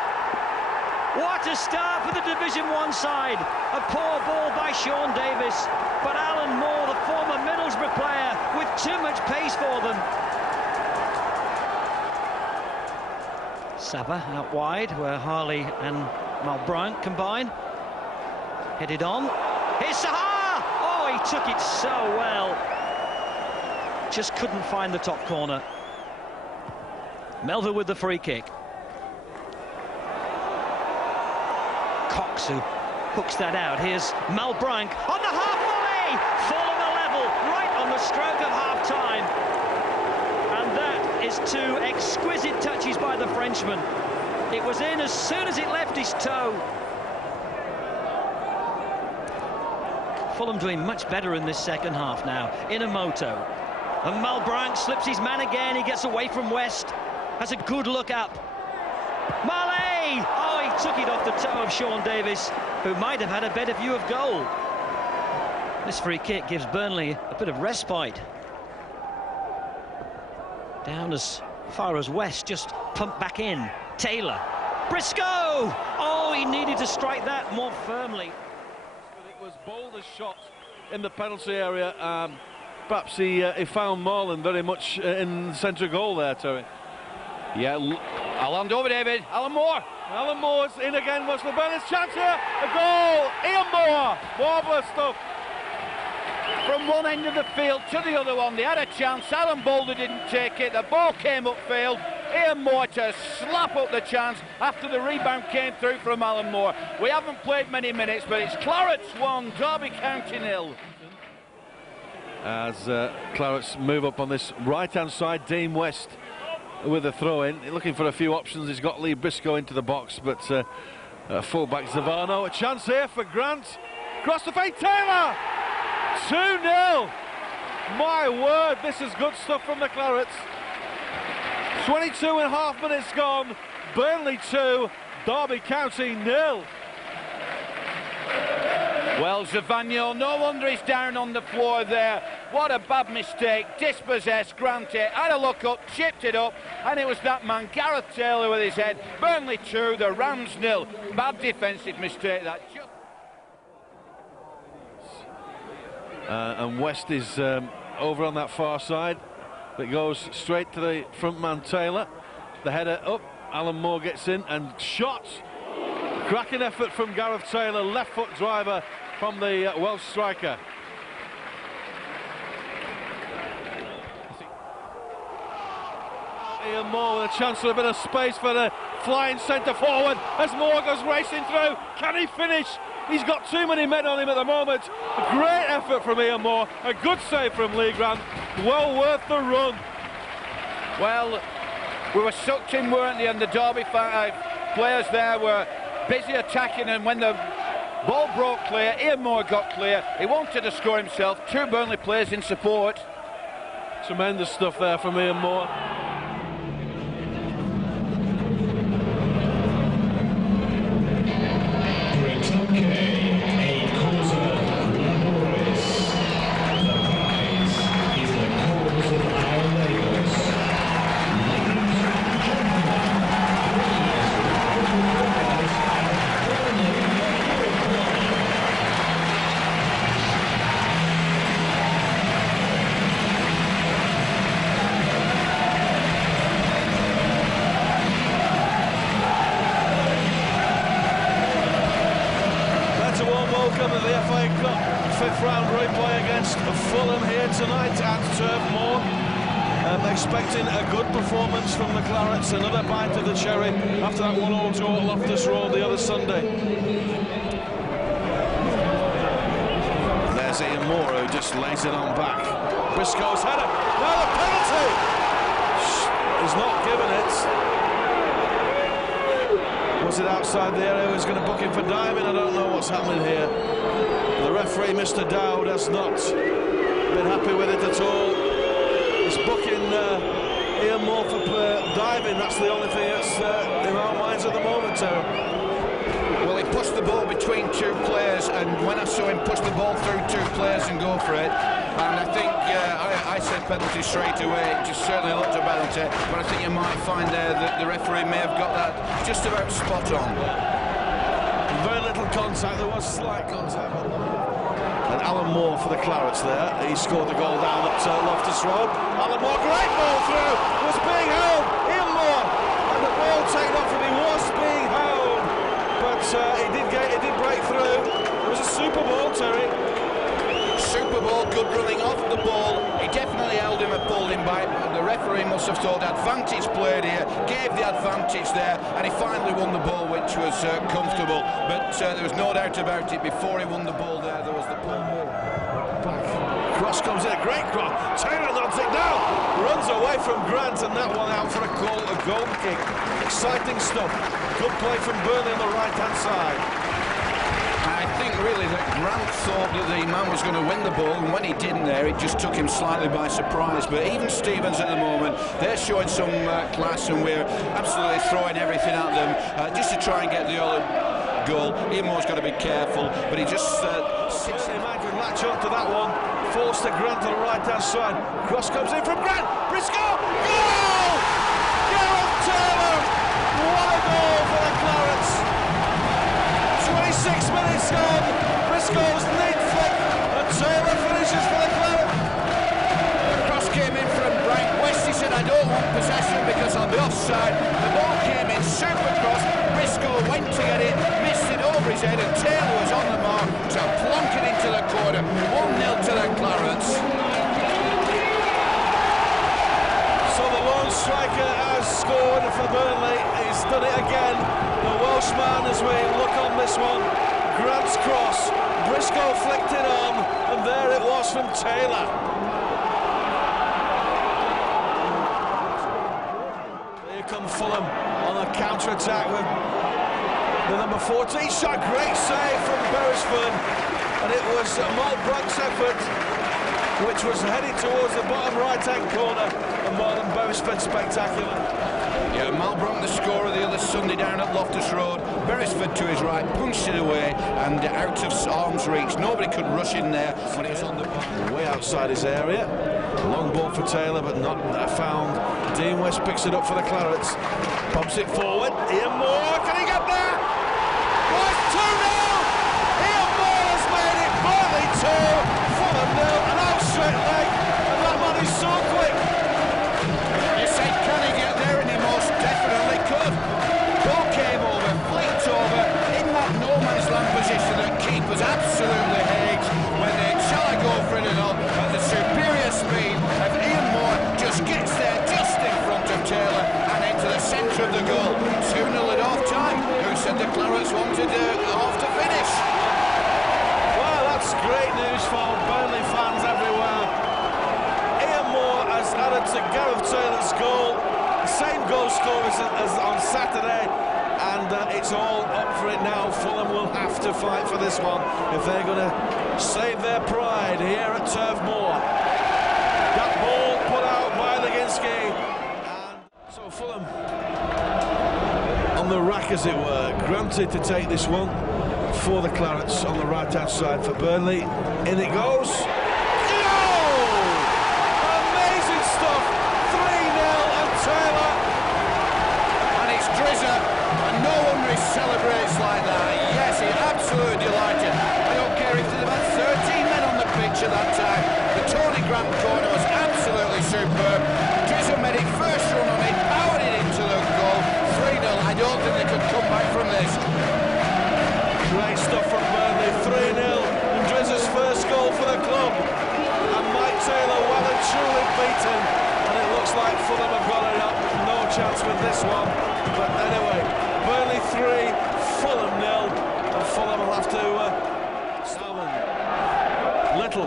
What a start for the Division 1 side. A poor ball by Sean Davis, but Alan Moore, the former Middlesbrough player, with too much pace for them. Saba out wide, where Harley and Malbranc combine. Headed on. Here's Sahar! Oh, he took it so well. Just couldn't find the top corner. Melville with the free kick. Cox, who hooks that out. Here's Malbranc on the half volley! Fulham a level, right on the stroke of half-time. And that is 2 exquisite touches by the Frenchman. It was in as soon as it left his toe. Fulham doing much better in this second half now. Inamoto. And Malbranc slips his man again. He gets away from West. Has a good look up. Malé! Oh, he took it off the toe of Sean Davis, who might have had a better view of goal. This free kick gives Burnley a bit of respite. Down as far as West, just pumped back in. Taylor. Briscoe! Oh, he needed to strike that more firmly. It was Boulder's shot in the penalty area. Perhaps he found Marlon very much in the centre goal there, Terry. Yeah, I'll hand over, David. Alan Moore. Alan Moore's in again, was for Burnley's chance here, a goal, Ian Moore, marvellous stuff. From one end of the field to the other one, they had a chance, Alan Boulder didn't take it, the ball came upfield, Ian Moore to slap up the chance after the rebound came through from Alan Moore. We haven't played many minutes, but it's Clarets 1, Derby County 0. As Clarets move up on this right-hand side, Dean West with a throw-in, looking for a few options. He's got Lee Briscoe into the box, but full-back Zavano, a chance here for Grant, cross the fade, Taylor! 2-0! My word, this is good stuff from the Clarets. 22.5 minutes gone, Burnley 2, Derby County 0. Well, Zavagno, no wonder he's down on the floor there. What a bad mistake, dispossessed Grante, had a look up, chipped it up, and it was that man, Gareth Taylor, with his head. Burnley 2, the Rams 0. Bad defensive mistake, that. And West is over on that far side. It goes straight to the front man Taylor. The header up, Alan Moore gets in and shot. Cracking effort from Gareth Taylor, left foot driver from the Welsh striker. Ian Moore with a chance for a bit of space for the flying centre forward as Moore goes racing through. Can he finish? He's got too many men on him at the moment. A great effort from Ian Moore, a good save from Lee Grant, well worth the run. Well, we were sucked in, weren't they, and the Derby players there were busy attacking, and when the ball broke clear, Ian Moore got clear, he wanted to score himself, 2 Burnley players in support. Tremendous stuff there from Ian Moore. Welcome to the FA Cup 5th round replay against Fulham here tonight at Turf Moor. Expecting a good performance from the Clarets, another bite of the cherry after that 1-1 draw at Loftus Road the other Sunday. There's Ian Moore who just lays it on back. Briscoe's header, now the penalty! He's not given it. Was it outside the area? He's going to book him for diving. I don't know what's happening here. The referee, Mr. Dowd, has not been happy with it at all. He's booking Ian Moore for diving. That's the only thing that's in our minds at the moment, Terry. Well, he pushed the ball between 2 players, and when I saw him push the ball through 2 players and go for it, and I think I said penalty straight away. It just certainly looked a penalty, but I think you might find there that the referee may have got that just about spot on. Very little contact, there was slight contact. And Alan Moore for the Clarets there. He scored the goal down at Loftus Road. Alan Moore, great ball through, was being held. Ian Moore, and the ball taken off him, he was being held. But he did break through. It was a super ball, Terry. Super ball, good running off the ball. He definitely held him and pulled him back. The referee must have thought advantage played here, gave the advantage there, and he finally won the ball, which was comfortable. But there was no doubt about it, before he won the ball there was the pull. Back. Cross comes in, a great cross. Taylor nods it down, runs away from Grant, and that one out for a goal kick. Exciting stuff. Good play from Burnley on the right-hand side. I think really that Grant thought that the man was going to win the ball, and when he didn't there, it just took him slightly by surprise. But even Stevens at the moment, they're showing some class, and we're absolutely throwing everything at them just to try and get the other goal. Ian Moore's got to be careful, but he just sits in. Man can latch on to that one. Falls to Grant on the right-hand side. Cross comes in from Grant. Briscoe! Goal! Gareth Taylor! What a goal for the Clarets! 26 minutes gone. Briscoe's neat flick, and Taylor finishes for the Clarets. Cross came in from Brian West. He said, I don't want possession because I'll be offside. The ball came in, super cross. went to get it, missed it over his head, and Taylor was on the mark to plonk it into the corner. 1-0 to the Clarets. So the lone striker has scored for Burnley. He's done it again. The Welshman, as we look on this one, Grant's cross. Briscoe flicked it on, and there it was from Taylor. Here come Fulham on a counter-attack with the number 14 shot. Great save from Beresford, and it was Maltbrook's effort, which was headed towards the bottom right-hand corner, and Martin Beresford spectacular. Yeah, Malbrook, the scorer the other Sunday down at Loftus Road. Beresford to his right, punched it away, and out of arm's reach. Nobody could rush in there when it was on the bar. Way outside his area. Long ball for Taylor, but not found. Dean West picks it up for the Clarets. Bumps it forward. Ian Moore, can he get there? Oh, it's 2-0! Ian Moore has made it. Burnley 2, Fulham 0, an out straight leg, and that man is so quick. You said, can he get there? And he most definitely could. Ball came over, flicked over, in that no-man's land position that keepers absolutely hate. When they shall I go for it or not, at the superior speed of Ian Moore, just gets there just in front of Taylor and into the centre of the goal. 2-0 at half-time. Who said the Clarets wanted half to finish? Well, that's great news for Burnley fans everywhere. Ian Moore has added to Gareth Taylor's goal, the same goal scorer as on Saturday, and it's all up for it now. Fulham will have to fight for this one if they're going to save their pride here at Turf Moor. That ball put out by Leginski, and so Fulham on the rack, as it were, granted to take this one for the Clarets on the right-hand side for Burnley. In it goes. Amazing stuff. 3-0 and Taylor. And it's Drizzer, and no one really celebrates like that. Yes, he's absolutely delighted. I don't care if there's about 13 men on the pitch at that time. The Tony Grant corner was absolutely superb. Drizzer made it first run on it, powered it into the goal. 3-0. I don't think they could come back from this. Great stuff from Burnley. 3-0. And Drizzer's first goal for the club. And Mike Taylor well and truly beaten. And it looks like Fulham have got it up. No chance with this one. But anyway, Burnley 3, Fulham 0. And Fulham will have to Little.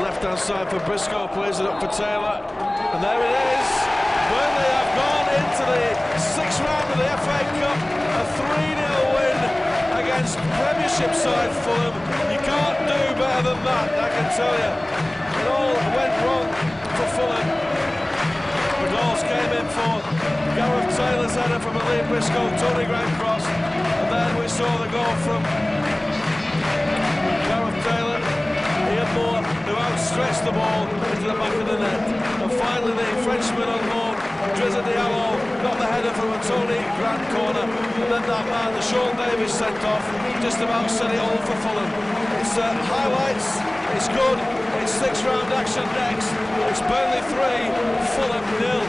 Left-hand side for Briscoe, plays it up for Taylor. And there it is. Burnley have gone into the 6th round of the FA Cup. A 3-0 win against Premiership side Fulham. You can't do better than that, I can tell you. It all went wrong for Fulham. The goals came in for Gareth Taylor's header from Lee Briscoe, Tony Grant cross, and then we saw the goal from Gareth Taylor. Ian Moore, who outstretched the ball into the back of the net. And finally the Frenchman on loan, Drizzer Diallo, got the header from a Tony Grant corner. And then that man, the Sean Davis, sent off, just about set it all for Fulham. It's highlights, it's good, it's 6th round action next. It's Burnley 3, Fulham 0.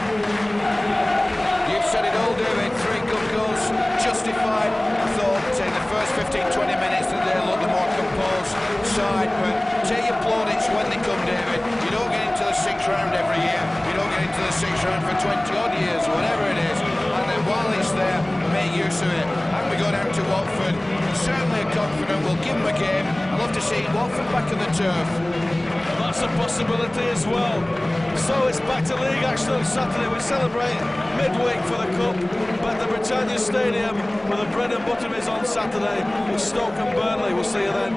You've said it all, David. 3 good goals, justified. I thought in the first 15-20 minutes that they looked the more composed side, but take your plaudits when they come, David. You don't get into the 6th round every year. You don't get into the 6th round for 20-odd years, whatever it is. And then while it's there, make use of it. And we go down to Watford. Certainly confident we'll give them a game. I'd love to see Watford back on the turf. That's a possibility as well. So it's back to league action on Saturday. We celebrate midweek for the Cup, but the Britannia Stadium, where the bread and butter is on Saturday, it's Stoke and Burnley. We'll see you then.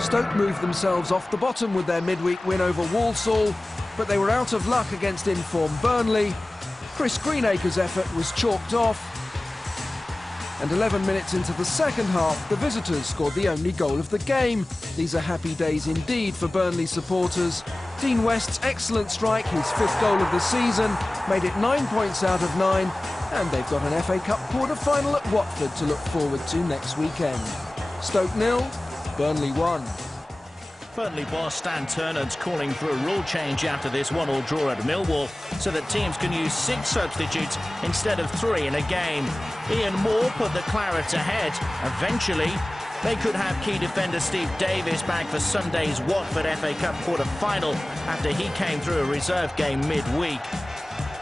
Stoke moved themselves off the bottom with their midweek win over Walsall, but they were out of luck against informed Burnley. Chris Greenacre's effort was chalked off, and 11 minutes into the second half, the visitors scored the only goal of the game. These are happy days indeed for Burnley supporters. Dean West's excellent strike, his 5th goal of the season, made it 9 points out of 9, And they've got an FA Cup quarter-final at Watford to look forward to next weekend. Stoke 0, Burnley 1. Burnley boss Stan Ternant's calling for a rule change after this 1-1 draw at Millwall so that teams can use 6 substitutes instead of 3 in a game. Ian Moore put the Clarets ahead. Eventually, they could have key defender Steve Davis back for Sunday's Watford FA Cup quarter-final after he came through a reserve game midweek.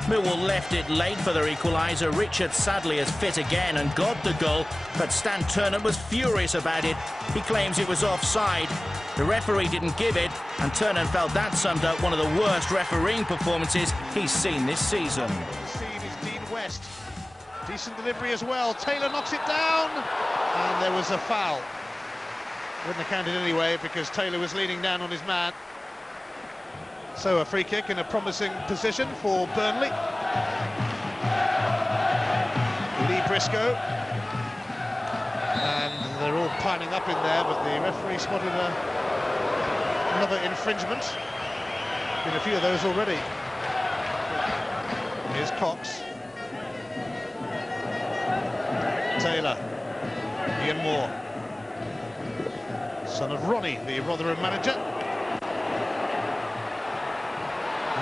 Millwall left it late for their equaliser. Richard Sadley is fit again and got the goal, but Stan Ternant was furious about it. He claims it was offside. The referee didn't give it, and Ternant felt that summed up one of the worst refereeing performances he's seen this season. Steve is Dean West. Decent delivery as well. Taylor knocks it down, and there was a foul. Wouldn't have counted anyway because Taylor was leaning down on his man. So a free kick in a promising position for Burnley. Lee Briscoe. And they're all piling up in there, but the referee spotted another infringement. Been a few of those already. Here's Cox. Taylor. Ian Moore. Son of Ronnie, the Rotherham manager.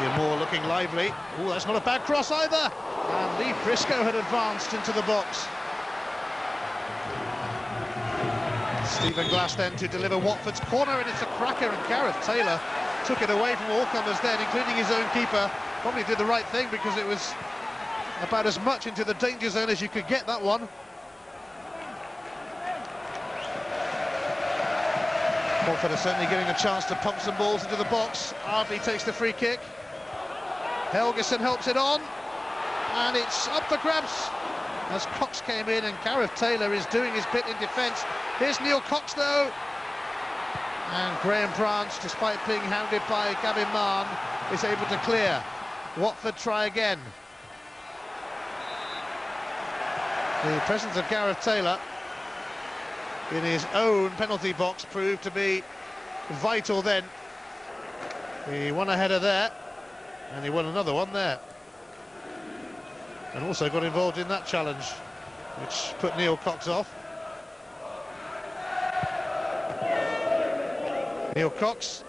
Ian Moore looking lively. Oh, that's not a bad cross either. And Lee Briscoe had advanced into the box. Stephen Glass then to deliver Watford's corner, and it's a cracker, and Gareth Taylor took it away from all comers then, including his own keeper. Probably did the right thing because it was about as much into the danger zone as you could get that one. Watford are certainly getting a chance to pump some balls into the box. Ardley takes the free kick. Helgeson helps it on, and it's up for grabs as Cox came in, and Gareth Taylor is doing his bit in defence. Here's Neil Cox though, and Graham Branch, despite being hounded by Gavin Mahon, is able to clear. Watford try again. The presence of Gareth Taylor in his own penalty box proved to be vital then. He won a header there, and he won another one there, and also got involved in that challenge, which put Neil Cox off. Neil Cox.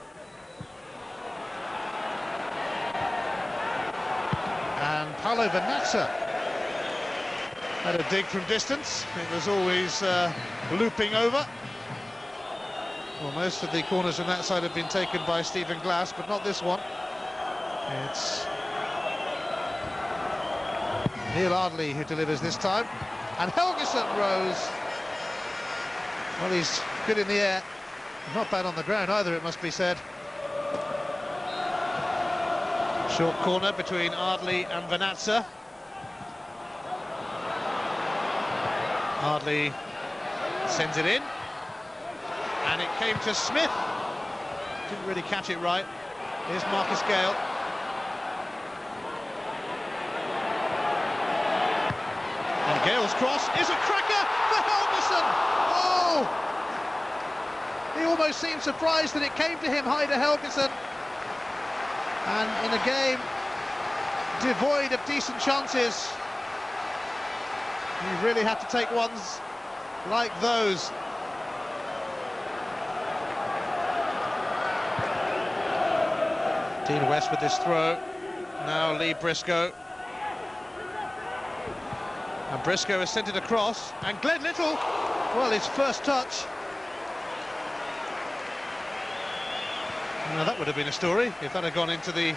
And Paolo Venazza had a dig from distance. It was always looping over. Well, most of the corners from that side have been taken by Stephen Glass, but not this one. It's Neil Ardley who delivers this time, and Helgeson rose. Well, he's good in the air, not bad on the ground either, it must be said. Short corner between Ardley and Venazza. Ardley sends it in, and it came to Smith. Didn't really catch it right. Here's Marcus Gale. And Gale's cross is a cracker for Helgeson. Oh! He almost seemed surprised that it came to him, Heider Helgeson. And in a game devoid of decent chances, you really have to take ones like those. Dean West with this throw. Now Lee Briscoe. And Briscoe has sent it across, and Glenn Little, well, his first touch. Now that would have been a story if that had gone into the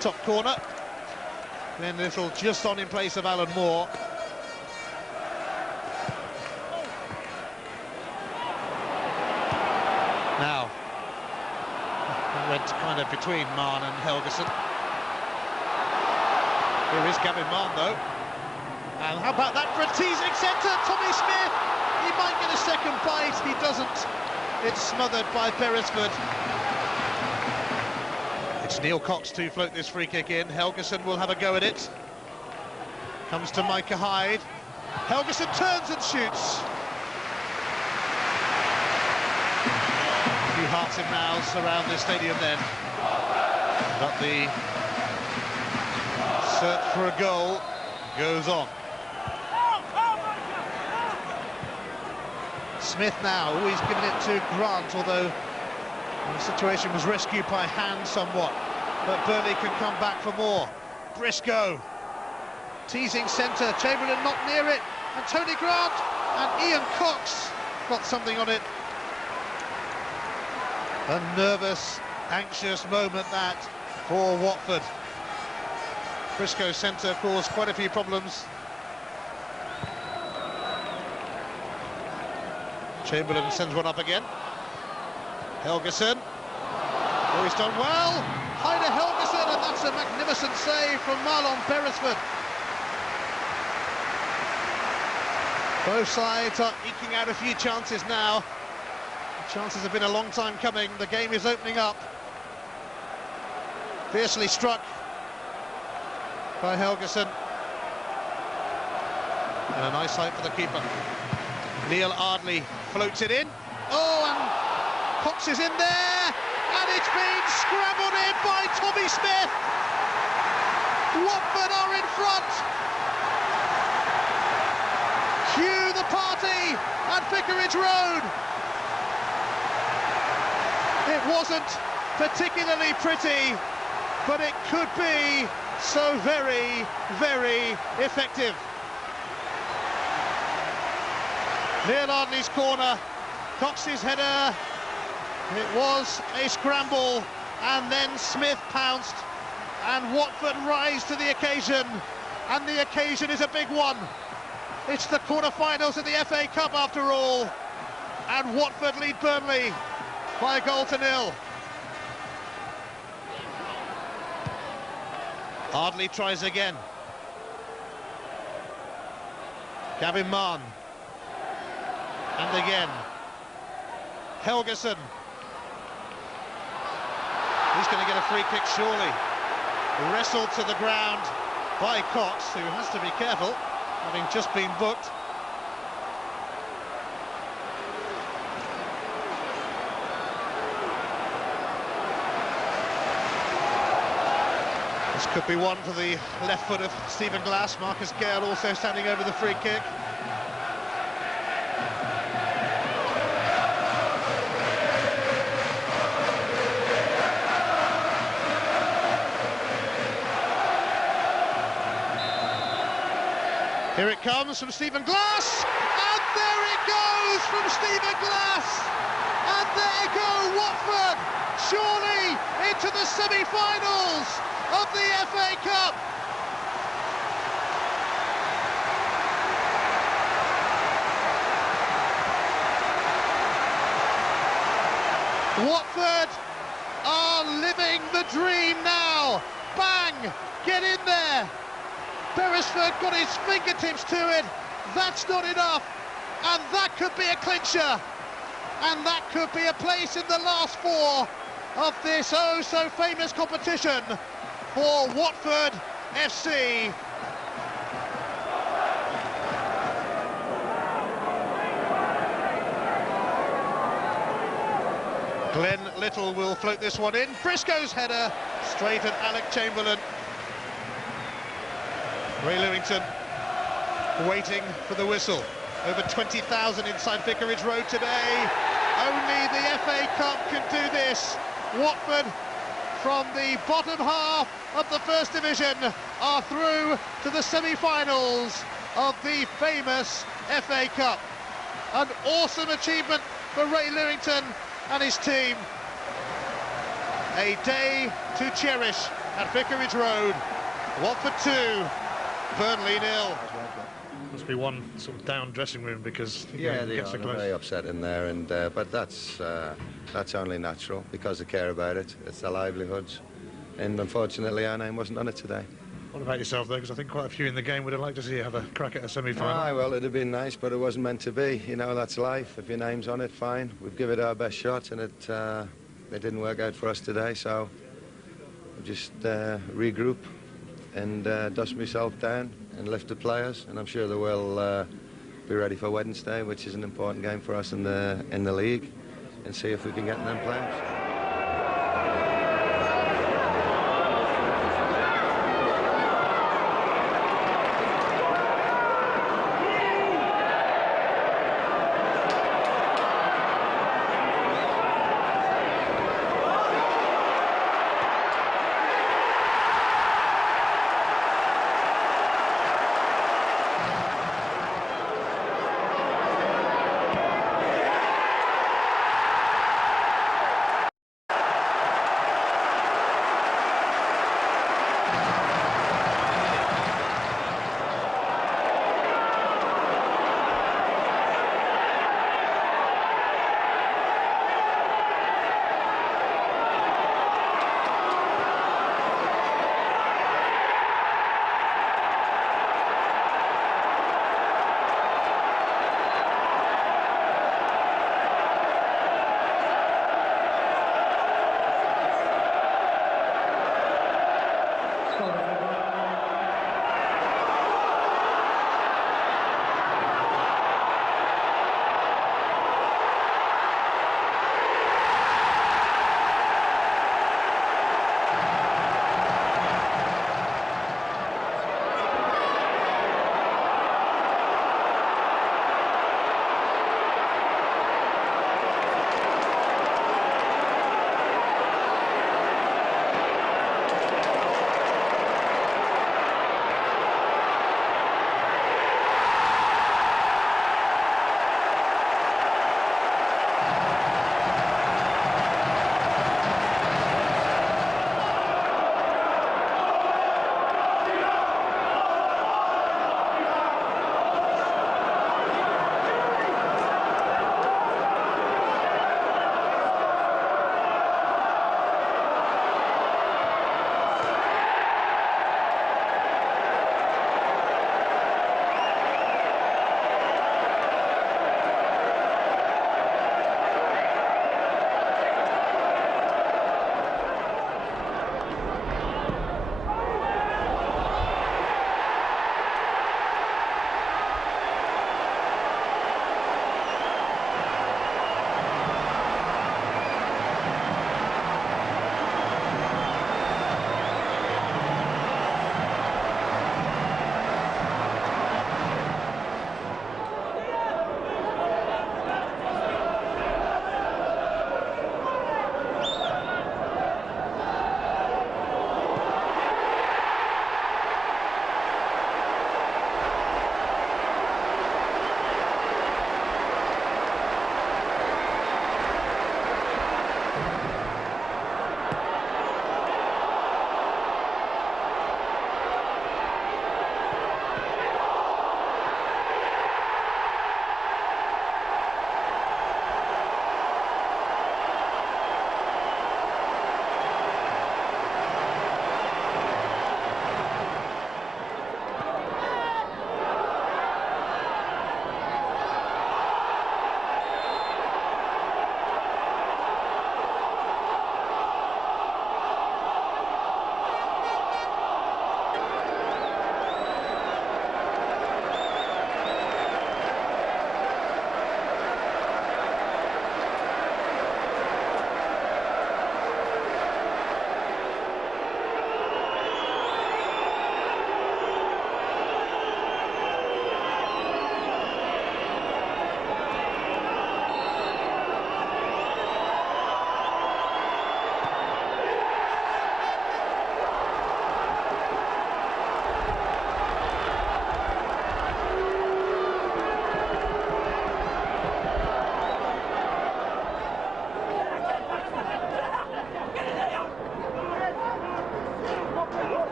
top corner. Glenn Little just on in place of Alan Moore. Now, that went kind of between Mahon and Helgeson. Here is Gavin Mahon though. And how about that for a teasing centre? Tommy Smith, he might get a second bite, he doesn't. It's smothered by Beresford. It's Neil Cox to float this free kick in. Helgeson will have a go at it. Comes to Micah Hyde. Helgeson turns and shoots. A few hearts and mouths around this stadium then. But the search for a goal goes on. Smith now, always giving it to Grant, although the situation was rescued by hand somewhat. But Burnley can come back for more. Briscoe, teasing centre, Chamberlain not near it, and Tony Grant and Ian Cox got something on it. A nervous, anxious moment that for Watford. Briscoe's centre caused quite a few problems. Chamberlain sends one up again. Helgeson. Oh, he's done well. High to Helgeson, and that's a magnificent save from Marlon Beresford. Both sides are eking out a few chances now. The chances have been a long time coming. The game is opening up. Fiercely struck by Helgeson. And a nice sight for the keeper. Neil Ardley floats it in. Oh, and Cox is in there, and it's been scrambled in by Tommy Smith. Watford are in front. Cue the party at Vicarage Road. It wasn't particularly pretty, but it could be so very, very effective. Neil Ardley's corner, Cox's header, it was a scramble, and then Smith pounced, and Watford rise to the occasion, and the occasion is a big one. It's the quarter-finals of the FA Cup after all, and Watford lead Burnley by 1-0. Ardley tries again. Gavin Mann. And again, Helgeson. He's going to get a free kick, surely. Wrestled to the ground by Cox, who has to be careful, having just been booked. This could be one for the left foot of Stephen Glass. Marcus Gale also standing over the free kick. Here it comes from Stephen Glass, and there it goes from Stephen Glass, and there go Watford, surely into the semi-finals of the FA Cup. Watford are living the dream now. Bang, get in there. Beresford got his fingertips to it. That's not enough, and that could be a clincher, and that could be a place in the last four of this oh so famous competition for Watford FC. Glenn Little will float this one in. Briscoe's header straight at Alec Chamberlain. Ray Lewington waiting for the whistle. Over 20,000 inside Vicarage Road today. Only the FA Cup can do this. Watford, from the bottom half of the First Division, are through to the semi-finals of the famous FA Cup. An awesome achievement for Ray Lewington and his team. A day to cherish at Vicarage Road. Watford 2, Burnley 0. Must be one sort of down dressing room because they gets are so close. very upset in there, and but that's only natural because they care about it. It's their livelihoods, and unfortunately our name wasn't on it today. What about yourself though? Because I think quite a few in the game would have liked to see you have a crack at a semi-final. Aye, well, it'd have been nice, but it wasn't meant to be. You know, that's life. If your name's on it, fine. We've given it our best shot, and it didn't work out for us today. So we'll just regroup and dust myself down and lift the players, and I'm sure they will be ready for Wednesday, which is an important game for us in the league, and see if we can get them players.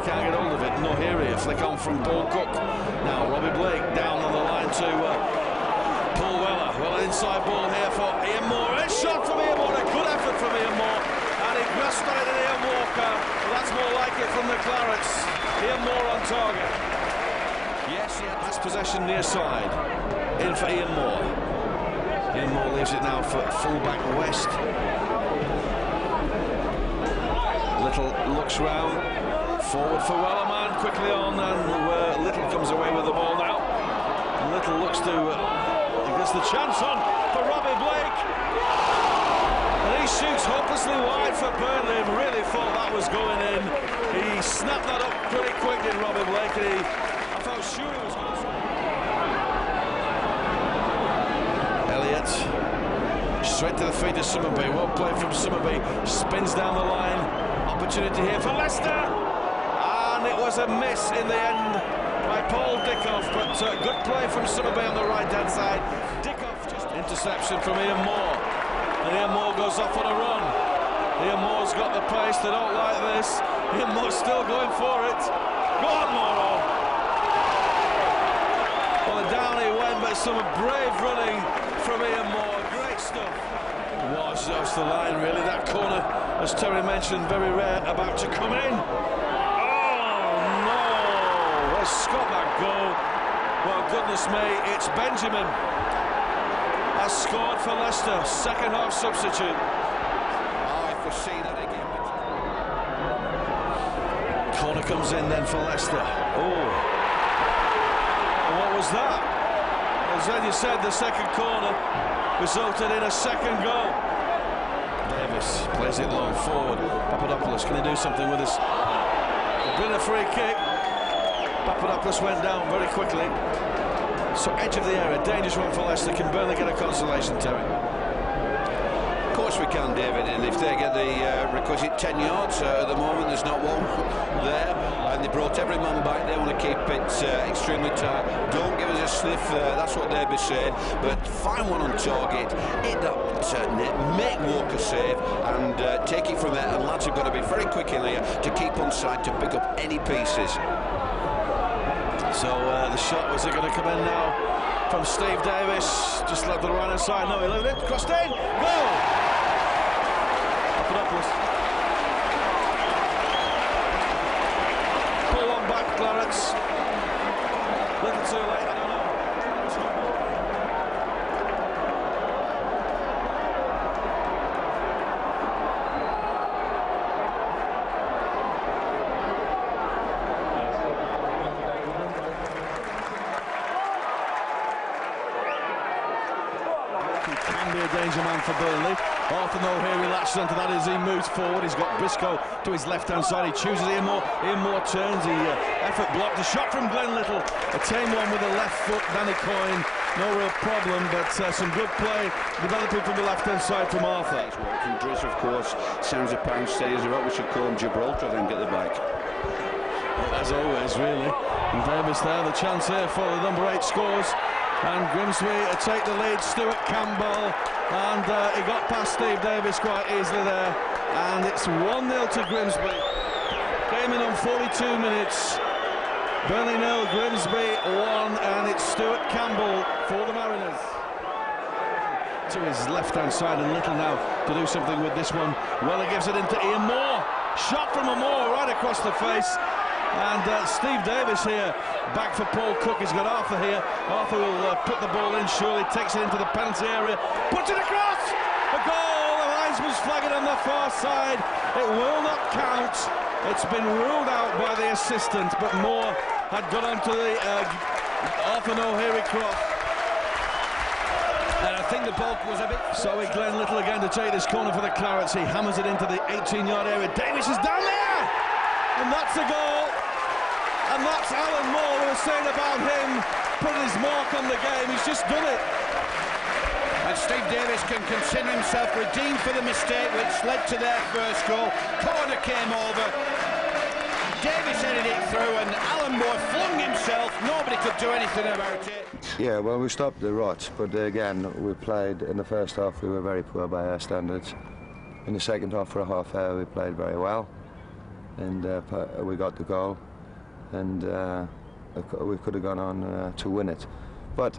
Burnley can't get hold of it. No, here a flick on from Paul Cook. Now Robbie Blake down on the line to Paul Weller. Well, an inside ball here for Ian Moore. A shot from Ian Moore, a good effort from Ian Moore. And he grasped on it at Ian Walker. Well, that's more like it from the Clarets. Ian Moore on target. Yes, he has possession near side. In for Ian Moore. Ian Moore leaves it now for full-back West. Little looks round. Forward for Wellerman, quickly on, and Little comes away with the ball now. And Little looks to... he gets the chance on for Robbie Blake. And he shoots hopelessly wide for Burnley and really thought that was going in. He snapped that up pretty quick, did Robbie Blake, and I thought sure it was going to... Elliott, straight to the feet of Summerby. Well played from Summerby, spins down the line. Opportunity here for Leicester. And it was a miss in the end by Paul Dickoff, but good play from Summerby on the right-hand side. Dickoff just interception from Ian Moore. And Ian Moore goes off on a run. Ian Moore's got the pace, they don't like this. Ian Moore's still going for it. Go on, Moore. Well, down he went, but some brave running from Ian Moore. Great stuff. Was off the line, really. That corner, as Terry mentioned, very rare, about to come in. Oh, no. Where's Scott that goal? Well, goodness me, it's Benjamin. Has scored for Leicester, second half substitute. Oh, if we see that again. Corner comes in then for Leicester. Oh, what was that? As then you said, the second corner resulted in a second goal. Davis plays it long forward. Papadopoulos, can he do something with this? Been a free kick. Papadopoulos went down very quickly. So edge of the area, dangerous one for Leicester. Can Burnley get a consolation, Terry? Of course we can, David, and if they get the requisite 10 yards, at the moment there's not one there, and they brought every man back. They want to keep it extremely tight. Don't give us a sniff, that's what they'd be saying, but find one on target, hit that net, make Walker save, and take it from there, and lads have got to be very quick in here to keep on side to pick up any pieces. So the shot, was it going to come in now from Steve Davis? Just left the right hand side. No, he left it. Crossed in. Goal! Papadopoulos. Pull one back, Clarets. Little too late, I don't know. Can be a danger man for Burnley. Arthur though here he latches onto that as he moves forward. He's got Briscoe to his left-hand side. He chooses Ian Moore. Ian Moore turns. He effort blocked. A shot from Glenn Little. A tame one with the left foot. Danny Coyne. No real problem, but some good play developing from the left-hand side from Arthur. From Driss, of course. Sounds a pound stays about. We should call him Gibraltar then get the back. As always, really. And Davis there. The chance here for the number 8 scores. And Grimsby take the lead. Stuart Campbell, and he got past Steve Davis quite easily there, and it's 1-0 to Grimsby. Came in on 42 minutes. Burnley 0, Grimsby 1, and it's Stuart Campbell for the Mariners. To his left-hand side, and Little now to do something with this one. Well, he gives it into Ian Moore. Shot from Moore right across the face. And Steve Davis here, back for Paul Cook. He's got Arthur here. Arthur will put the ball in, surely takes it into the penalty area, puts it across! A goal! The linesman's flagging on the far side. It will not count. It's been ruled out by the assistant, but Moore had got onto the Arthur O'Leary cross. And I think the ball was a bit... So Glenn Little again to take this corner for the Clarets. He hammers it into the 18-yard area. Davis is down there! And that's a goal. And that's Alan Moore. We were saying about him putting his mark on the game. He's just done it. And Steve Davis can consider himself redeemed for the mistake which led to their first goal. Corner came over. Davis headed it through, and Alan Moore flung himself. Nobody could do anything about it. Yeah, well, we stopped the rots, but again, we played in the first half. We were very poor by our standards. In the second half, for a half hour, we played very well. and we got the goal, and we could have gone on to win it. But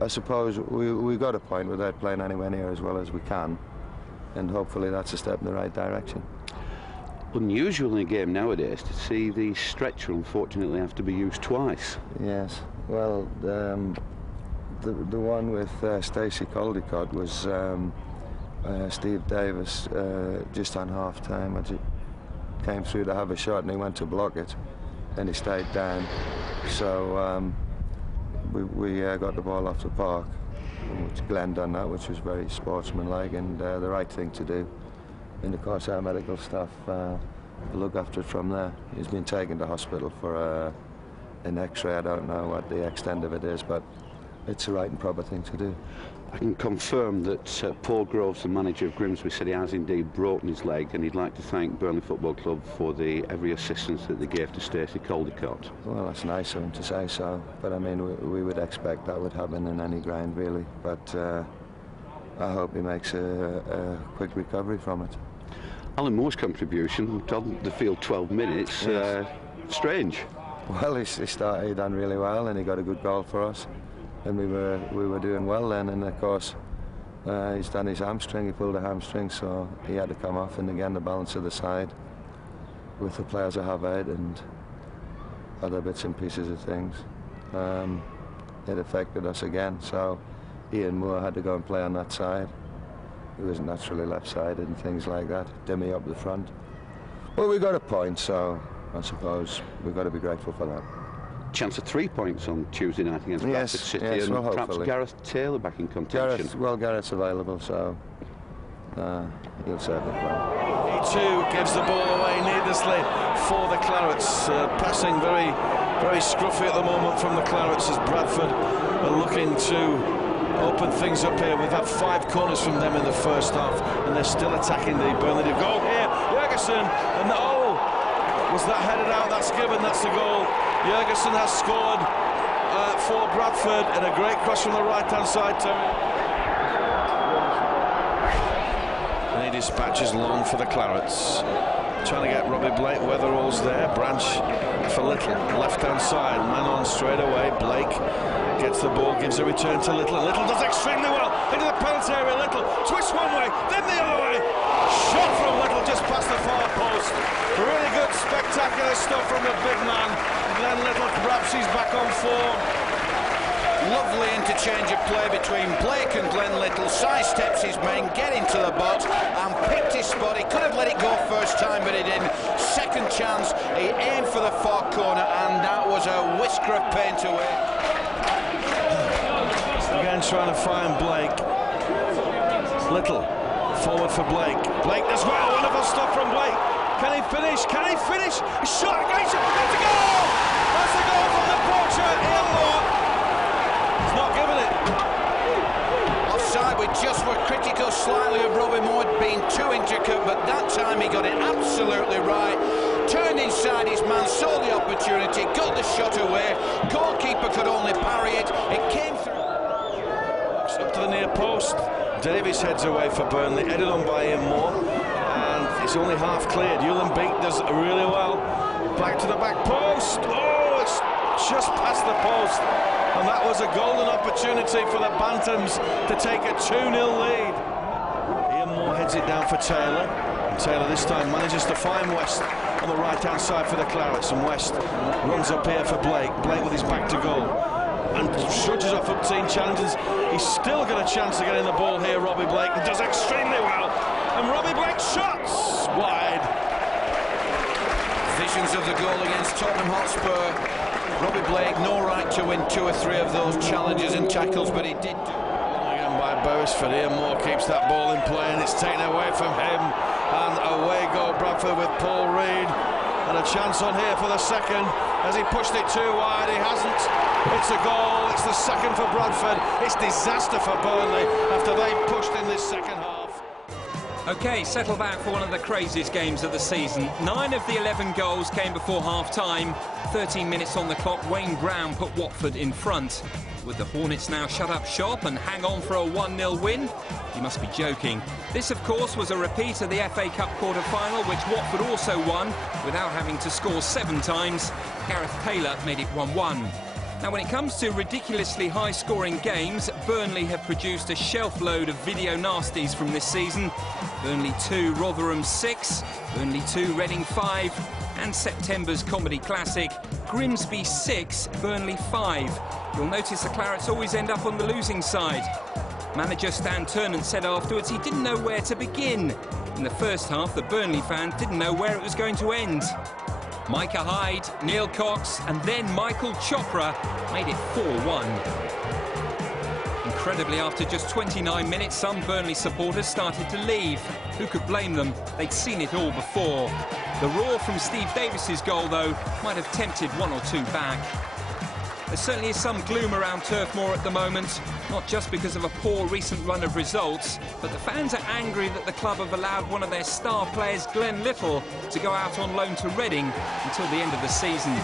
I suppose we got a point without playing anywhere near as well as we can, and hopefully that's a step in the right direction. Unusual in a game nowadays to see the stretcher unfortunately have to be used twice. Yes, well, the one with Stacey Caldicott was Steve Davis just on half time. Came through to have a shot and he went to block it, and he stayed down. So we got the ball off the park, which Glenn done that, which was very sportsmanlike and the right thing to do. And of course our medical staff look after it from there. He's been taken to hospital for an x-ray. I don't know what the extent of it is, but it's the right and proper thing to do. I can confirm that Paul Groves, the manager of Grimsby, said he has indeed broken his leg, and he'd like to thank Burnley Football Club for every assistance that they gave to Stacey Caldicott. Well, that's nice of him to say so, but I mean we would expect that would happen in any ground really, but I hope he makes a quick recovery from it. Alan Moore's contribution on the field 12 minutes, yes. Strange. Well, he done really well and he got a good goal for us, and we were doing well then, and of course he's done his hamstring, he pulled a hamstring, so he had to come off, and again the balance of the side with the players I have out and other bits and pieces of things, it affected us again, so Ian Moore had to go and play on that side. He was naturally left-sided and things like that, dimmy up the front. Well, we got a point, so I suppose we've got to be grateful for that. Chance of 3 points on Tuesday night against Bradford City, and well, perhaps hopefully. Gareth Taylor back in contention. Gareth's available, so he'll certainly play. He too gives the ball away needlessly for the Clarets, passing very, very scruffy at the moment from the Clarets as Bradford are looking to open things up here. We've had 5 corners from them in the first half, and they're still attacking the Burnley. The goal here, Jurgensen, and was that headed out? That's given, that's the goal. Jurgensen has scored for Bradford, and a great cross from the right-hand side, Terry. And he dispatches long for the Clarets. Trying to get Robbie Blake, Weatherall's there, Branch for Little, left-hand side, man on straight away, Blake gets the ball, gives a return to Little, and Little does extremely well, into the penalty area, Little, twists one way, then the other way, shot from Little just past the far post, really good, spectacular stuff from the big man, Glenn Little, perhaps he's back on form. Lovely interchange of play between Blake and Glenn Little. Sidesteps his men, get into the box and picked his spot. He could have let it go first time, but he didn't. Second chance, he aimed for the far corner, and that was a whisker of paint away. Again trying to find Blake. Little, forward for Blake. Blake does well, wonderful stuff from Blake. Can he finish? Can he finish? He's shot against it, that's a goal! That's a goal from the poacher, Ian Moore. Not given it. Offside, we just were critical slightly of Robbie Moore being too intricate, but that time he got it absolutely right. Turned inside his man, saw the opportunity, got the shot away. Goalkeeper could only parry it. It came through. Up to the near post. Davies heads away for Burnley, headed on by Ian Moore, and it's only half cleared. Yulin Beek does really well. Back to the back post. Oh, it's just past the post. And that was a golden opportunity for the Bantams to take a 2-0 lead. Ian Moore heads it down for Taylor. And Taylor this time manages to find West on the right-hand side for the Clarets. And West runs up here for Blake. Blake with his back to goal. And trudges off up team challenges. He's still got a chance to get in the ball here, Robbie Blake. And does extremely well. And Robbie Blake shots wide. Visions of the goal against Tottenham Hotspur. Robbie Blake, no right to win 2 or 3 of those challenges and tackles, but he did do. Again by Beresford. Ian Moore keeps that ball in play, and it's taken away from him. And away go Bradford with Paul Reed. And a chance on here for the second. As he pushed it too wide, he hasn't. It's a goal. It's the second for Bradford. It's disaster for Burnley after they pushed in this second half. OK, settle back for one of the craziest games of the season. 9 of the 11 goals came before half-time. 13 minutes on the clock. Wayne Brown put Watford in front. Would the Hornets now shut up shop and hang on for a 1-0 win? You must be joking. This, of course, was a repeat of the FA Cup quarter-final, which Watford also won, without having to score 7 times. Gareth Taylor made it 1-1. Now, when it comes to ridiculously high-scoring games, Burnley have produced a shelf load of video nasties from this season. Burnley 2, Rotherham 6, Burnley 2, Reading 5, and September's comedy classic, Grimsby 6, Burnley 5. You'll notice the Clarets always end up on the losing side. Manager Stan Ternent said afterwards he didn't know where to begin. In the first half, the Burnley fans didn't know where it was going to end. Micah Hyde, Neil Cox, and then Michael Chopra made it 4-1. Incredibly, after just 29 minutes, some Burnley supporters started to leave. Who could blame them? They'd seen it all before. The roar from Steve Davis's goal, though, might have tempted 1 or 2 back. There certainly is some gloom around Turf Moor at the moment, not just because of a poor recent run of results, but the fans are angry that the club have allowed one of their star players, Glenn Little, to go out on loan to Reading until the end of the season.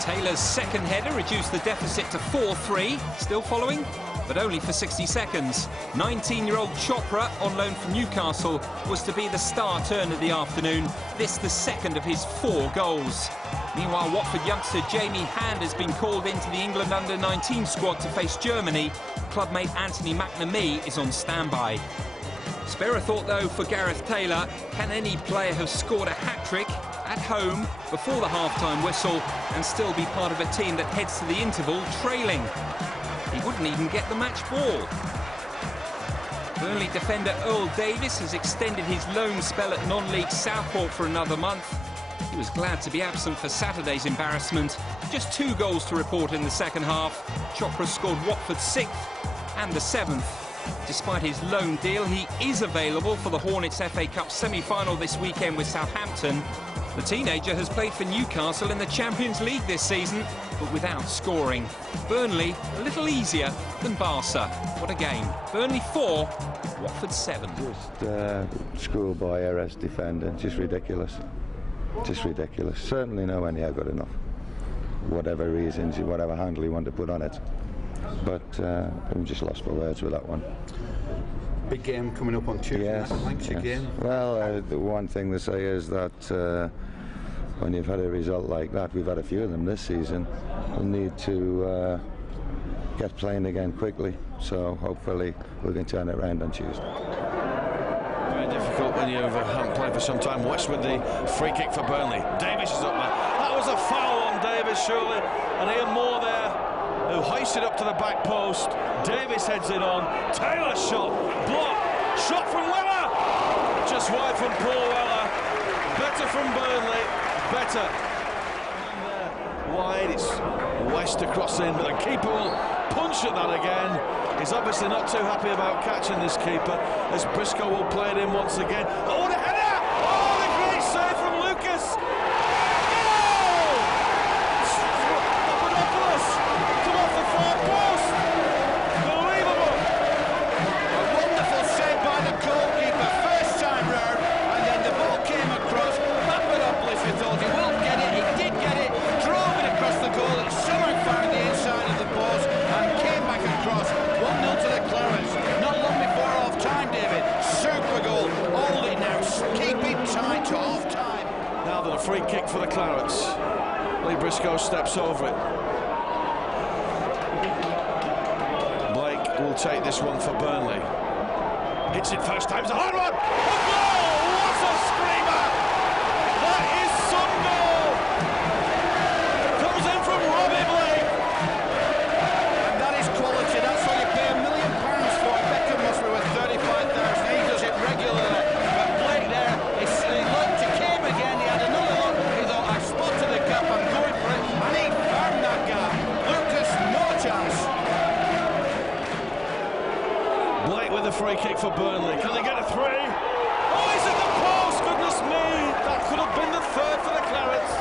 Taylor's second header reduced the deficit to 4-3, still following, but only for 60 seconds. 19-year-old Chopra, on loan from Newcastle, was to be the star turn of the afternoon, this the second of his 4 goals. Meanwhile, Watford youngster Jamie Hand has been called into the England under-19 squad to face Germany. Clubmate Anthony McNamee is on standby. Spare a thought, though, for Gareth Taylor. Can any player have scored a hat-trick at home before the half-time whistle and still be part of a team that heads to the interval trailing? He wouldn't even get the match ball. Burnley defender Earl Davis has extended his loan spell at non-league Southport for another month. He was glad to be absent for Saturday's embarrassment. Just 2 goals to report in the second half. Chopra scored Watford's 6th and the 7th. Despite his loan deal, he is available for the Hornets FA Cup semi-final this weekend with Southampton. The teenager has played for Newcastle in the Champions League this season, but without scoring. Burnley a little easier than Barca. What a game. Burnley 4, Watford 7. Just schoolboy RS defender, just ridiculous. Just ridiculous. Certainly nowhere near good enough. Whatever reasons, whatever handle you want to put on it. But I'm just lost for words with that one. Big game coming up on Tuesday. Yes, Lancashire game. Well, the one thing to say is that when you've had a result like that, we've had a few of them this season, we'll need to get playing again quickly. So hopefully we can turn it around on Tuesday. Very difficult when you haven't played for some time. West with the free kick for Burnley. Davis is up there. That was a foul on Davis, surely. And Ian Moore there, who hoisted up to the back post. Davis heads it on. Taylor shot. Block. Shot from Weller. Just wide from Paul Weller. Better from Burnley. Better. Wide. It's West to cross in, but the keeper will punch at that again. He's obviously not too happy about catching this keeper, as Briscoe will play it in once again. Oh, the header! Oh, the great save from Lucas! Goal! Papadopoulos! Come off the far post! Unbelievable! A wonderful save by the goalkeeper, first time round, and then the ball came across. Papadopoulos, we thought he won't get it, he did get it, drove it across the goal, and somehow found the inside of the post, and came back across. 1-0 to the Clarets. Not long before half-time, David. Super goal. Hold it now. Keep it tight to half-time. Now that a free kick for the Clarets. Lee Briscoe steps over it. Blake will take this one for Burnley. Hits it first time. It's a hard one. A goal! What a screamer! That is some goal. Comes in from Robbie Blake. And that is quality. That's what you pay £1 million for. Beckham must be worth 35,000. He does it regularly. But Blake there, he looked, he came again. He had another look. He thought, I spotted the gap. I'm going for it. And he found that gap. Lucas, no chance. Blake with the free kick for Burnley. Can they get a 3? Oh, he's at the post. Goodness me. That could have been the 3rd for the Clarets.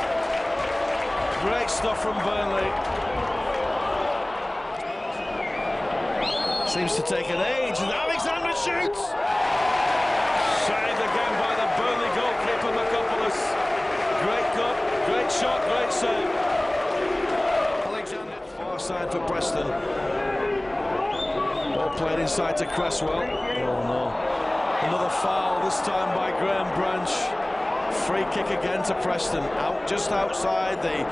Great stuff from Burnley. Seems to take an age, and Alexander shoots! Saved again by the Burnley goalkeeper, Makopoulos. Great cut, great shot, great save. Alexander. Far side for Preston. Ball played inside to Cresswell. Oh no. Another foul, this time by Graham Branch. Free kick again to Preston. Out just outside the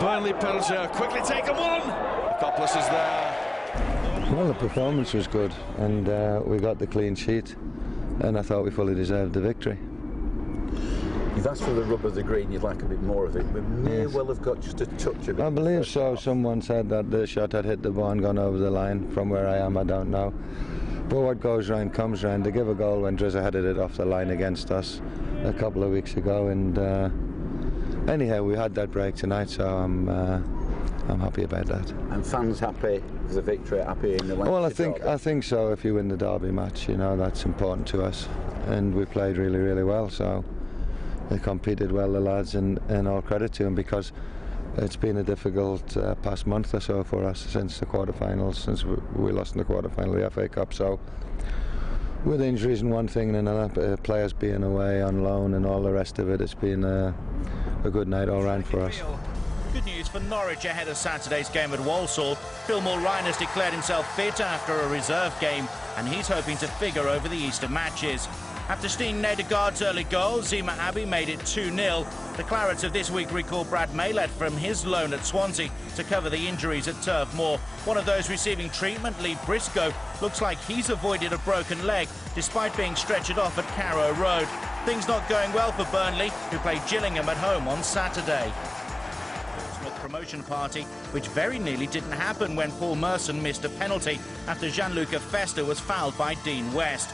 Burnley penalty. Quickly taken one. Coplas is there. Well, the performance was good, and we got the clean sheet, and I thought we fully deserved the victory. You've asked for the rub of the green, you'd like a bit more of it. We may well have got just a touch of it. I believe so. Someone said that the shot had hit the ball and gone over the line. From where I am, I don't know. But what goes round comes round. They give a goal when Drizzer headed it off the line against us a couple of weeks ago, and anyhow, we had that break tonight, so I'm happy about that. And fans happy with the victory, happy in the Lancashire Well, derby? I think so. If you win the derby match, you know, that's important to us, and we played really, really well. So they competed well, the lads, and all credit to them, because it's been a difficult past month or so for us since the quarterfinals, since we lost in the quarterfinal of the FA Cup. So with injuries and one thing and another, players being away on loan and all the rest of it, it's been a good night all round for us. Good news for Norwich ahead of Saturday's game at Walsall. Phil Mulrine has declared himself fit after a reserve game, and he's hoping to figure over the Easter matches. After Steen Nedergaard's early goal, Zima Abbey made it 2-0. The Clarets of this week recalled Brad Maylett from his loan at Swansea to cover the injuries at Turf Moor. One of those receiving treatment, Lee Briscoe, looks like he's avoided a broken leg despite being stretchered off at Carrow Road. Things not going well for Burnley, who play Gillingham at home on Saturday. Promotion party, which very nearly didn't happen when Paul Merson missed a penalty after Gianluca Festa was fouled by Dean West.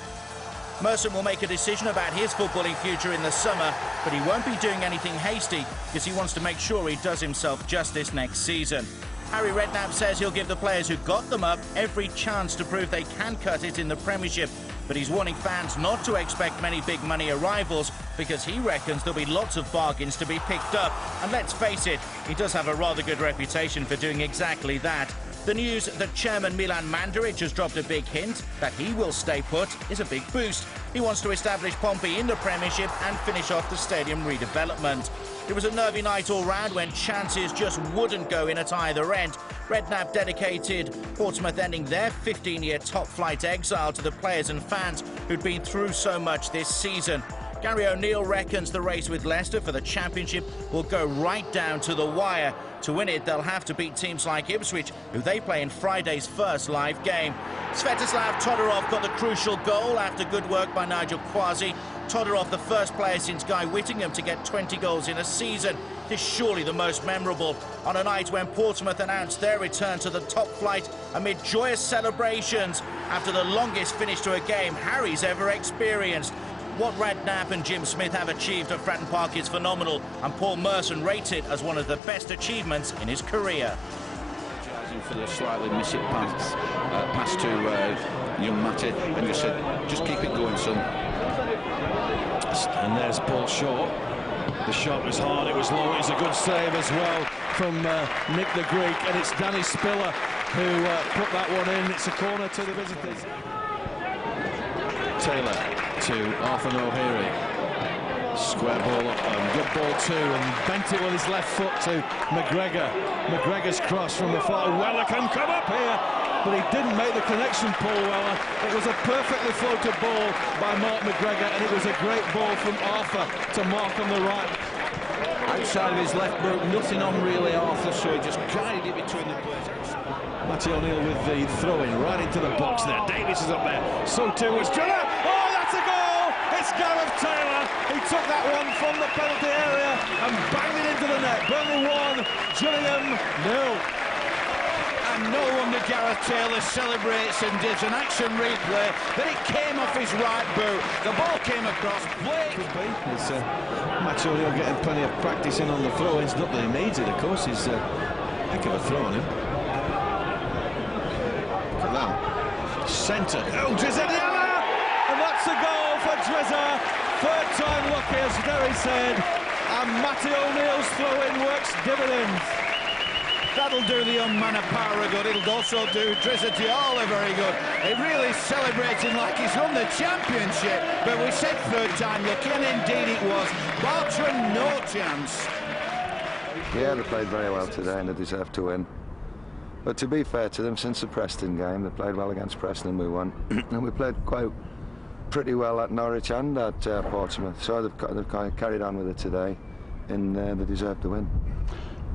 Merson will make a decision about his footballing future in the summer, but he won't be doing anything hasty because he wants to make sure he does himself justice next season. Harry Redknapp says he'll give the players who got them up every chance to prove they can cut it in the Premiership, but he's warning fans not to expect many big money arrivals because he reckons there'll be lots of bargains to be picked up. And let's face it, he does have a rather good reputation for doing exactly that. The news that chairman Milan Mandaric has dropped a big hint that he will stay put is a big boost. He wants to establish Pompey in the Premiership and finish off the stadium redevelopment. It was a nervy night all round when chances just wouldn't go in at either end. Redknapp dedicated Portsmouth ending their 15-year top-flight exile to the players and fans who'd been through so much this season. Gary O'Neill reckons the race with Leicester for the Championship will go right down to the wire. To win it, they'll have to beat teams like Ipswich, who they play in Friday's first live game. Svetoslav Todorov got the crucial goal after good work by Nigel Quasi. Todorov, the first player since Guy Whittingham to get 20 goals in a season. This surely the most memorable on a night when Portsmouth announced their return to the top flight amid joyous celebrations after the longest finish to a game Harry's ever experienced. What Redknapp and Jim Smith have achieved at Fratton Park is phenomenal, and Paul Merson rates it as one of the best achievements in his career. For the slightly missing pass to young Matty, and just said, just keep it going, son. And there's Paul Short. The shot was hard, it was low, it was a good save as well from Nick the Greek, and it's Danny Spiller who put that one in. It's a corner to the visitors. Taylor to Arthur O'Leary. Square ball up, good ball too, and bent it with his left foot to McGregor. McGregor's cross from the far. Weller can come up here, but he didn't make the connection, Paul Weller. It was a perfectly floated ball by Mark McGregor, and it was a great ball from Arthur to Mark on the right. Outside of his left boot, nothing on really, Arthur, so he just guided it between the players. Matty O'Neill with the throw-in right into the box there. Davis is up there. So too was Driller. Oh, that's a goal! It's Gareth Taylor. He took that one from the penalty area and banged it into the net. Burnley 1, Gillingham 0. And no wonder Gareth Taylor celebrates and does an action replay, but it came off his right boot. The ball came across. Could be. It's Matty O'Neill getting plenty of practice in on the throw-ins. Not that he needs it, of course. He's a heck of a throw on him. Centre. Oh, Drizzer, and that's a goal for Drizzer. Third time lucky, as Derry said. And Matty O'Neill's throw-in works dividends. That'll do the young man a power of good. It'll also do Drizzer Diallo very good. He really celebrating like he's won the championship. But we said third time lucky, and indeed it was. Bartram, no chance. Yeah, they played very well today and they deserve to win. But to be fair to them, since the Preston game, they played well against Preston and we won. And we played pretty well at Norwich and at Portsmouth. So they've kind of carried on with it today, and they deserve to win.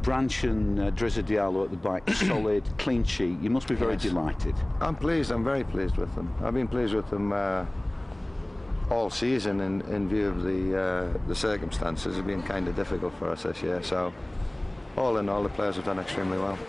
Branch and Drizza Diallo at the back, solid, clean sheet. You must be very delighted. I'm pleased. I'm very pleased with them. I've been pleased with them all season in view of the circumstances. It's been kind of difficult for us this year. So all in all, the players have done extremely well.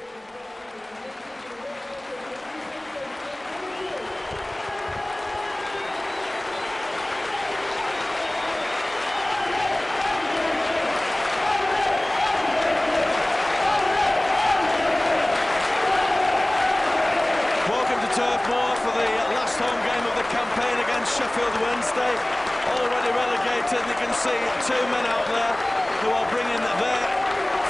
Sheffield Wednesday, already relegated. You can see two men out there who are bringing their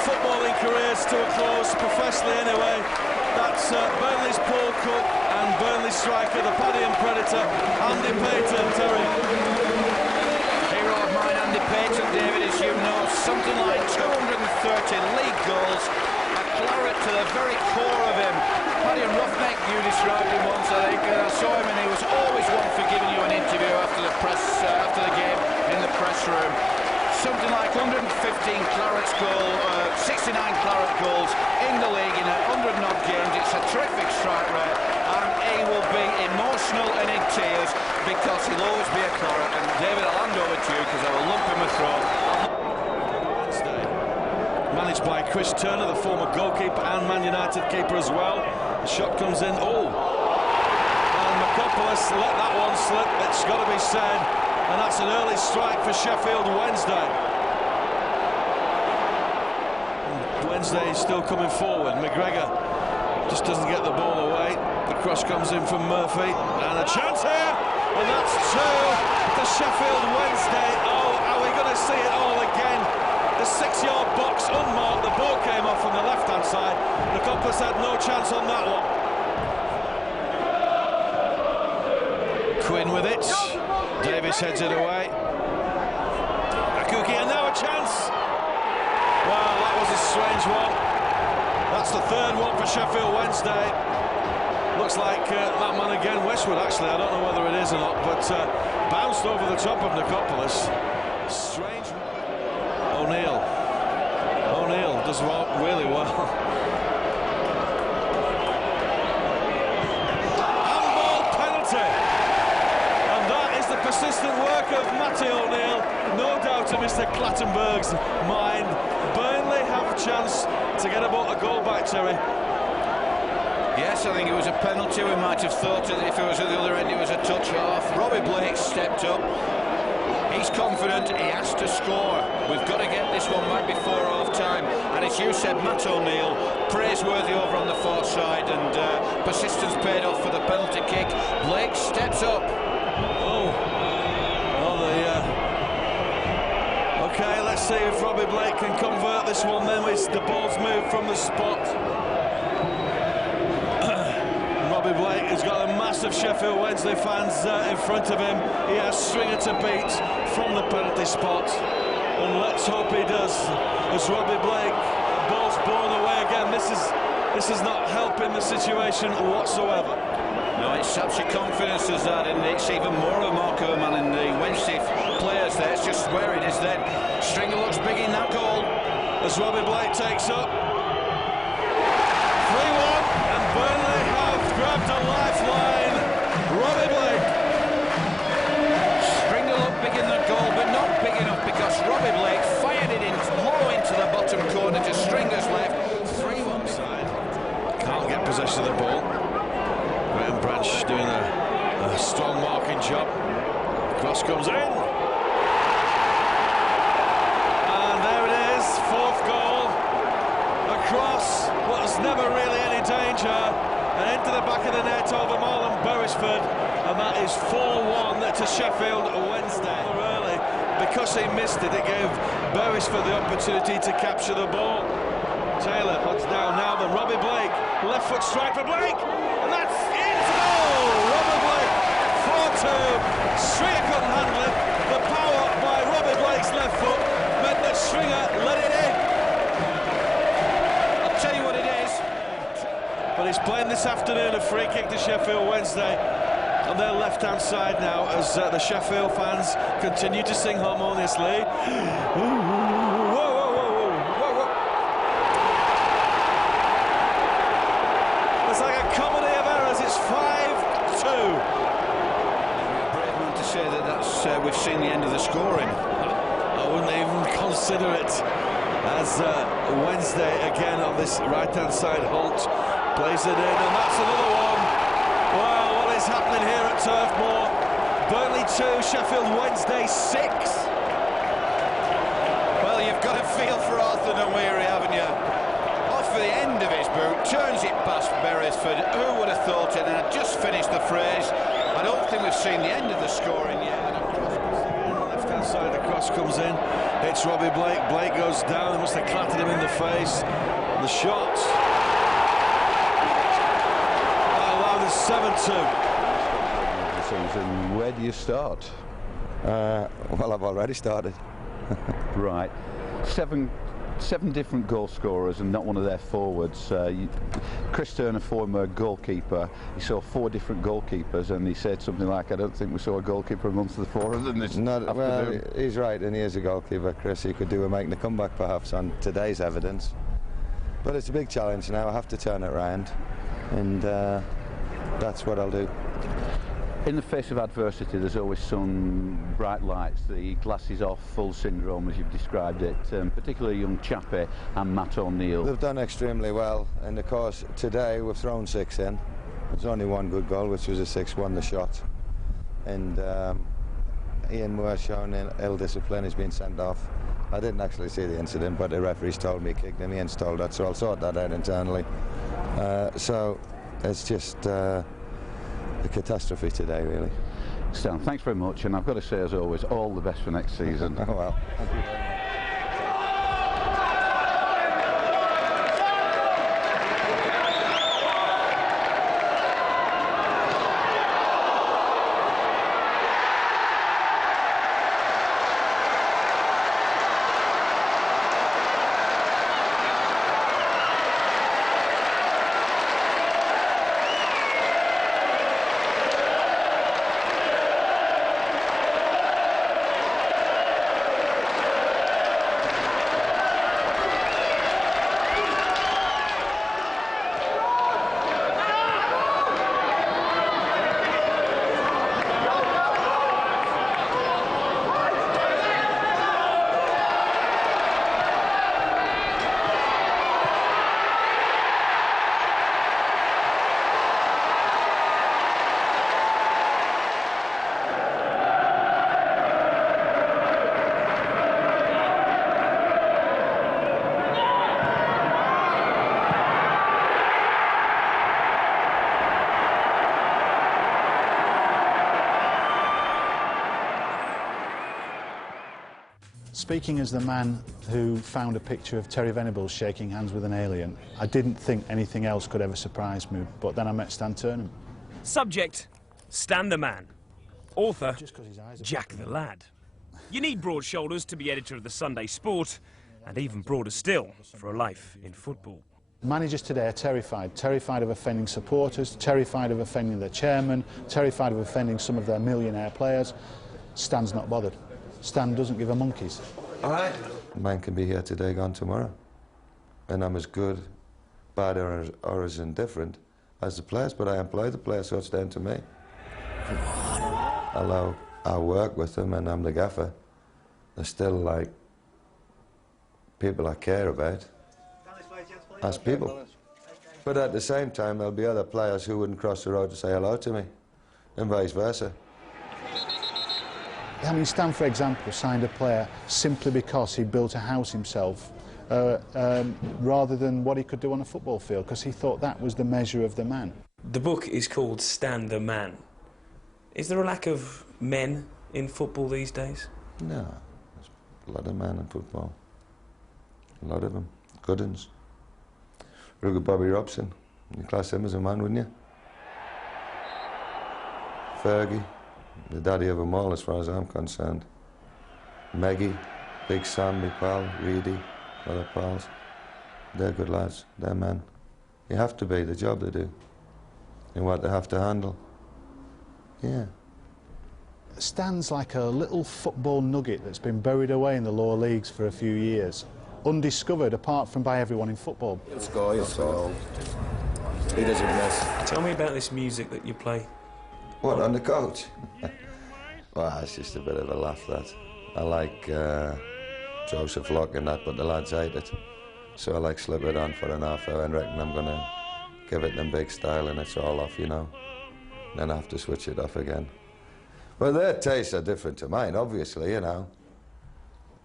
footballing careers to a close, professionally anyway. That's Burnley's Paul Cook and Burnley striker, the Paddy and Predator, Andy Payton. Terry. Hero of mine, Andy Payton, David, as you know, something like 230 league goals, a claret to the very core of him. Paddy and Roughneck, you described him once, I think, and I saw him and he was always one for giving you an interview after the game in the press room. Something like 115 Clarets goals, 69 Claret goals in the league in 100 and odd games. It's a terrific strike rate, and he will be emotional and in tears because he'll always be a Claret. And David, I'll hand over to you because I will lump him a throat. Managed by Chris Turner, the former goalkeeper and Man United keeper as well. The shot comes in. Oh! And McCopolis let that one slip. It's got to be said. And that's an early strike for Sheffield Wednesday. And Wednesday is still coming forward. McGregor just doesn't get the ball away. The cross comes in from Murphy. And a chance here! And that's two to Sheffield Wednesday. Oh, are we going to see it all again? The 6-yard box unmarked, the ball came off on the left-hand side. The Compass had no chance on that one. Quinn with it. Davis heads it away. Akuki, and now a chance. Wow, that was a strange one. That's the third one for Sheffield Wednesday. Looks like that man again, Westwood, actually. I don't know whether it is or not, but bounced over the top of Nicopolis. Strange. O'Neill does really well. Handball penalty. And that is the persistent work of Matty O'Neill. No doubt in Mr. Clattenburg's mind. Burnley have a chance to get about a goal back, Terry. Yes, I think it was a penalty. We might have thought that if it was at the other end, it was a touch off. Robbie Blake stepped up. He's confident, he has to score. We've got to get this one back before half-time. And as you said, Matt O'Neill, praiseworthy over on the far side, and persistence paid off for the penalty kick. Blake steps up. Okay, let's see if Robbie Blake can convert this one then. The ball's moved from the spot. Robbie Blake has got a massive Sheffield Wednesday fans in front of him. He has Stringer to beat from the penalty spot, and let's hope he does. As Robbie Blake, ball's blown away again. This is not helping the situation whatsoever. No, it saps your confidence as that, and it's even more of a mark of a man in the Wednesday players there. It's just where it is then. Stringer looks big in that goal. As Robbie Blake takes up. 3-1, and Burnley have grabbed a lifeline. Robbie Blake. Stringer looked big in the goal, but not big enough because Robbie Blake fired it in low into the bottom corner to Stringer's left. 3-1 side. Can't get possession of the ball. Graham Branch doing a strong marking job. Cross comes in. And there it is, fourth goal. A cross was never really any danger. And into the back of the net over Marlon Beresford. And that is 4-1 to Sheffield Wednesday. Early, because he missed it, it gave Beresford the opportunity to capture the ball. Taylor puts down now, then Robbie Blake. Left foot strike for Blake. And that's into goal! Robbie Blake, 4-2. Stringer couldn't handle it. The power by Robbie Blake's left foot meant that Stringer let it in. I'll tell you what it is. But this afternoon, a free kick to Sheffield Wednesday on their left-hand side now, as the Sheffield fans continue to sing harmoniously. It's like a comedy of errors. It's 5-2. Brave man to say that we've seen the end of the scoring. I wouldn't even consider it, as Wednesday again on this right-hand side. Holt plays it in, and that's another one. Wow, what is happening here at Turf Moor? Burnley 2, Sheffield Wednesday 6. Well, you've got a feel for Arthur Nwaneri, haven't you? Off for the end of his boot, turns it past Beresford. Who would have thought it? And I just finished the phrase. I don't think we've seen the end of the scoring yet. Left-hand side, the cross comes in. Hits Robbie Blake. Blake goes down. They must have clattered him in the face. And the shot. That allowed us 7-2. Season, where do you start? Well, I've already started. Right. Seven different goal scorers and not one of their forwards. Chris Turner, former goalkeeper, he saw 4 different goalkeepers, and he said something like, I don't think we saw a goalkeeper amongst the 4 of them this afternoon. Well, he's right, and he is a goalkeeper, Chris. He could do with making a comeback perhaps on today's evidence. But it's a big challenge now. I have to turn it around, and that's what I'll do. In the face of adversity, there's always some bright lights. The glasses off full syndrome, as you've described it, particularly young Chappie and Matt O'Neill. They've done extremely well, and of course today we've thrown 6 in. There's only one good goal, which was a 6-1, the shot. And Ian Moore shown ill discipline. He's been sent off. I didn't actually see the incident, but the referees told me he kicked him. Ian's told that, so I'll sort that out internally. So it's just a catastrophe today, really. Stan, thanks very much, and I've got to say, as always, all the best for next season. Oh, well. Thank you very much. Speaking as the man who found a picture of Terry Venables shaking hands with an alien, I didn't think anything else could ever surprise me, but then I met Stan Turnham. Subject, Stan the Man. Author, Jack the Lad. You need broad shoulders to be editor of the Sunday Sport, and even broader still for a life in football. Managers today are terrified of offending supporters, terrified of offending their chairman, terrified of offending some of their millionaire players. Stan's not bothered. Stan doesn't give a monkeys. All right. Man can be here today, gone tomorrow. And I'm as good, bad or as indifferent as the players, but I employ the players, so it's down to me. Although I work with them and I'm the gaffer, they're still like people I care about as people. But at the same time, there'll be other players who wouldn't cross the road to say hello to me, and vice versa. I mean, Stan, for example, signed a player simply because he built a house himself rather than what he could do on a football field, because he thought that was the measure of the man. The book is called Stan the Man. Is there a lack of men in football these days? No, there's a lot of men in football. A lot of them. Good ones. Look at Bobby Robson. You'd class him as a man, wouldn't you? Fergie, the daddy of them all as far as I'm concerned. Meggie, Big Sam, my pal, Reedy, other pals. They're good lads, they're men. You have to be, the job they do. in what they have to handle. Yeah. Stands like a little football nugget that's been buried away in the lower leagues for a few years, undiscovered apart from by everyone in football. He'll score. He doesn't miss. Tell me about this music that you play. What, on the coach? Well, it's just a bit of a laugh, that. I like Joseph Locke and that, but the lads hate it. So I like slip it on for an half hour and reckon I'm going to give it them big style and it's all off, you know. Then I have to switch it off again. Well, their tastes are different to mine, obviously, you know.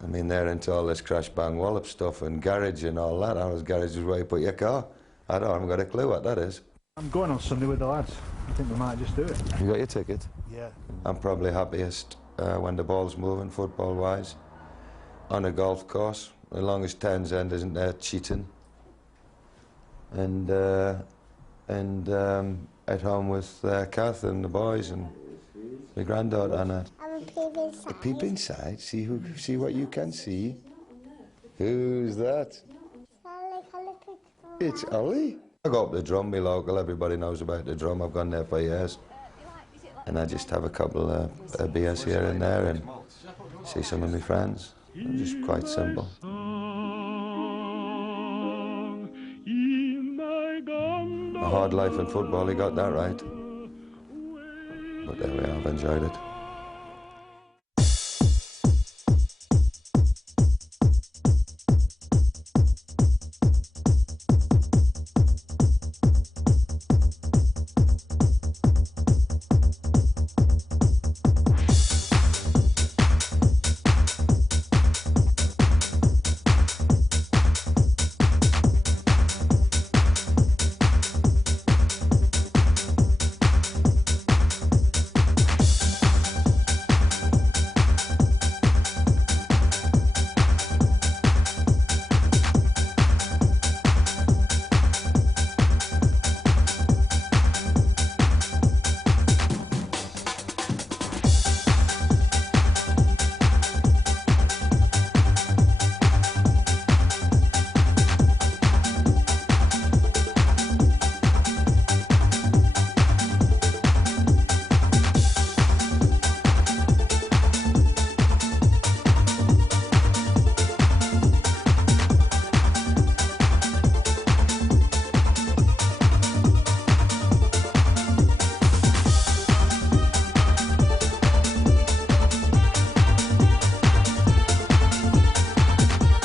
I mean, they're into all this crash bang wallop stuff and garage and all that. Our garage is where you put your car. I haven't got a clue what that is. I'm going on Sunday with the lads. I think we might just do it. You got your ticket? Yeah. I'm probably happiest when the ball's moving, football-wise, on a golf course, as long as Townsend isn't there cheating. And at home with Kath and the boys and my granddaughter and that. A peep inside. See what you can see. Who's that? It's Ollie. I go up the drum, my local. Everybody knows about the drum. I've gone there for years. And I just have a couple of beers here and there and see some of my friends. Just quite simple. A hard life in football, he got that right. But there we are, I've enjoyed it.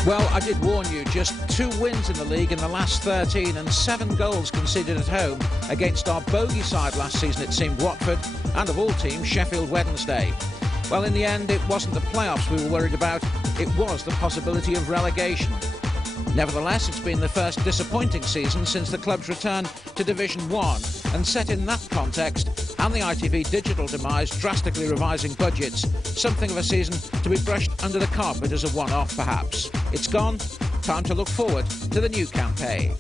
Well, I did warn you, just 2 wins in the league in the last 13 and 7 goals conceded at home against our bogey side last season, it seemed, Watford, and of all teams, Sheffield Wednesday. Well, in the end, it wasn't the playoffs we were worried about, it was the possibility of relegation. Nevertheless, it's been the first disappointing season since the club's return to Division 1, and set in that context, and the ITV digital demise drastically revising budgets, something of a season to be brushed under the carpet as a one-off, perhaps. It's gone, time to look forward to the new campaign.